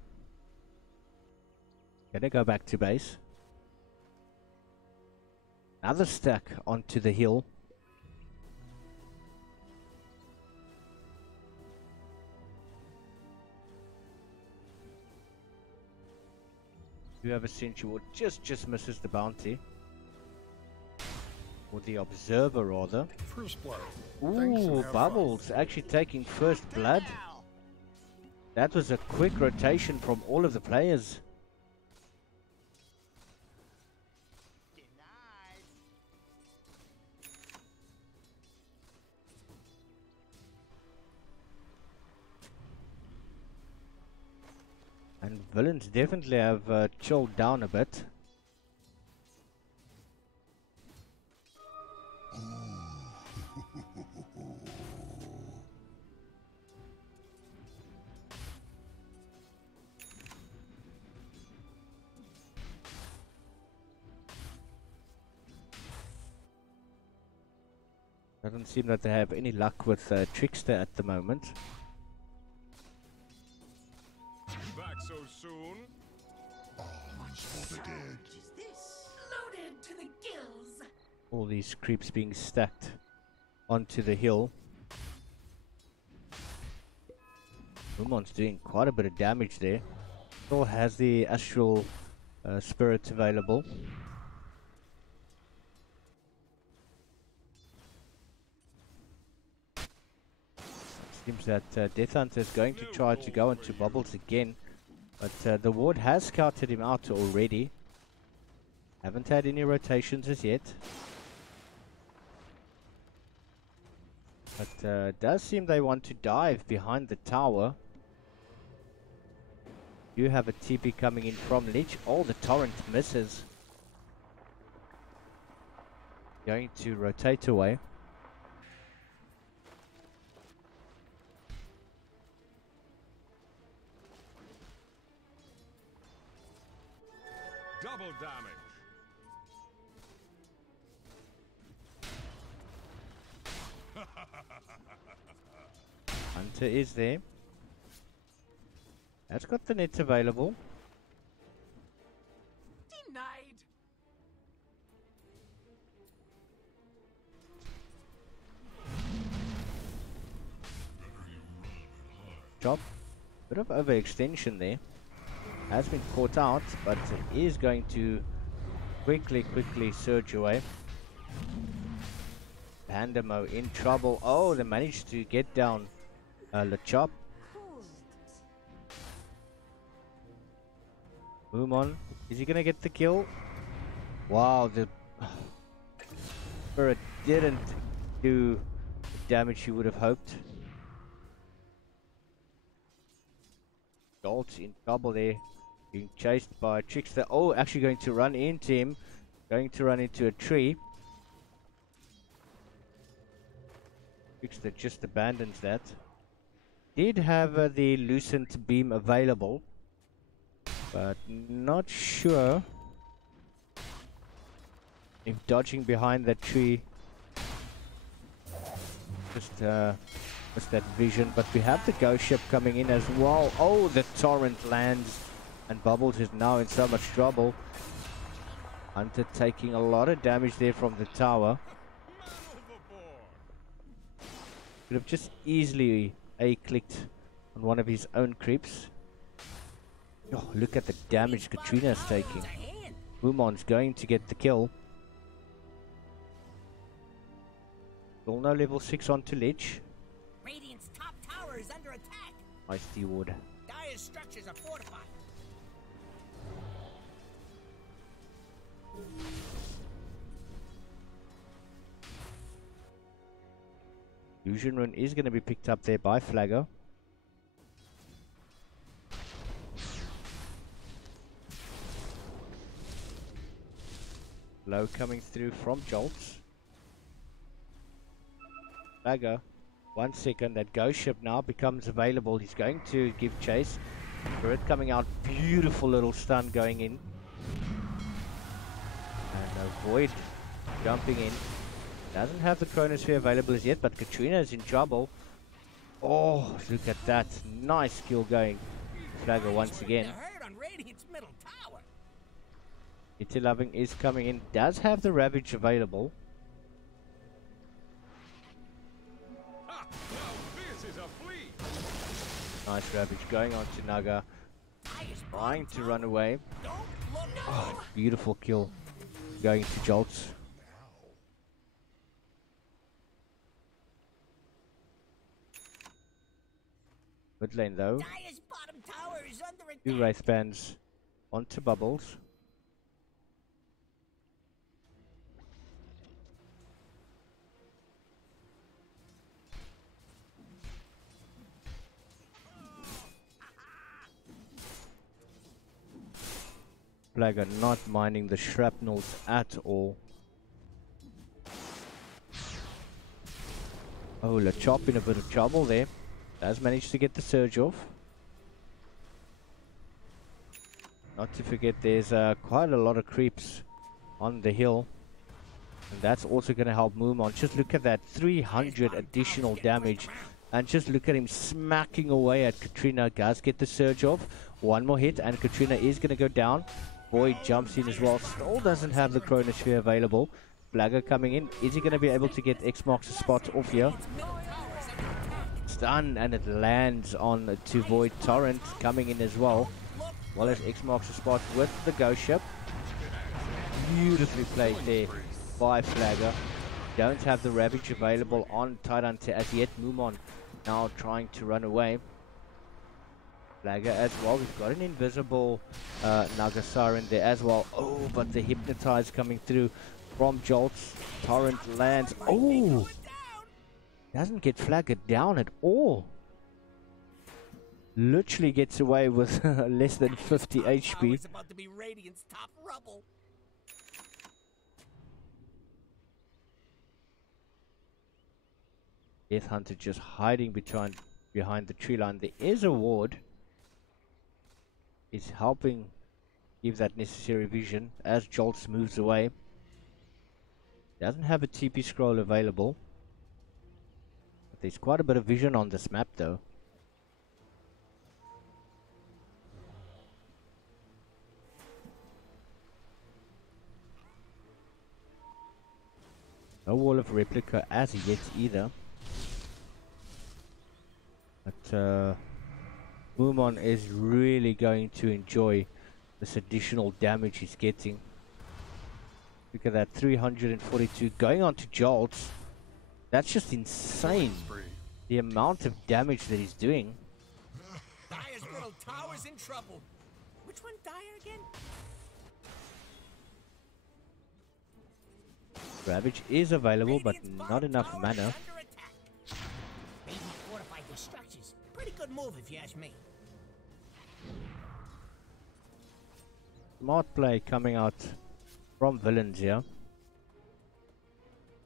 Gonna go back to base. Another stack onto the hill. Whoever sent you just misses the bounty. Or the observer rather. First blood. Ooh, Bubbles actually taking first blood. That was a quick rotation from all of the players. And villains definitely have chilled down a bit. Doesn't seem that they have any luck with Trickster at the moment. Back so soon? What sound is this? Loaded to the gills. All these creeps being stacked onto the hill. Umon's doing quite a bit of damage there. Still has the astral spirit available. Seems that Death Hunter is going to try to go into bubbles again, but the ward has scouted him out already. Haven't had any rotations as yet, but does seem they want to dive behind the tower. You have a TP coming in from Lich. Oh, the torrent misses. Going to rotate away. Double damage. Hunter is there. Has got the nets available. Denied. Chop. Bit of overextension there. Has been caught out, but is going to quickly surge away. Pandemo in trouble. Oh, they managed to get down Lechop. Umon, is he gonna get the kill? Wow, the Spirit didn't do the damage you would have hoped. Dolt's in trouble there, being chased by Trickster. Oh, actually going to run into him, going to run into a tree. Trickster just abandons that. Did have the Lucent Beam available, but not sure if dodging behind that tree just missed that vision. But we have the ghost ship coming in as well. Oh, the torrent lands and Bubbles is now in so much trouble. Hunter taking a lot of damage there from the tower. Could have just easily A-clicked on one of his own creeps. Oh, look at the damage Katrina's taking. Umon's going to get the kill. Still no level 6 onto Lich. Radiant's top tower is under attack. Nice D-Ward. Dire's structures are fortified. Fusion Rune is going to be picked up there by Flagger. Low coming through from Jolts. Flagger, 1 second, that ghost ship now becomes available. He's going to give chase. Spirit coming out, beautiful little stun going in. And Void jumping in. Doesn't have the Chronosphere available as yet, but Katrina is in trouble. Oh, look at that. Nice kill going. Flagger once again. Itty Loving is coming in. Does have the Ravage available. Nice Ravage going on to Naga. Trying to run away. Oh, beautiful kill going to Jolts. Mid lane though. 2 Wraith Bands onto Bubbles. Flagger not minding the shrapnels at all. Oh, Lechop in a bit of trouble there. Does manage to get the surge off. Not to forget there's quite a lot of creeps on the hill. And that's also going to help Moomon. Just look at that 300 additional damage. And just look at him smacking away at Katrina. Does get the surge off. One more hit and Katrina is going to go down. Void jumps in as well. Still doesn't have the Chronosphere available. Flagger coming in. Is he going to be able to get X marks the spot off here? Stun, and it lands on to Void. Torrent coming in as well. Well as X marks the spot with the Ghost Ship. Beautifully played there by Flagger. Don't have the Ravage available on Tyrant as yet. Moomon now trying to run away. Flagger as well. We've got an invisible Nagasiren there as well. Oh, but the Hypnotize coming through from Jolts. Torrent lands. Oh! Doesn't get Flagger down at all. Literally gets away with less than 50 HP. Death Hunter just hiding behind the tree line. There is a ward. Is helping give that necessary vision as Jolts moves away. Doesn't have a TP scroll available. But there's quite a bit of vision on this map though. No wall of replica as yet either. But Moomon is really going to enjoy this additional damage he's getting. Look at that, 342 going on to Jolts. That's just insane. The amount of damage that he's doing. Dire's middle tower's in trouble. Which one, Dire again? Ravage is available, but not enough mana. Maybe fortified their structures. Pretty good move if you ask me. Smart play coming out from villains here.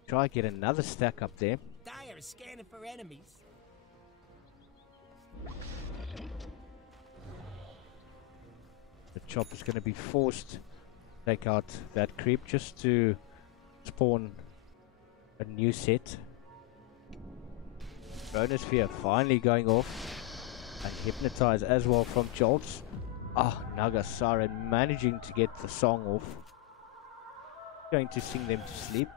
Try get another stack up there. Dire is scanning for enemies. The chop is going to be forced to take out that creep just to spawn a new set. Chronosphere finally going off. And Hypnotize as well from Jolts. Ah, Nagasiren managing to get the song off. Going to sing them to sleep.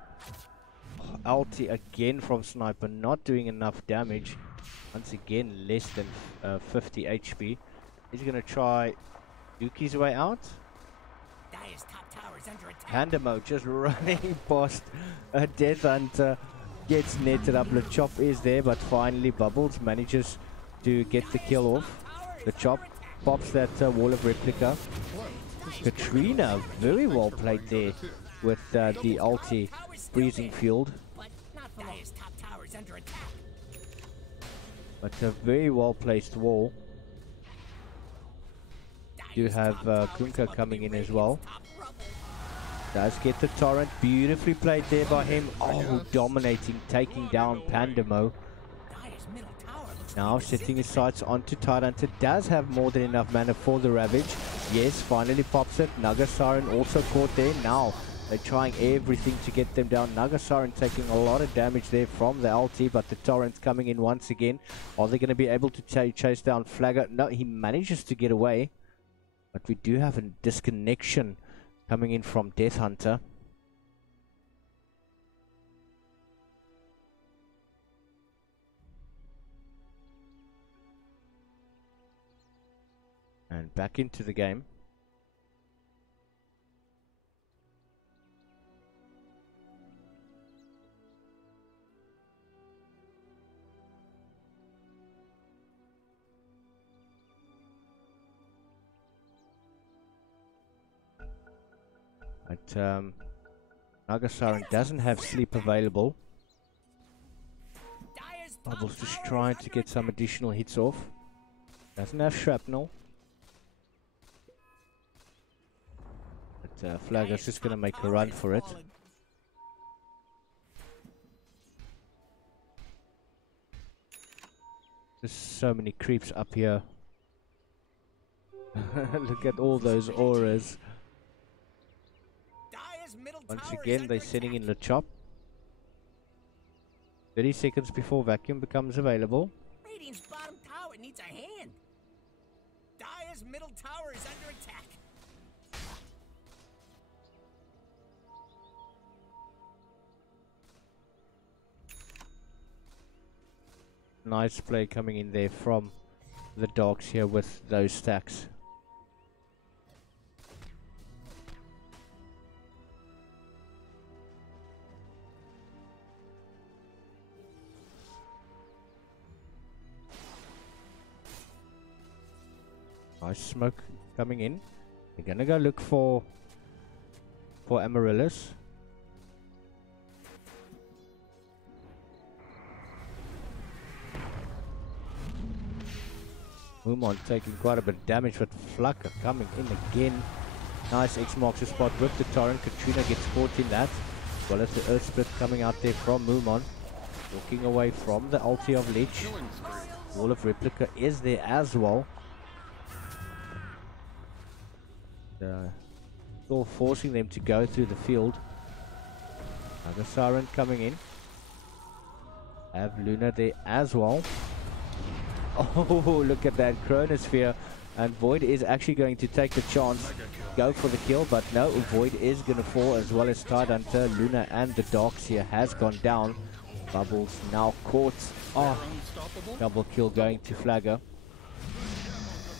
Ulti again from Sniper, not doing enough damage. Once again, less than 50 HP. He's going to try duke his way out. Dire's top tower is under attack. Pandemo just running past a Death Hunter. Gets netted up. The chop is there, but finally Bubbles manages to get the kill off. The chop pops that wall of replica. Katrina, very well played there with the ulti freezing field. But a very well placed wall. You have Kunka coming in as well. Does get the torrent, beautifully played there by him. Oh, dominating, taking down Pandemo. Now setting his sights onto Tyrant. It does have more than enough mana for the Ravage. Yes, finally pops it. Nagasiren also caught there. Now they're trying everything to get them down. Nagasiren taking a lot of damage there from the ulti, but the Torrent's coming in once again. Are they going to be able to chase down Flagger? No, he manages to get away. But we do have a disconnection coming in from Death Hunter. And back into the game. But Nagasiren doesn't have sleep available. Bubbles just trying to get some additional hits off. Doesn't have shrapnel. But Flagger's just going to make a run for it. There's so many creeps up here. Look at all those auras. Once again, they're sending in the chop. 30 seconds before vacuum becomes available. Radiant's bottom tower needs a hand. Dire's middle tower is under attack. Nice play coming in there from the dogs here with those stacks. Nice smoke coming in. We're gonna go look for Amaryllis. Moomon taking quite a bit of damage, but Flucker coming in again. Nice X marks the spot with the Torrent. Katrina gets caught in that. As well as the Earth Split coming out there from Moomon. Walking away from the ulti of Lich. Wall of Replica is there as well. Still forcing them to go through the field. Another Siren coming in. Have Luna there as well. Oh, look at that Chronosphere. And Void is actually going to take the chance, go for the kill, but no, Void is going to fall as well as Tidehunter. Luna and the Darkseer has gone down. Bubbles now caught. Oh, double kill going to Flagger.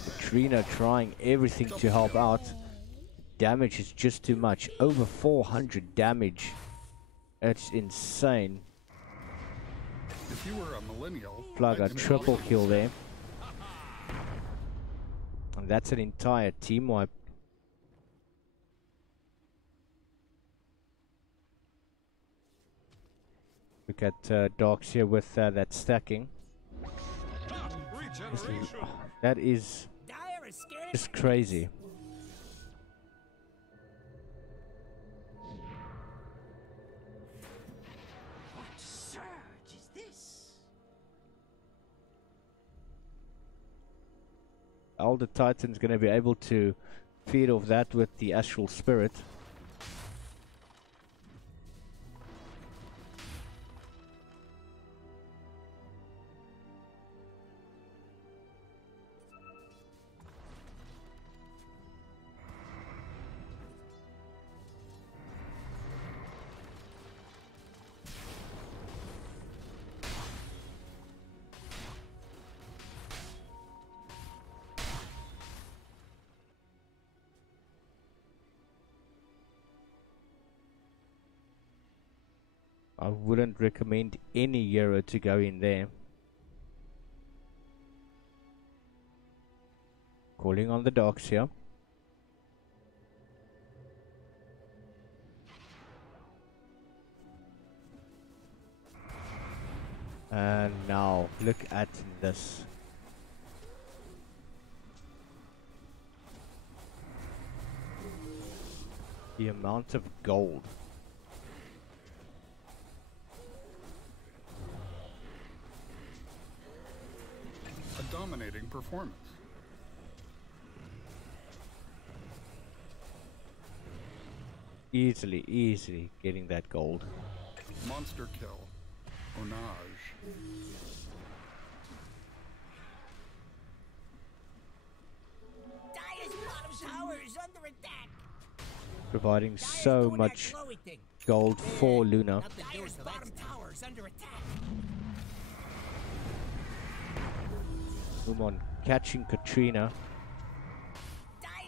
Katrina trying everything to help out. Damage is just too much. Over 400 damage. It's insane. If you were a millennial, Flagger triple kill there. And that's an entire team wipe. Look at Darkseer with that stacking. That is just crazy. What surge is this? Elder Titan's going to be able to feed off that with the Astral Spirit. I wouldn't recommend any hero to go in there. Calling on the dogs here. And now look at this. The amount of gold. a dominating performance. Easily getting that gold. Monster kill. Onage. Dire's bottom tower is under attack. Providing so much gold for Luna. Dire's bottom tower is under attack. Moomon catching Katrina.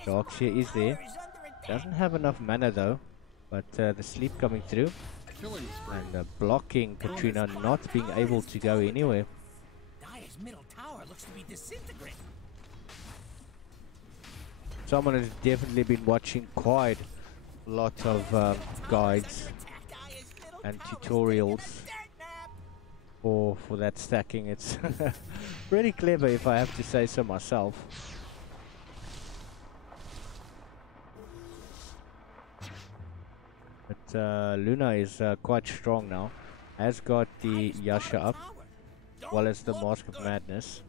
Darkseer is there. Doesn't have enough mana though. But the sleep coming through. And blocking Katrina, not being able to go anywhere. Dire's middle tower looks to be disintegrating. Someone has definitely been watching quite a lot of guides and tutorials for that stacking. It's pretty clever, if I have to say so myself. But Luna is quite strong now. Has got the Yasha up, as well as the Mask of Madness.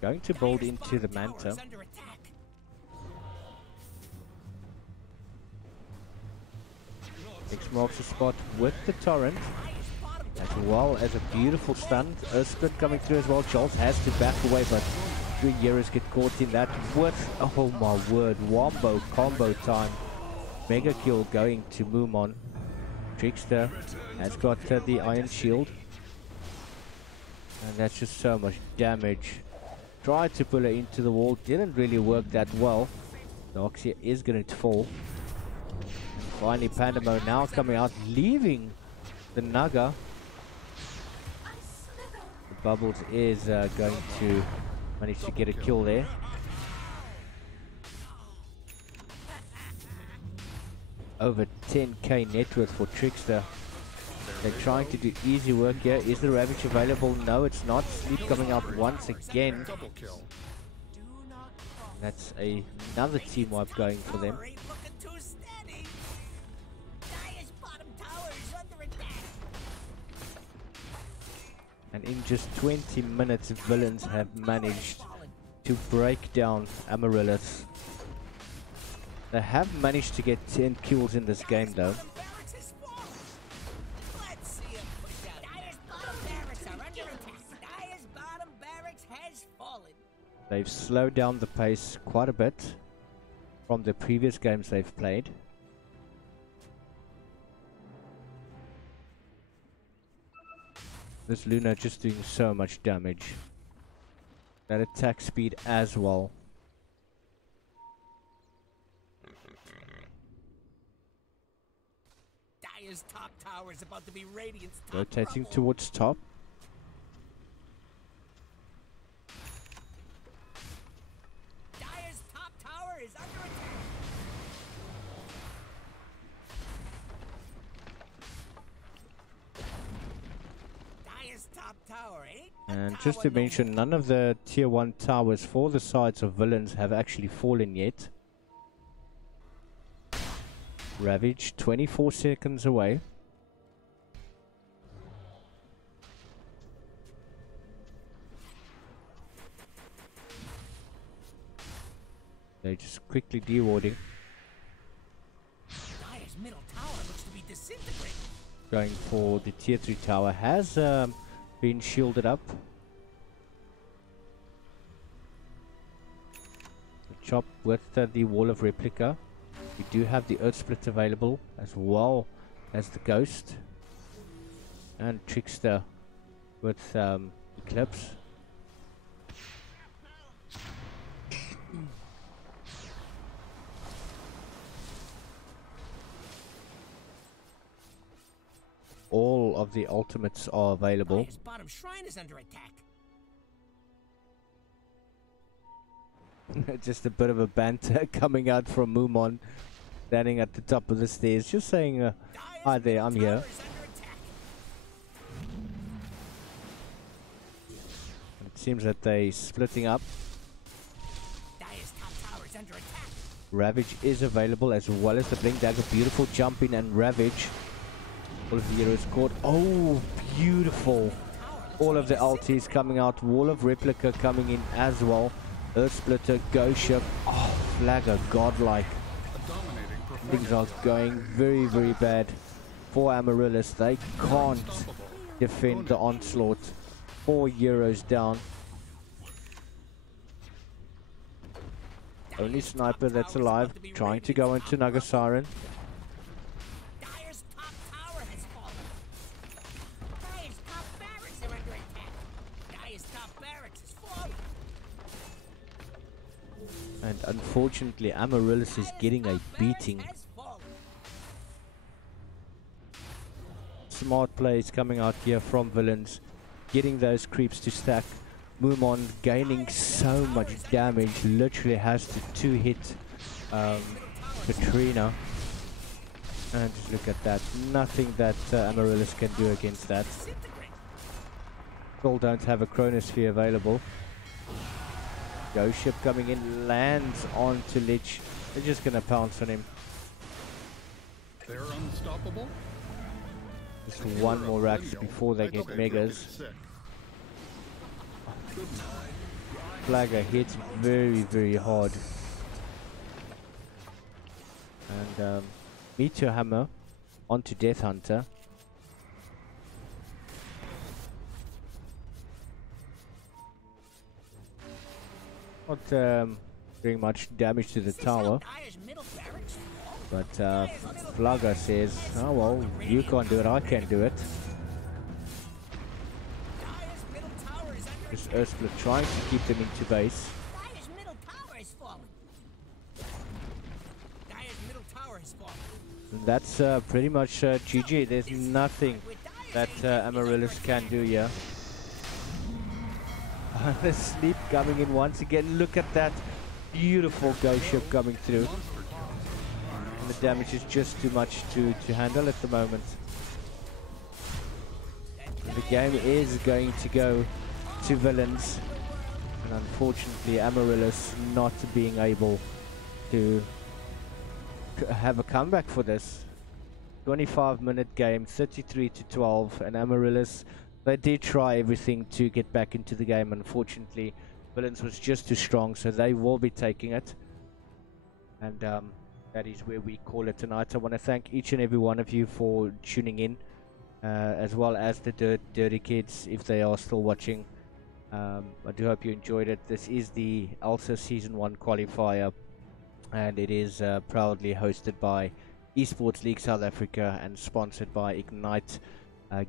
Going to build into the Manta. X marks the spot with the torrent, as well as a beautiful stun. A split coming through as well. Jolts has to back away, but 3 Euros get caught in that with, oh my word, wombo combo time. Mega kill going to Mumon. Trickster has got the iron shield, and that's just so much damage. Tried to pull her into the wall, didn't really work that well. The Oxia is going to fall. And finally Pandamo now coming out, leaving the Naga. The Bubbles is going to manage to get a kill there. Over 10k net worth for Trickster. They're trying to do easy work here. Is the Ravage available? No, it's not. Sleep coming out once again. That's another team wipe going for them. And in just 20 minutes, Villains have managed to break down Amaryllis. They have managed to get 10 kills in this game though. They've slowed down the pace quite a bit from the previous games they've played. This Luna just doing so much damage. That attack speed as well. Dire's top tower is about to be Radiant's top Rotating rubble. towards top. Dire's top tower is under attack. Dire's top tower ain't. And just to mention, none of the tier 1 towers for the sides of Villains have actually fallen yet. Ravage 24 seconds away. They're just quickly dewarding. Dire's middle tower looks to be disintegrating. Going for the tier 3 tower. Has been shielded up. The chop with the wall of replica. We do have the Earth Split available, as well as the Ghost. And Trickster with Eclipse. All of the ultimates are available. Dire's bottom shrine is under attack. Just a bit of a banter coming out from Mumon, standing at the top of the stairs, just saying, hi there, I'm here. It seems that they're splitting up. Dire's top tower is under attack. Ravage is available, as well as the Blink Dagger. Beautiful jump in and Ravage. All of the heroes caught. Oh, beautiful. All of the ultis coming out. Wall of Replica coming in as well. Earth Splitter, Ghost Ship. Oh, Flagger, godlike. Things are going very, very bad for Amaryllis. They can't defend the onslaught. 4 Euros down. Only Sniper that's alive, trying to go into Naga Siren. Dire's top tower has fallen. Dire's top barracks are under attack. Dire's top barracks is falling. And unfortunately, Amaryllis is getting a beating. Smart plays coming out here from Villains, getting those creeps to stack. Mumon gaining so much damage, literally has to 2-hit Katrina. And just look at that, nothing that Amaryllis can do against that. Still don't have a Chronosphere available. Ghost Ship coming in, lands onto Lich. They're just gonna pounce on him. They're unstoppable. Just one more Rax before they get Megas. Flagger hits very, very hard. And Meteor Hammer onto Death Hunter. Not doing much damage to the tower. But Flagga says, oh well, you can't do it, I can do it. Just Ursula trying to keep them into base. Dire's middle tower has fallen. Dire's middle tower has fallen. And that's pretty much GG. There's nothing that Amaryllis can do here. The sleep coming in once again. Look at that beautiful ghost ship coming through. And the damage is just too much to handle at the moment. And the game is going to go to villains. And unfortunately Amaryllis not being able to have a comeback for this. 25-minute game, 33-12, and Amaryllis, they did try everything to get back into the game. Unfortunately, Villains was just too strong, so they will be taking it. And that is where we call it tonight. I want to thank each and every one of you for tuning in, as well as the Dirty Kids, if they are still watching. I do hope you enjoyed it. This is the ELSA Season 1 qualifier, and it is proudly hosted by Esports League South Africa and sponsored by Ignite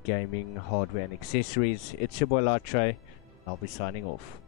Gaming Hardware and Accessories. It's your boy Latre. I'll be signing off.